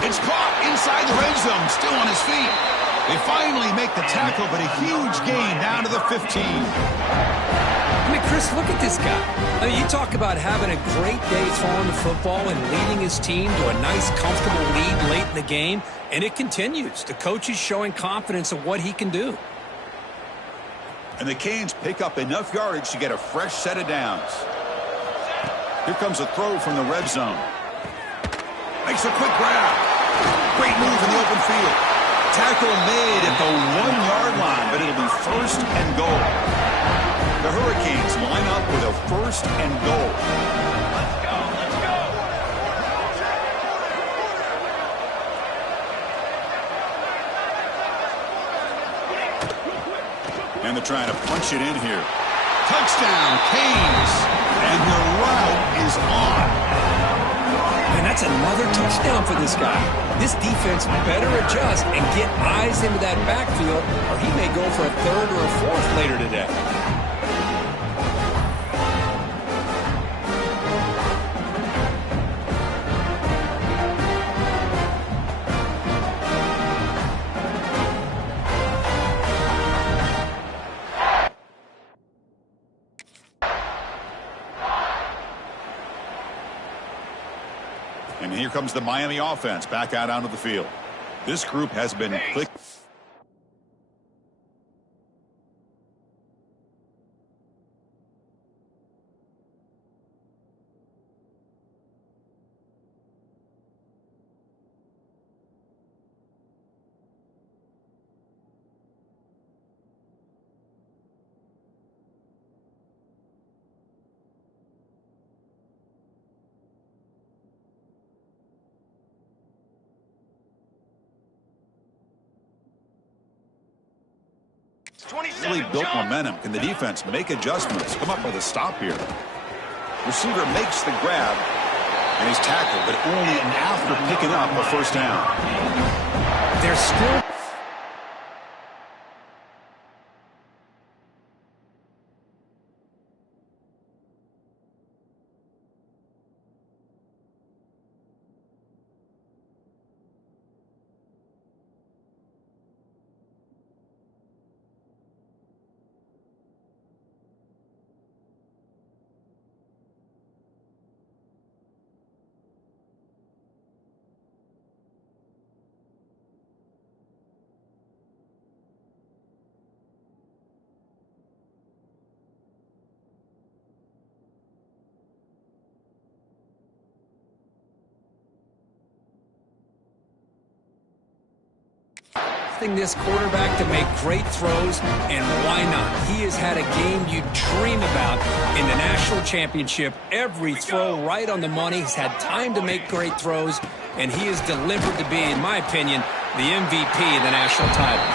It's caught inside the red zone. Still on his feet. They finally make the tackle, but a huge gain down to the 15. I mean, Chris, look at this guy. I mean, you talk about having a great day throwing the football and leading his team to a nice, comfortable lead late in the game, and it continues. The coach is showing confidence of what he can do. And the Canes pick up enough yardage to get a fresh set of downs. Here comes a throw from the red zone. Makes a quick grab. Great move in the open field. Tackle made at the 1-yard line, but it'll be first and goal. The Hurricanes line up with a first and goal. Let's go, let's go. And they're trying to punch it in here. Touchdown, Canes. And the route is on. And that's another touchdown for this guy. This defense better adjust and get eyes into that backfield, or he may go for a 3rd or a 4th later today. And here comes the Miami offense back out onto the field. This group has been clicked. Really built momentum. Can the defense make adjustments? Come up with a stop here. Receiver makes the grab, and he's tackled, but only after picking up a first down. They're still... This quarterback to make great throws, and why not? He has had a game you dream about in the national championship. Every throw right on the money. He's had time to make great throws, and he is delivered to be, in my opinion, the MVP of the national title.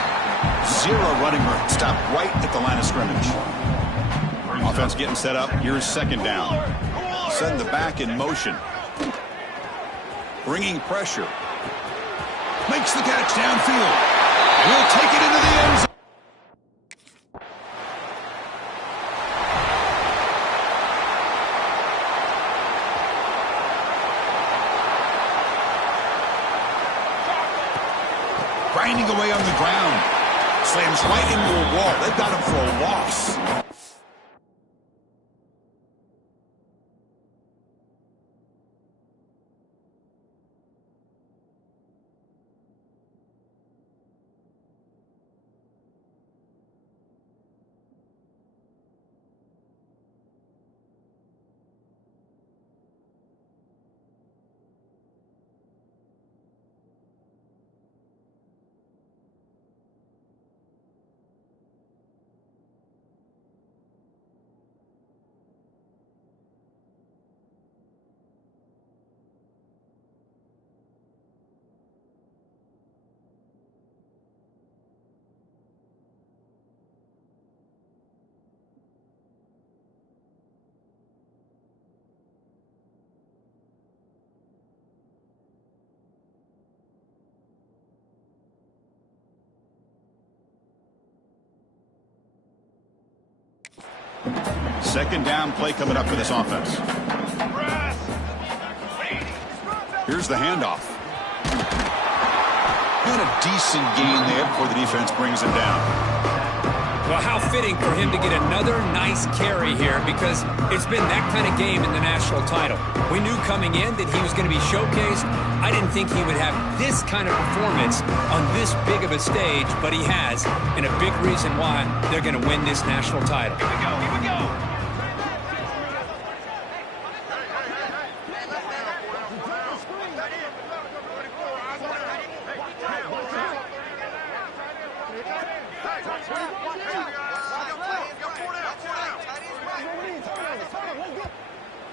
0 running room. Stopped right at the line of scrimmage. Offense getting set up. Here's second down. Setting the back in motion. Bringing pressure. Makes the catch downfield. He'll take it into the end zone. Grinding away on the ground. Slams right into a wall. They've got him for a loss. Second down play coming up for this offense. Here's the handoff. Got a decent gain there before the defense brings him down. Well, how fitting for him to get another nice carry here, because it's been that kind of game in the national title. We knew coming in that he was going to be showcased. I didn't think he would have this kind of performance on this big of a stage, but he has, and a big reason why they're going to win this national title. Here we go, here we go.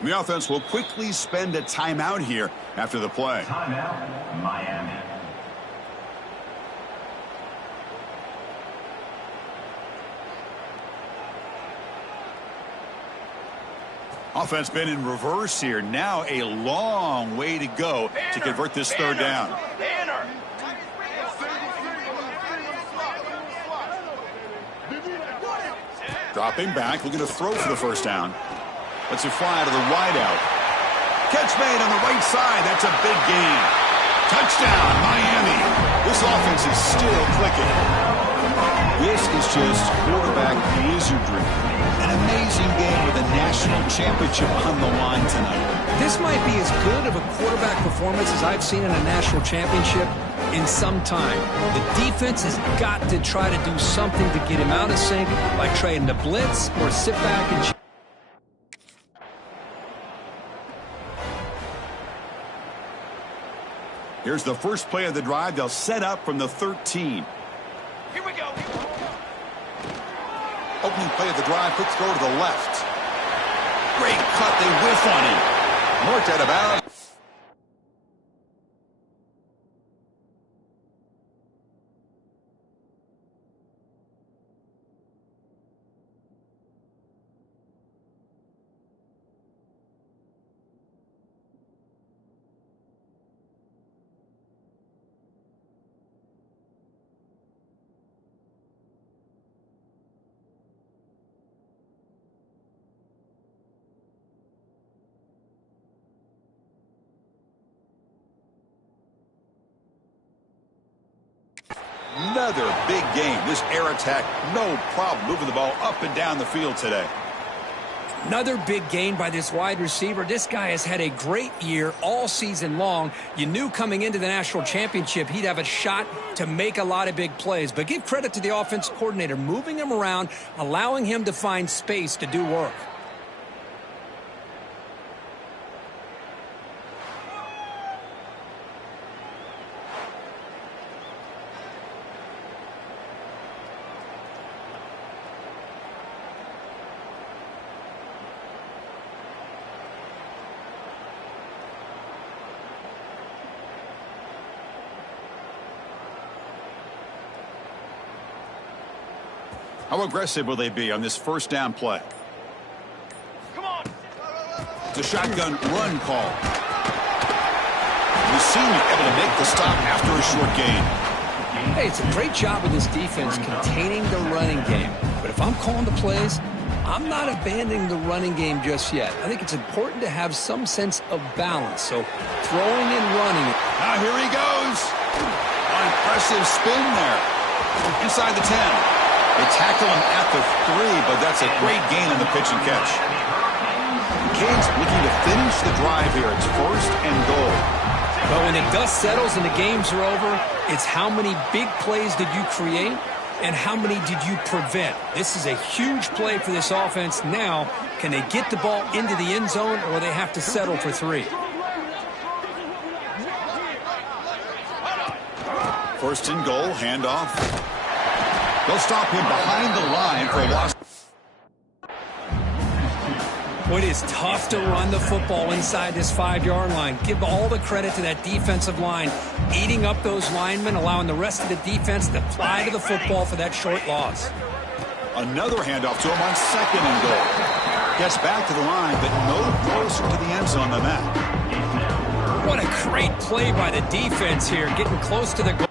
The offense will quickly spend a timeout here after the play. Timeout, Miami. Offense been in reverse here. Now a long way to go to convert this third down. Dropping back, looking to throw for the first down. Let's it fly to the wide out. Catch made on the right side. That's a big gain. Touchdown, Miami. This offense is still clicking. This is just quarterback wizardry. An amazing game with a national championship on the line tonight. This might be as good of a quarterback performance as I've seen in a national championship in some time. The defense has got to try to do something to get him out of sync, like trading the blitz or sit back and Here's the first play of the drive. They'll set up from the 13. Here we go. Opening play of the drive, quick throw to the left. Great cut, they whiff on him. Marked out of bounds. Another big game. This air attack, no problem moving the ball up and down the field today. Another big gain by this wide receiver. This guy has had a great year all season long. You knew coming into the national championship he'd have a shot to make a lot of big plays. But give credit to the offense coordinator, moving him around, allowing him to find space to do work. How aggressive will they be on this first down play? It's a shotgun run call. The senior able to make the stop after a short gain. Hey, it's a great job of this defense containing the running game. But if I'm calling the plays, I'm not abandoning the running game just yet. I think it's important to have some sense of balance. So throwing and running. Now here he goes. Impressive spin there. Inside the 10. They tackle him at the 3, but that's a great gain on the pitch and catch. The Canes looking to finish the drive here. It's 1st and goal. But when the dust settles and the games are over, it's how many big plays did you create and how many did you prevent? This is a huge play for this offense. Now, can they get the ball into the end zone or they have to settle for 3? 1st and goal, handoff. They'll stop him behind the line for a loss. It is tough to run the football inside this 5-yard line. Give all the credit to that defensive line, eating up those linemen, allowing the rest of the defense to fly to the football for that short loss. Another handoff to him on 2nd and goal. Gets back to the line, but no closer to the end zone than that. What a great play by the defense here, getting close to the goal.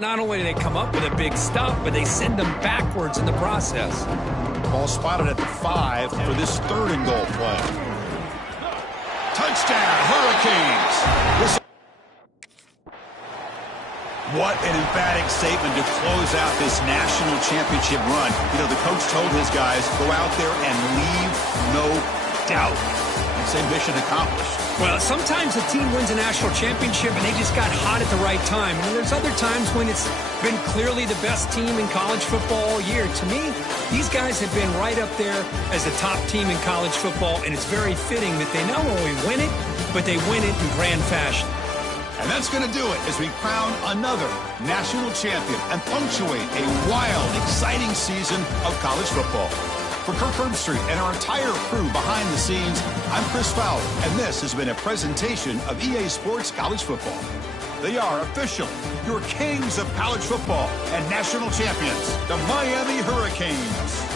Not only do they come up with a big stop, but they send them backwards in the process. Ball spotted at the 5 for this 3rd and goal play. Touchdown, Hurricanes! What an emphatic statement to close out this national championship run. You know, the coach told his guys, go out there and leave no doubt. I'd say mission accomplished. Well, sometimes a team wins a national championship and they just got hot at the right time. And there's other times when it's been clearly the best team in college football all year. To me, these guys have been right up there as the top team in college football, and it's very fitting that they not only win it, but they win it in grand fashion. And that's going to do it as we crown another national champion and punctuate a wild, exciting season of college football. For Kirk Herbstreit and our entire crew behind the scenes, I'm Chris Fowler, and this has been a presentation of EA Sports College Football. They are officially your kings of college football and national champions, the Miami Hurricanes.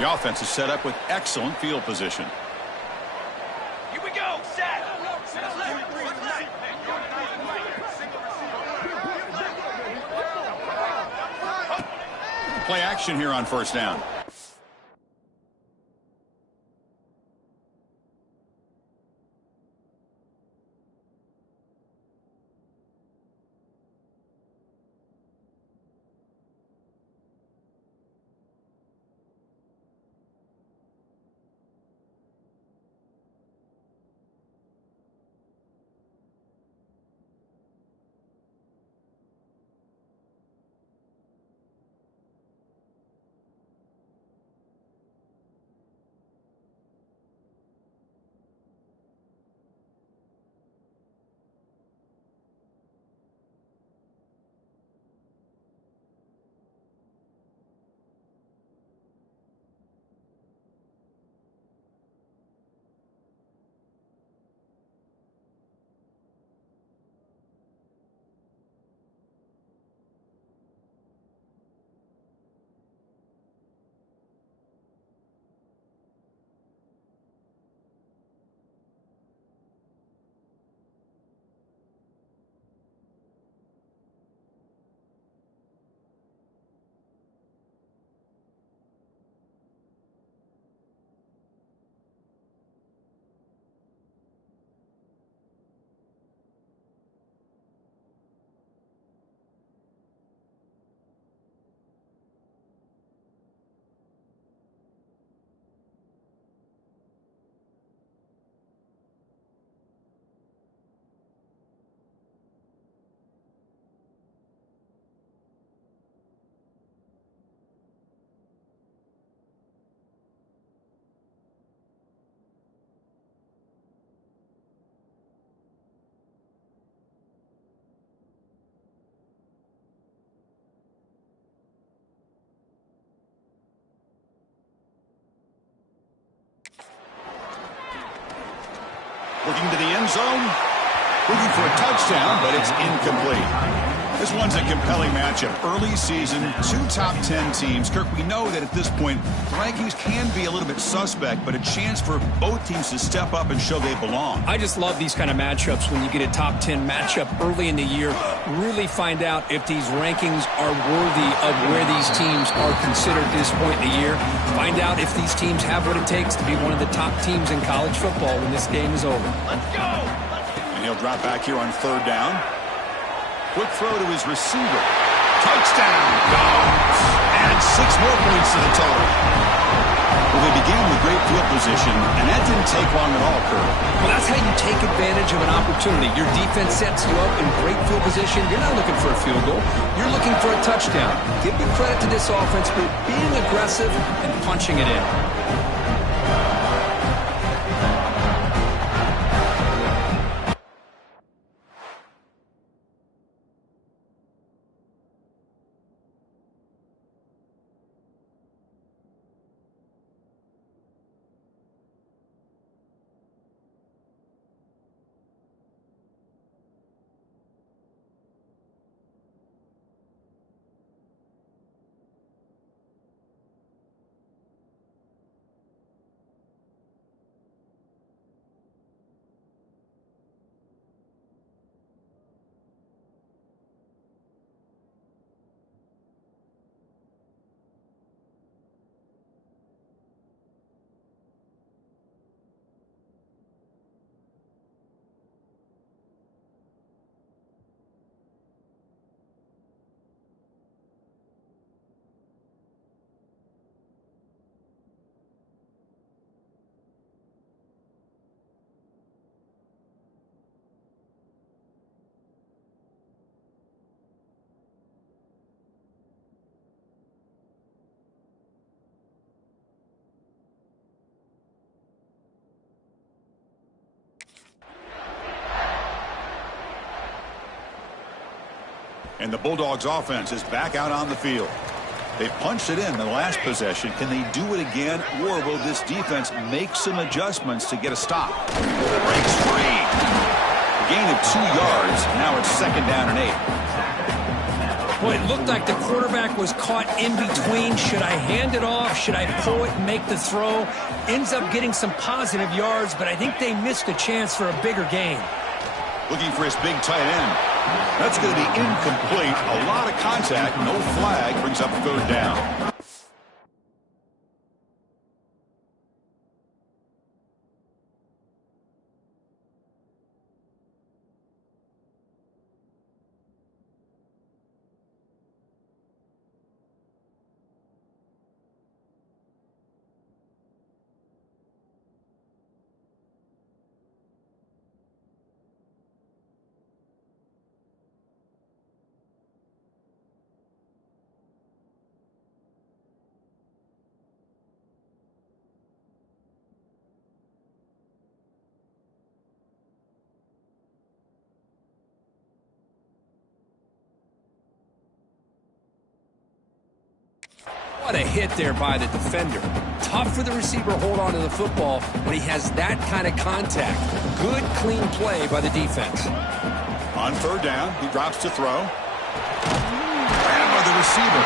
The offense is set up with excellent field position. Here we go. Set. Play action here on first down. Looking to the end zone. Looking for a touchdown, but it's incomplete. This one's a compelling matchup. Early season, two top 10 teams. Kirk, we know that at this point, the rankings can be a little bit suspect, but a chance for both teams to step up and show they belong. I just love these kind of matchups when you get a top 10 matchup early in the year. Really find out if these rankings are worthy of where these teams are considered at this point in the year. Find out if these teams have what it takes to be one of the top teams in college football when this game is over. Let's go. And he'll drop back here on third down. Quick throw to his receiver. Touchdown. Goes. And 6 more points to the total. Well, they began with great field position, and that didn't take long at all, Kurt. Well, that's how you take advantage of an opportunity. Your defense sets you up in great field position. You're not looking for a field goal. You're looking for a touchdown. Give the credit to this offense for being aggressive and punching it in. And the Bulldogs offense is back out on the field. They punched it in the last possession. Can they do it again, or will this defense make some adjustments to get a stop? Breaks free. A gain of 2 yards. Now it's 2nd down and 8. Well, it looked like the quarterback was caught in between. Should I hand it off? Should I pull it and make the throw? Ends up getting some positive yards, but I think they missed a chance for a bigger gain. Looking for his big tight end. That's going to be incomplete. A lot of contact. No flag. Brings up 3rd down. What a hit there by the defender. Tough for the receiver to hold on to the football when he has that kind of contact. Good, clean play by the defense. On 3rd down, he drops to throw. Grabbed by the receiver.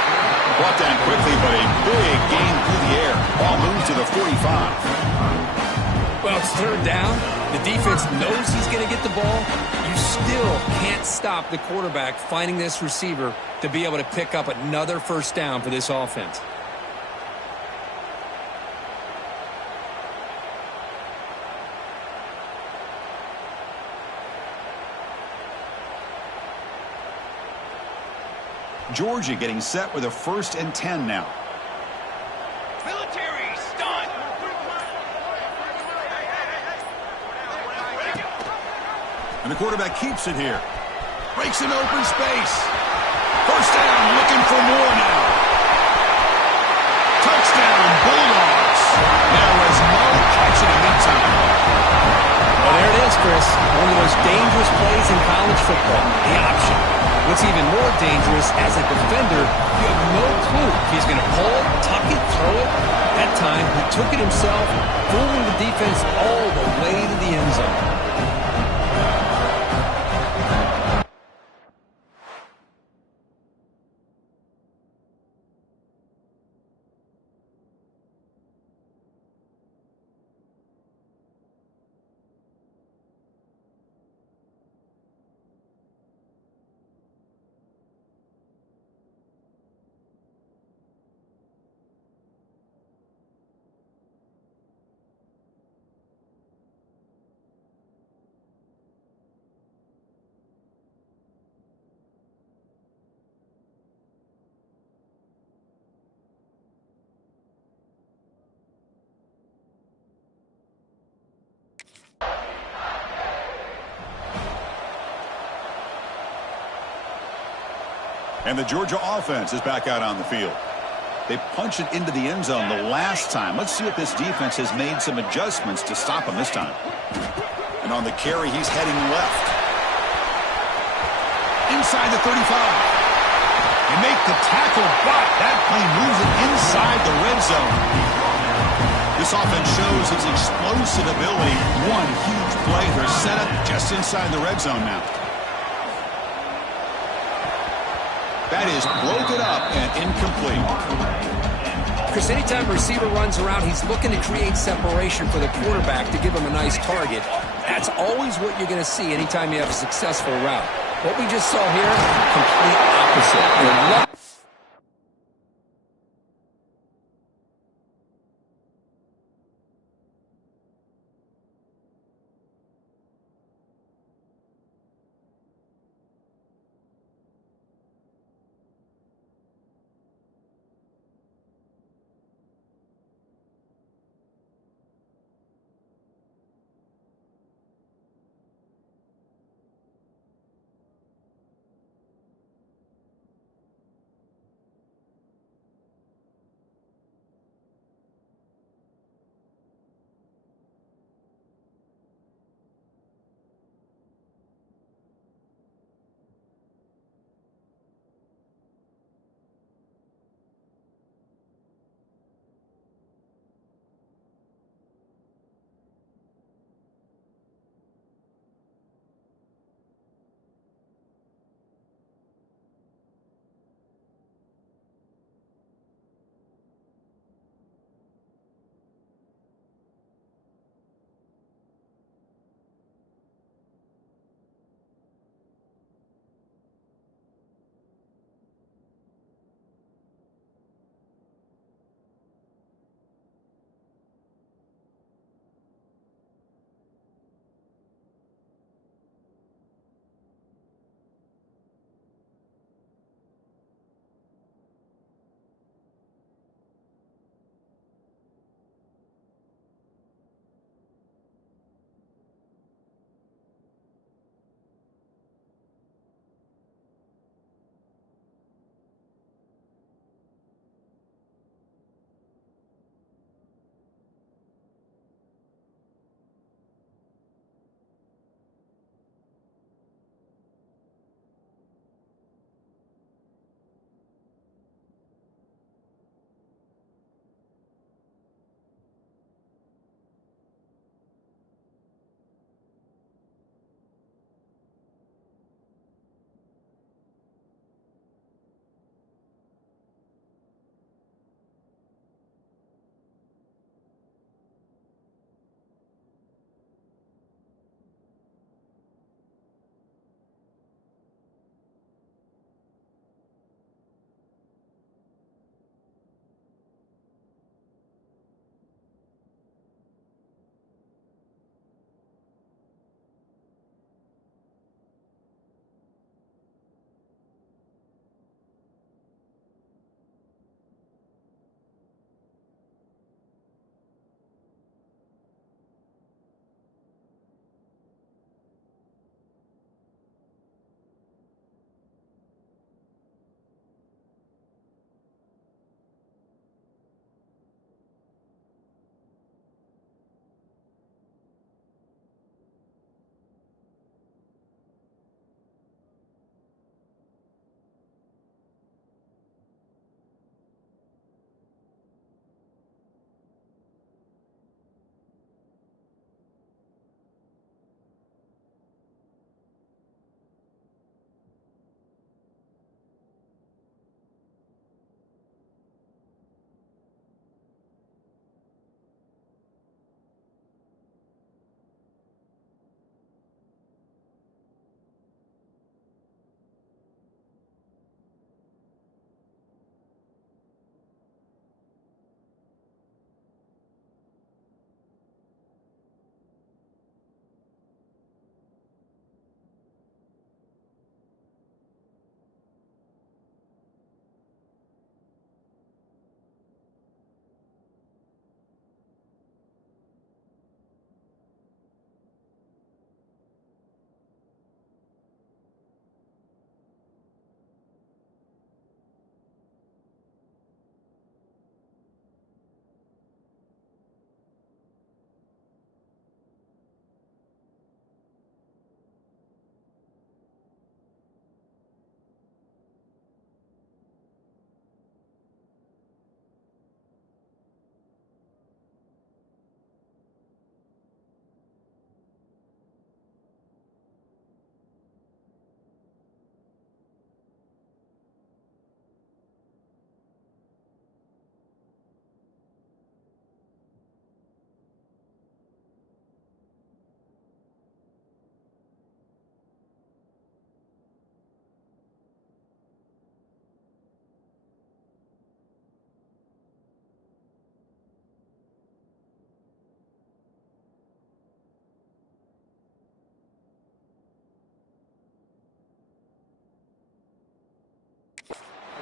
Brought down quickly, but a big gain through the air. Ball moves to the 45. Well, it's 3rd down. The defense knows he's going to get the ball. You still can't stop the quarterback finding this receiver to be able to pick up another 1st down for this offense. Georgia getting set with a 1st and 10 now. Military stunt. And the quarterback keeps it here. Breaks an open space. 1st down, looking for more now. Touchdown, Bulldogs. There was no catch in the meantime. Well, there it is, Chris. One of the most dangerous plays in college football, the option. What's even more dangerous, as a defender, you have no clue if he's going to pull it, tuck it, throw it. That time, he took it himself, fooling the defense all the way to the end zone. And the Georgia offense is back out on the field. They punched it into the end zone the last time. Let's see if this defense has made some adjustments to stop him this time. And on the carry, he's heading left. Inside the 35. They make the tackle, but that play moves it inside the red zone. This offense shows its explosive ability. One huge play. They're set up just inside the red zone now. That is broken up and incomplete. Chris, anytime a receiver runs around, he's looking to create separation for the quarterback to give him a nice target. That's always what you're going to see anytime you have a successful route. What we just saw here, complete opposite.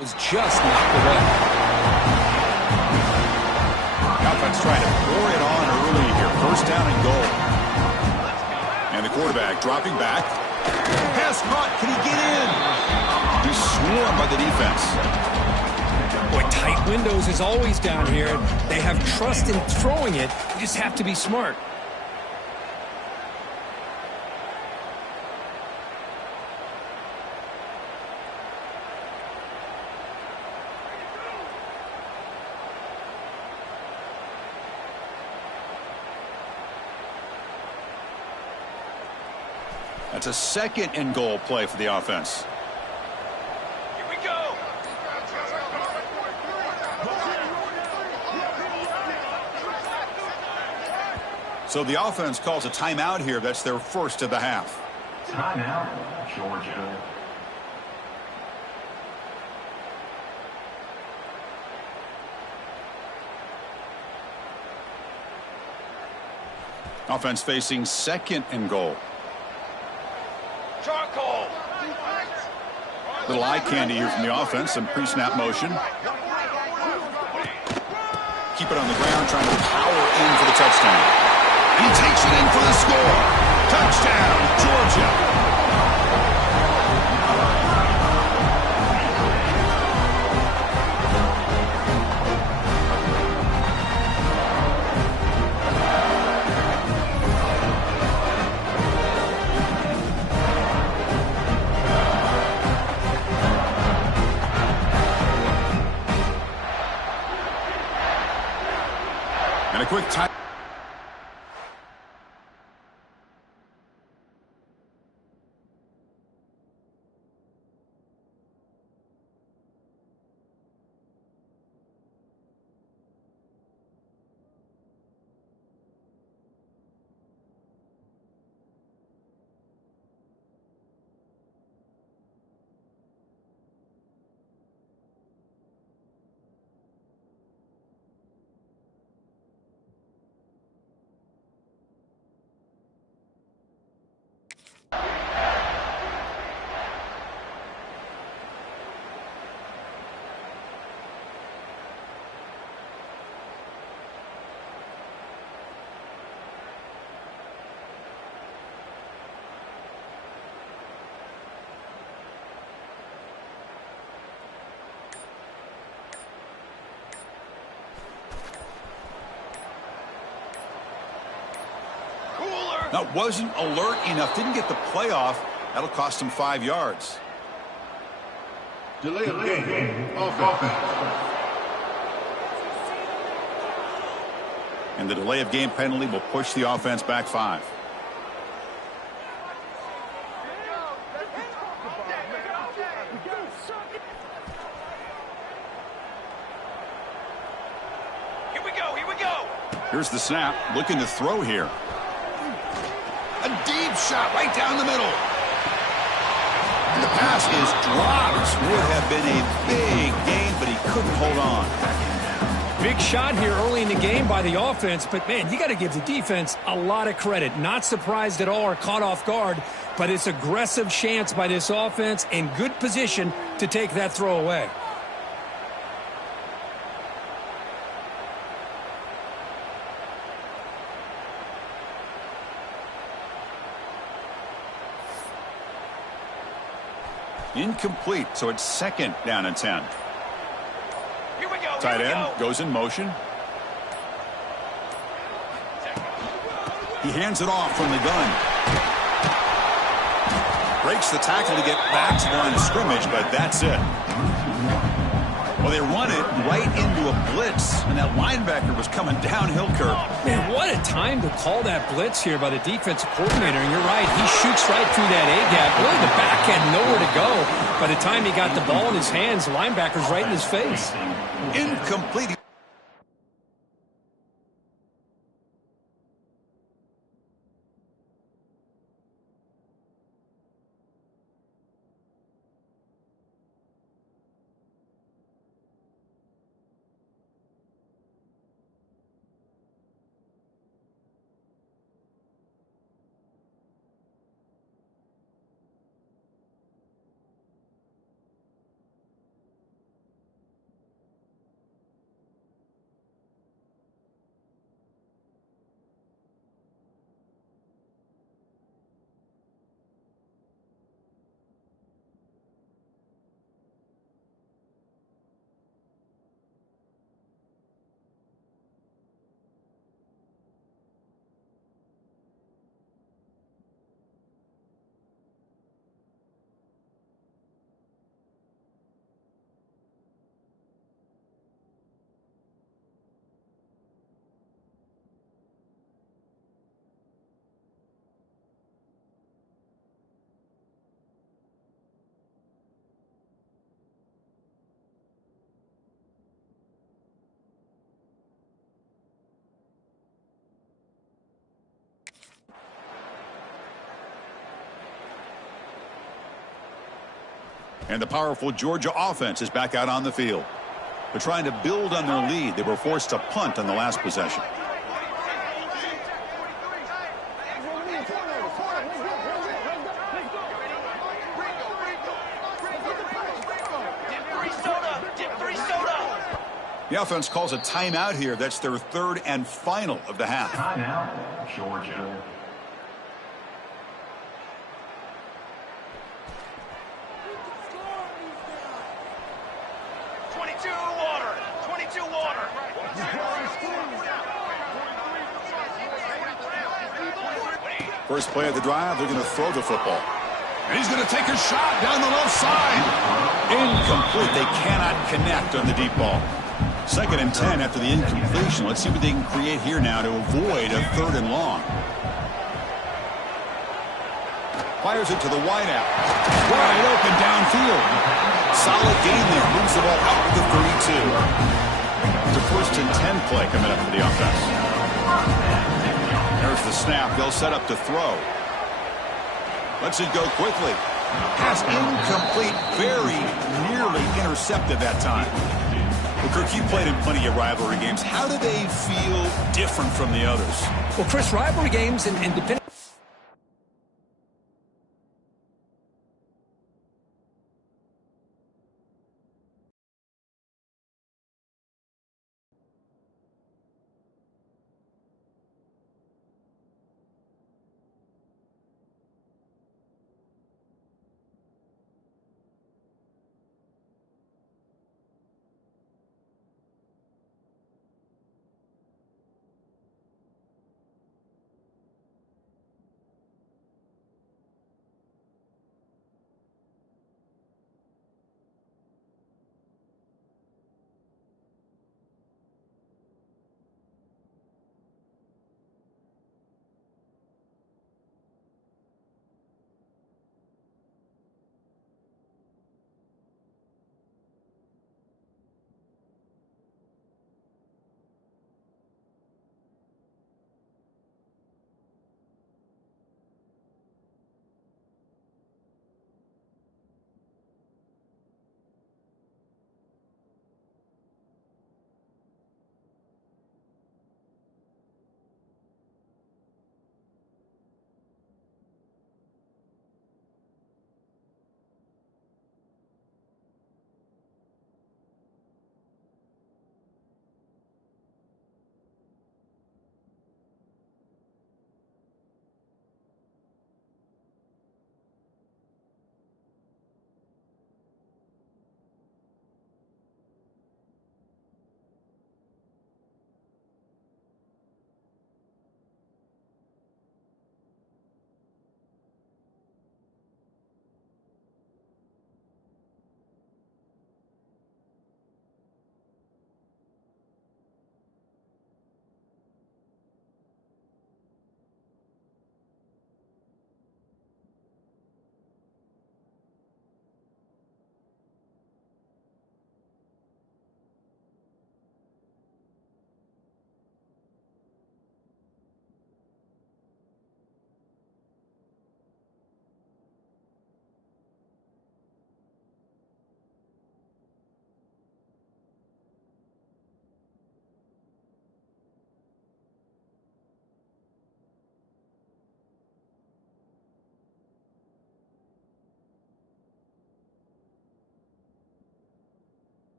was just knocked away. The offense trying to pour it on early here. First down and goal. And the quarterback dropping back. Pass caught. Can he get in? He's swarmed by the defense. Boy, tight windows is always down here. They have trust in throwing it. You just have to be smart. That's a second and goal play for the offense. Here we go. So the offense calls a timeout here. That's their first of the half. Timeout, Georgia. Offense facing second and goal. Charcoal. Little eye candy here from the offense. Some pre-snap motion. Keep it on the ground, trying to power in for the touchdown. He takes it in for the score. Touchdown, Georgia. And a quick time. That wasn't alert enough. Didn't get the play off. That'll cost him 5 yards. Delay of game. Offense. And the delay of game penalty will push the offense back 5. Here we go. Here we go. Here's the snap. Looking to throw here. A deep shot right down the middle. And the pass is dropped. Would have been a big gain, but he couldn't hold on. Big shot here early in the game by the offense, but man, you got to give the defense a lot of credit. Not surprised at all or caught off guard, but it's aggressive chance by this offense and good position to take that throw away. Incomplete, so it's second down and 10. Here we go. Tight Here we end go. goes in motion. He hands it off from the gun. Breaks the tackle to get back to the line of scrimmage, but that's it. Well, they run it right into a blitz, and that linebacker was coming downhill curve. Man, what a time to call that blitz here by the defensive coordinator. And you're right, he shoots right through that A-gap. Really, the back had nowhere to go. By the time he got the ball in his hands, the linebacker's right in his face. Incomplete. And the powerful Georgia offense is back out on the field. They're trying to build on their lead. They were forced to punt on the last possession. The offense calls a timeout here. That's their third and final of the half. Timeout, Georgia. First play of the drive, they're going to throw the football. And he's going to take a shot down the left side. Incomplete. They cannot connect on the deep ball. 2nd and 10 after the incompletion. Let's see what they can create here now to avoid a 3rd and long. Fires it to the wideout. Wide open downfield. Solid gain there. Moves the ball out to the 32. It's a 1st and 10 play coming up for the offense. There's the snap. They'll set up to throw. Lets it go quickly. Pass incomplete. Very nearly intercepted that time. Well, Kirk, you played in plenty of rivalry games. How do they feel different from the others? Well, Chris, rivalry games and depending.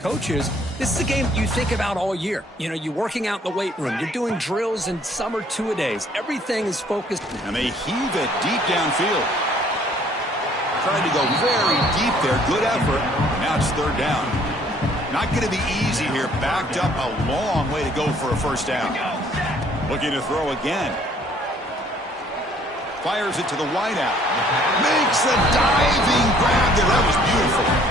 Coaches, this is a game you think about all year. You know, you're working out in the weight room. You're doing drills and summer two-a-days. Everything is focused. And they heave it deep downfield. Tried to go very deep there. Good effort. Now it's third down. Not going to be easy here. Backed up a long way to go for a first down. Looking to throw again. Fires it to the wideout. Makes a diving grab there. That was beautiful.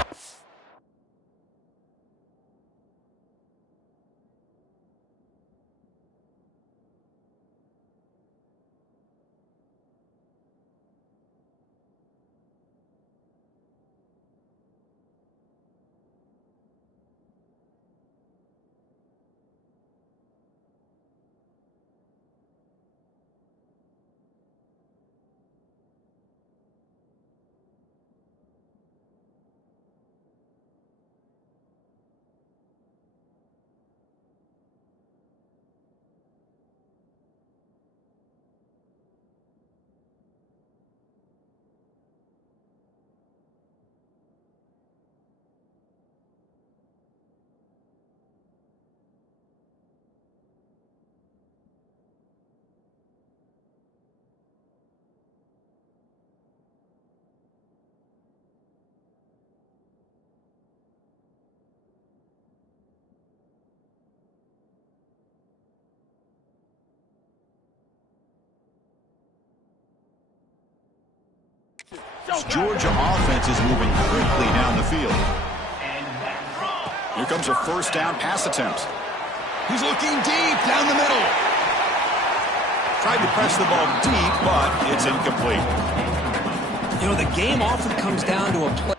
Georgia offense is moving quickly down the field. Here comes a first down pass attempt. He's looking deep down the middle. Tried to press the ball deep, but it's incomplete. You know, the game often comes down to a play.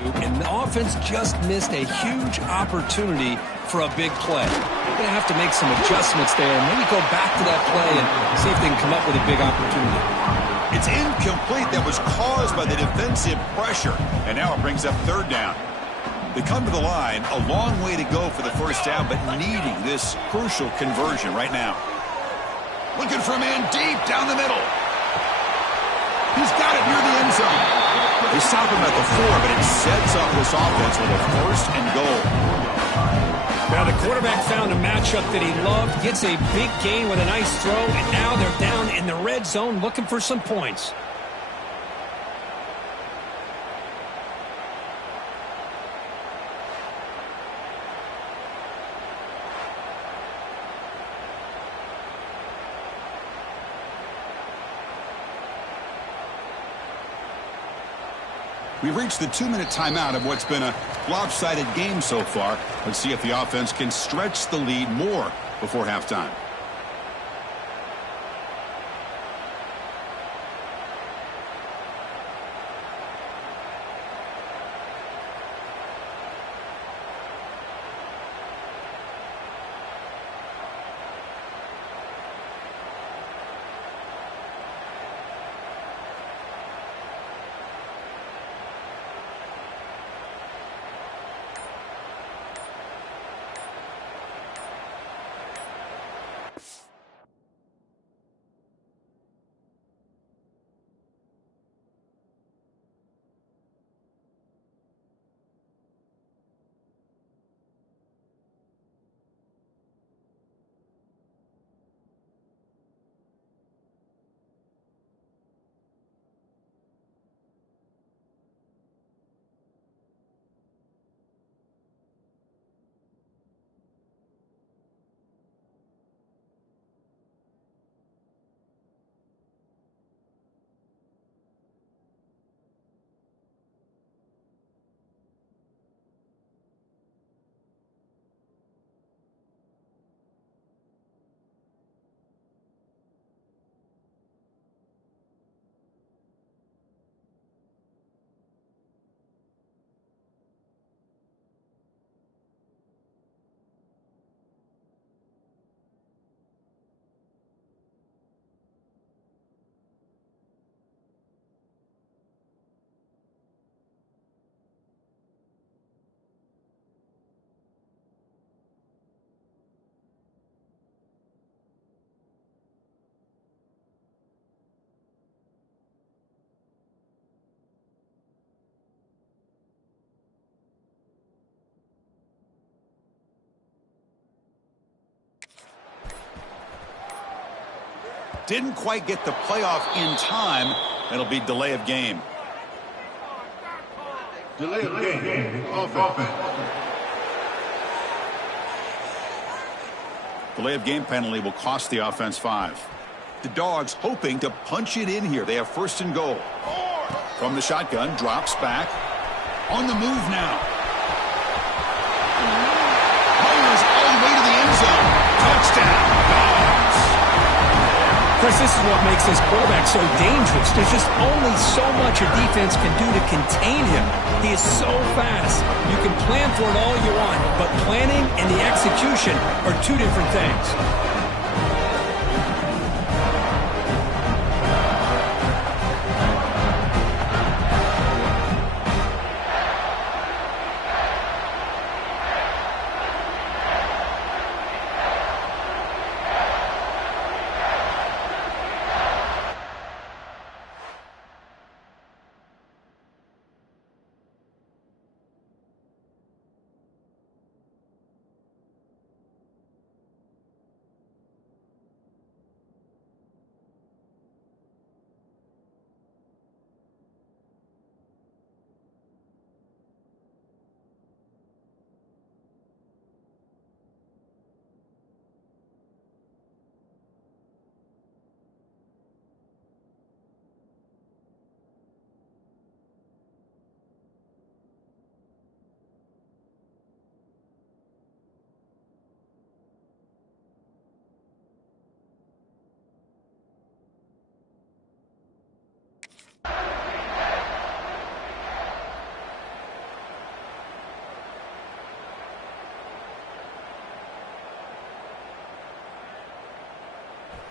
And the offense just missed a huge opportunity for a big play. They're going to have to make some adjustments there and maybe go back to that play and see if they can come up with a big opportunity. It's incomplete. That was caused by the defensive pressure. And now it brings up third down. They come to the line, a long way to go for the first down, but needing this crucial conversion right now. Looking for a man deep down the middle. He's got it near the end zone. They stop him at the 4, but it sets up this offense with a first and goal. Now the quarterback found a matchup that he loved, gets a big gain with a nice throw, and now they're down in the red zone looking for some points. We've reached the 2-minute timeout of what's been a lopsided game so far. Let's see if the offense can stretch the lead more before halftime. Didn't quite get the playoff in time. It'll be delay of game. Delay of game. Offense. Delay of game penalty will cost the offense 5. The Dogs hoping to punch it in here. They have first and goal. From the shotgun, drops back. On the move now. Fires all the way to the end zone. Touchdown, Dogs. Chris, this is what makes this quarterback so dangerous. There's just only so much a defense can do to contain him. He is so fast. You can plan for it all you want, but planning and the execution are two different things.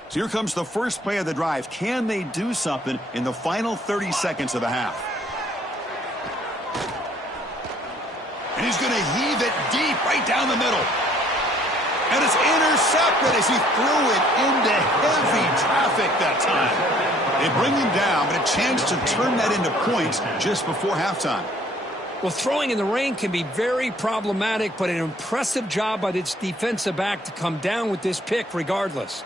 So here comes the first play of the drive. Can they do something in the final 30 seconds of the half? And he's going to heave it deep right down the middle. And it's intercepted as he threw it into heavy traffic that time. They bring him down, but a chance to turn that into points just before halftime. Well, throwing in the rain can be very problematic, but an impressive job by this defensive back to come down with this pick regardless.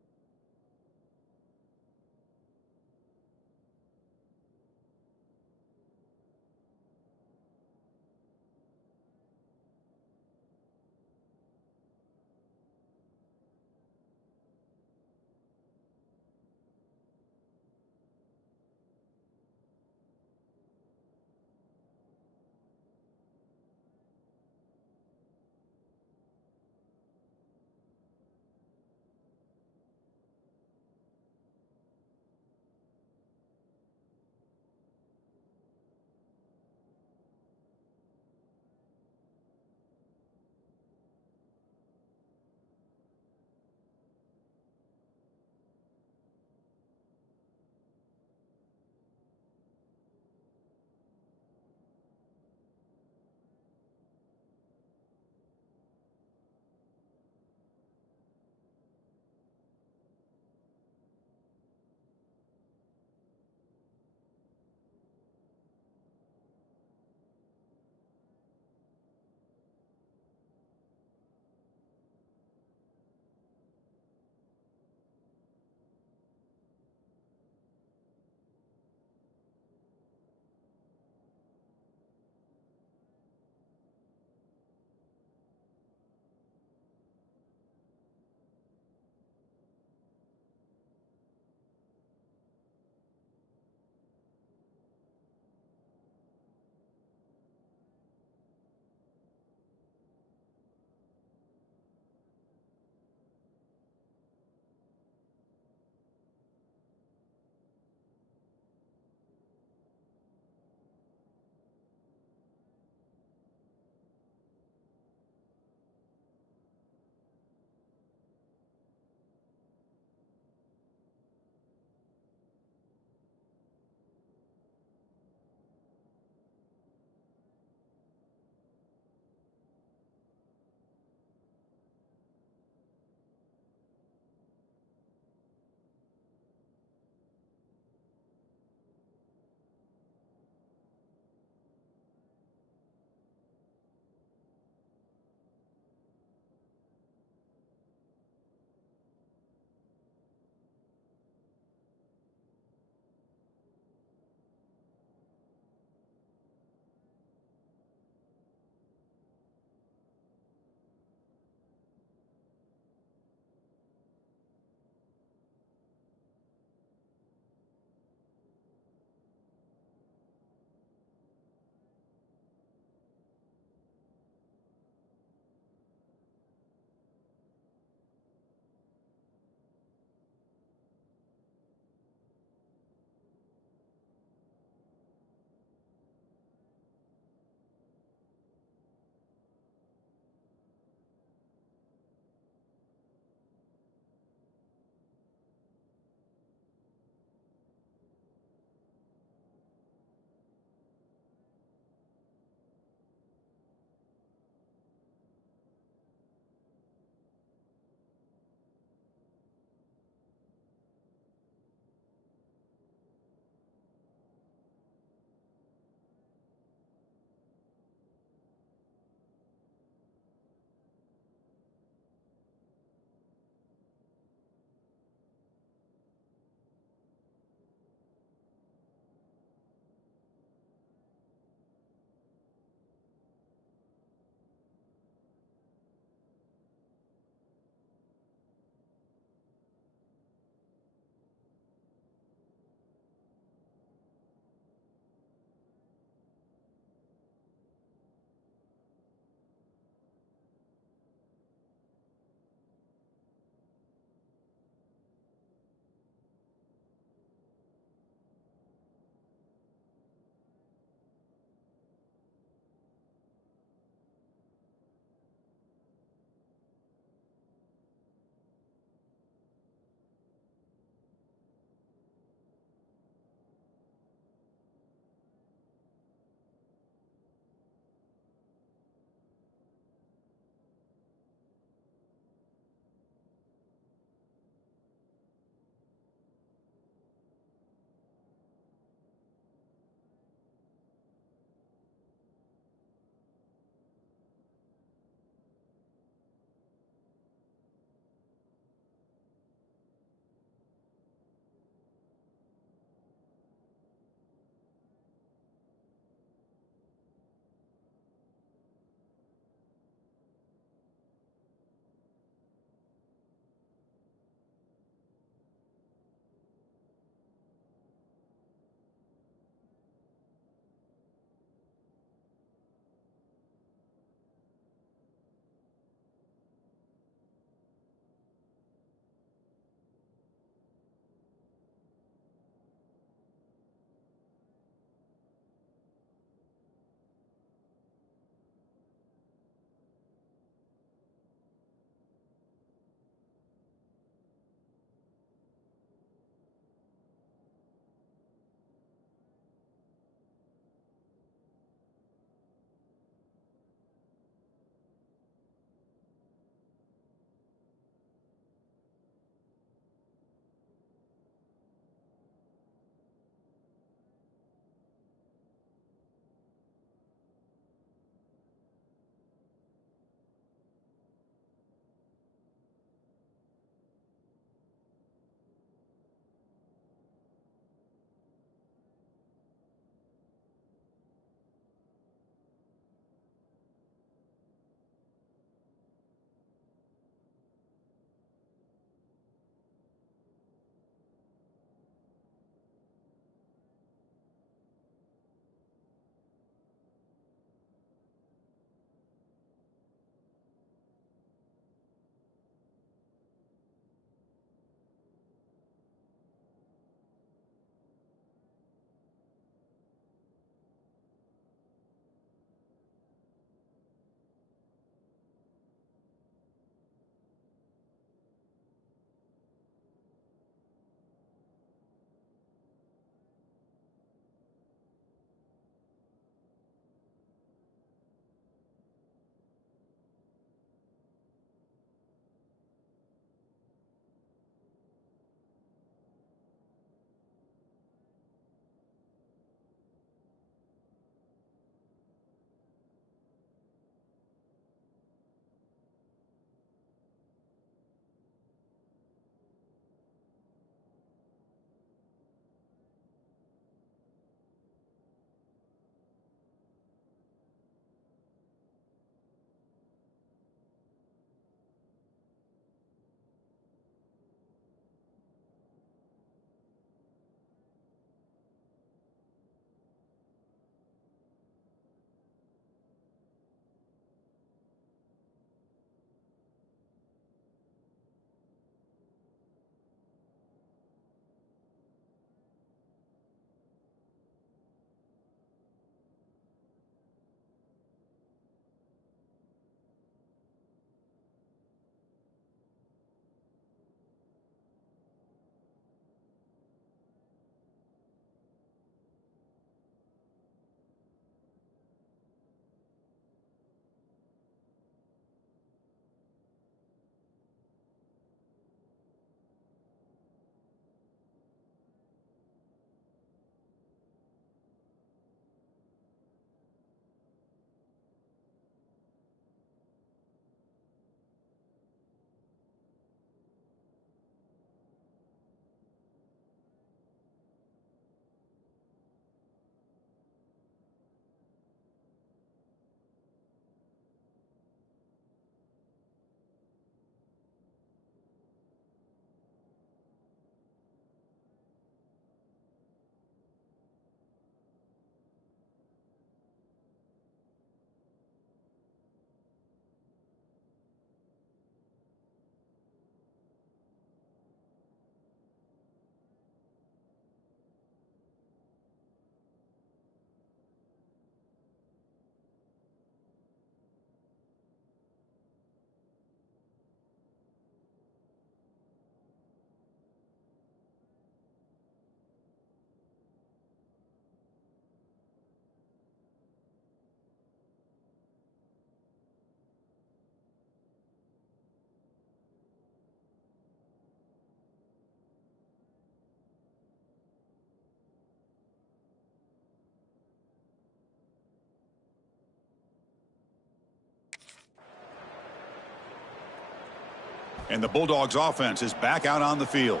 And the Bulldogs offense is back out on the field.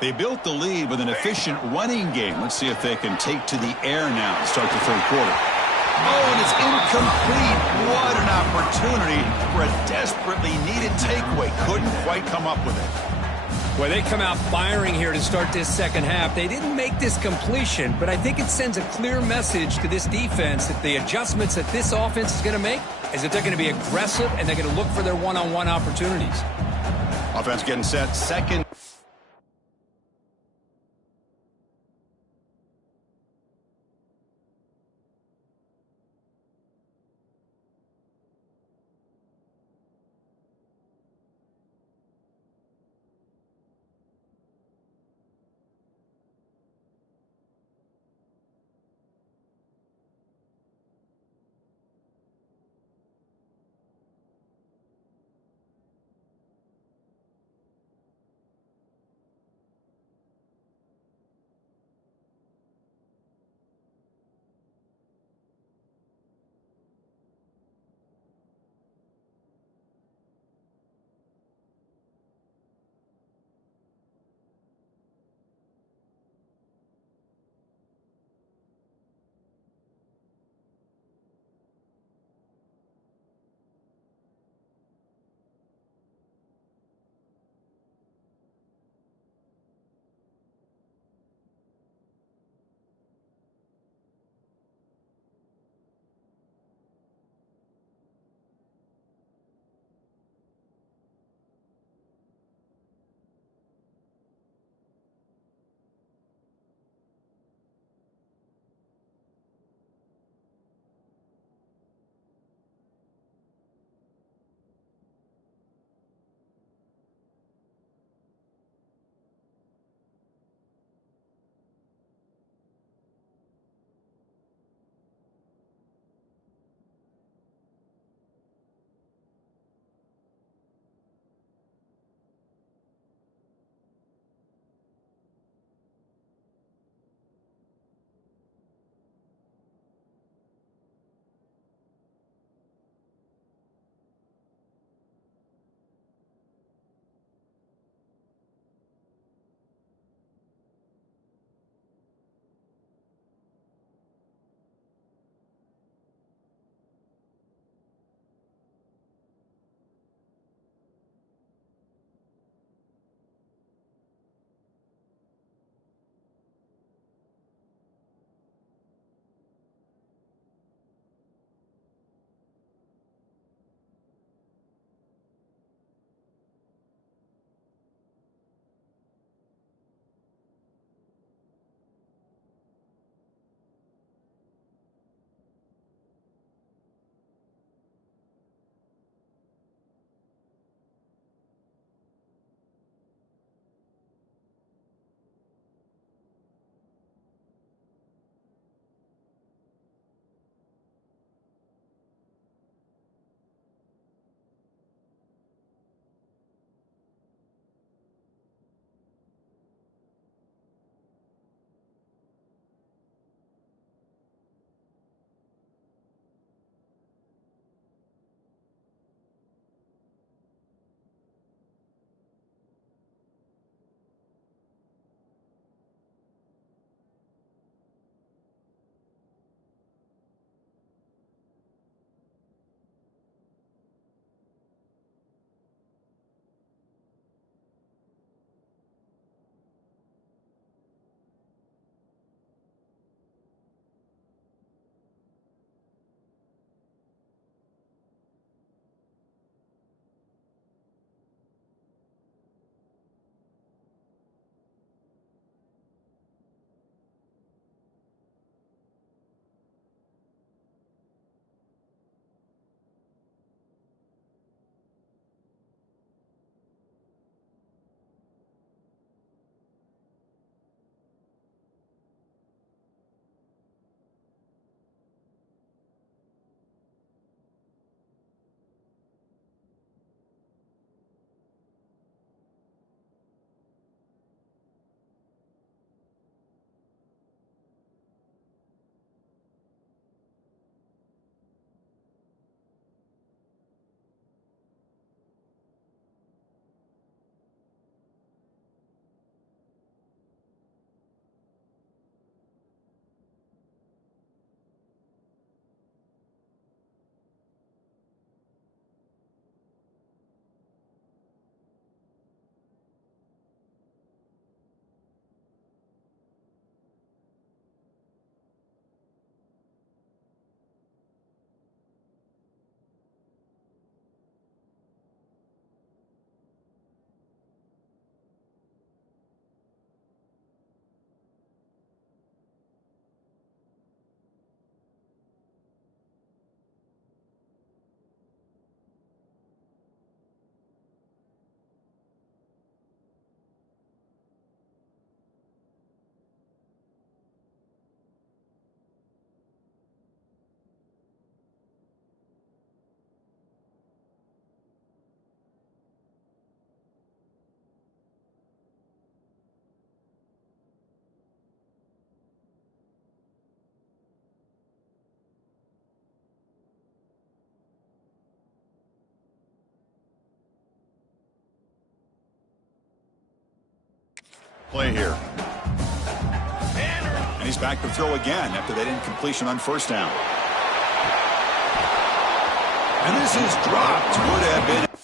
They built the lead with an efficient running game. Let's see if they can take to the air now to start the third quarter. Oh, and it's incomplete. What an opportunity for a desperately needed takeaway. Couldn't quite come up with it. Well, they come out firing here to start this second half. They didn't make this completion, but I think it sends a clear message to this defense that the adjustments that this offense is going to make is that they're going to be aggressive and they're going to look for their one-on-one opportunities. Offense getting set. Second. play here. And he's back to throw again after that incompletion on first down. And this is dropped. Would have been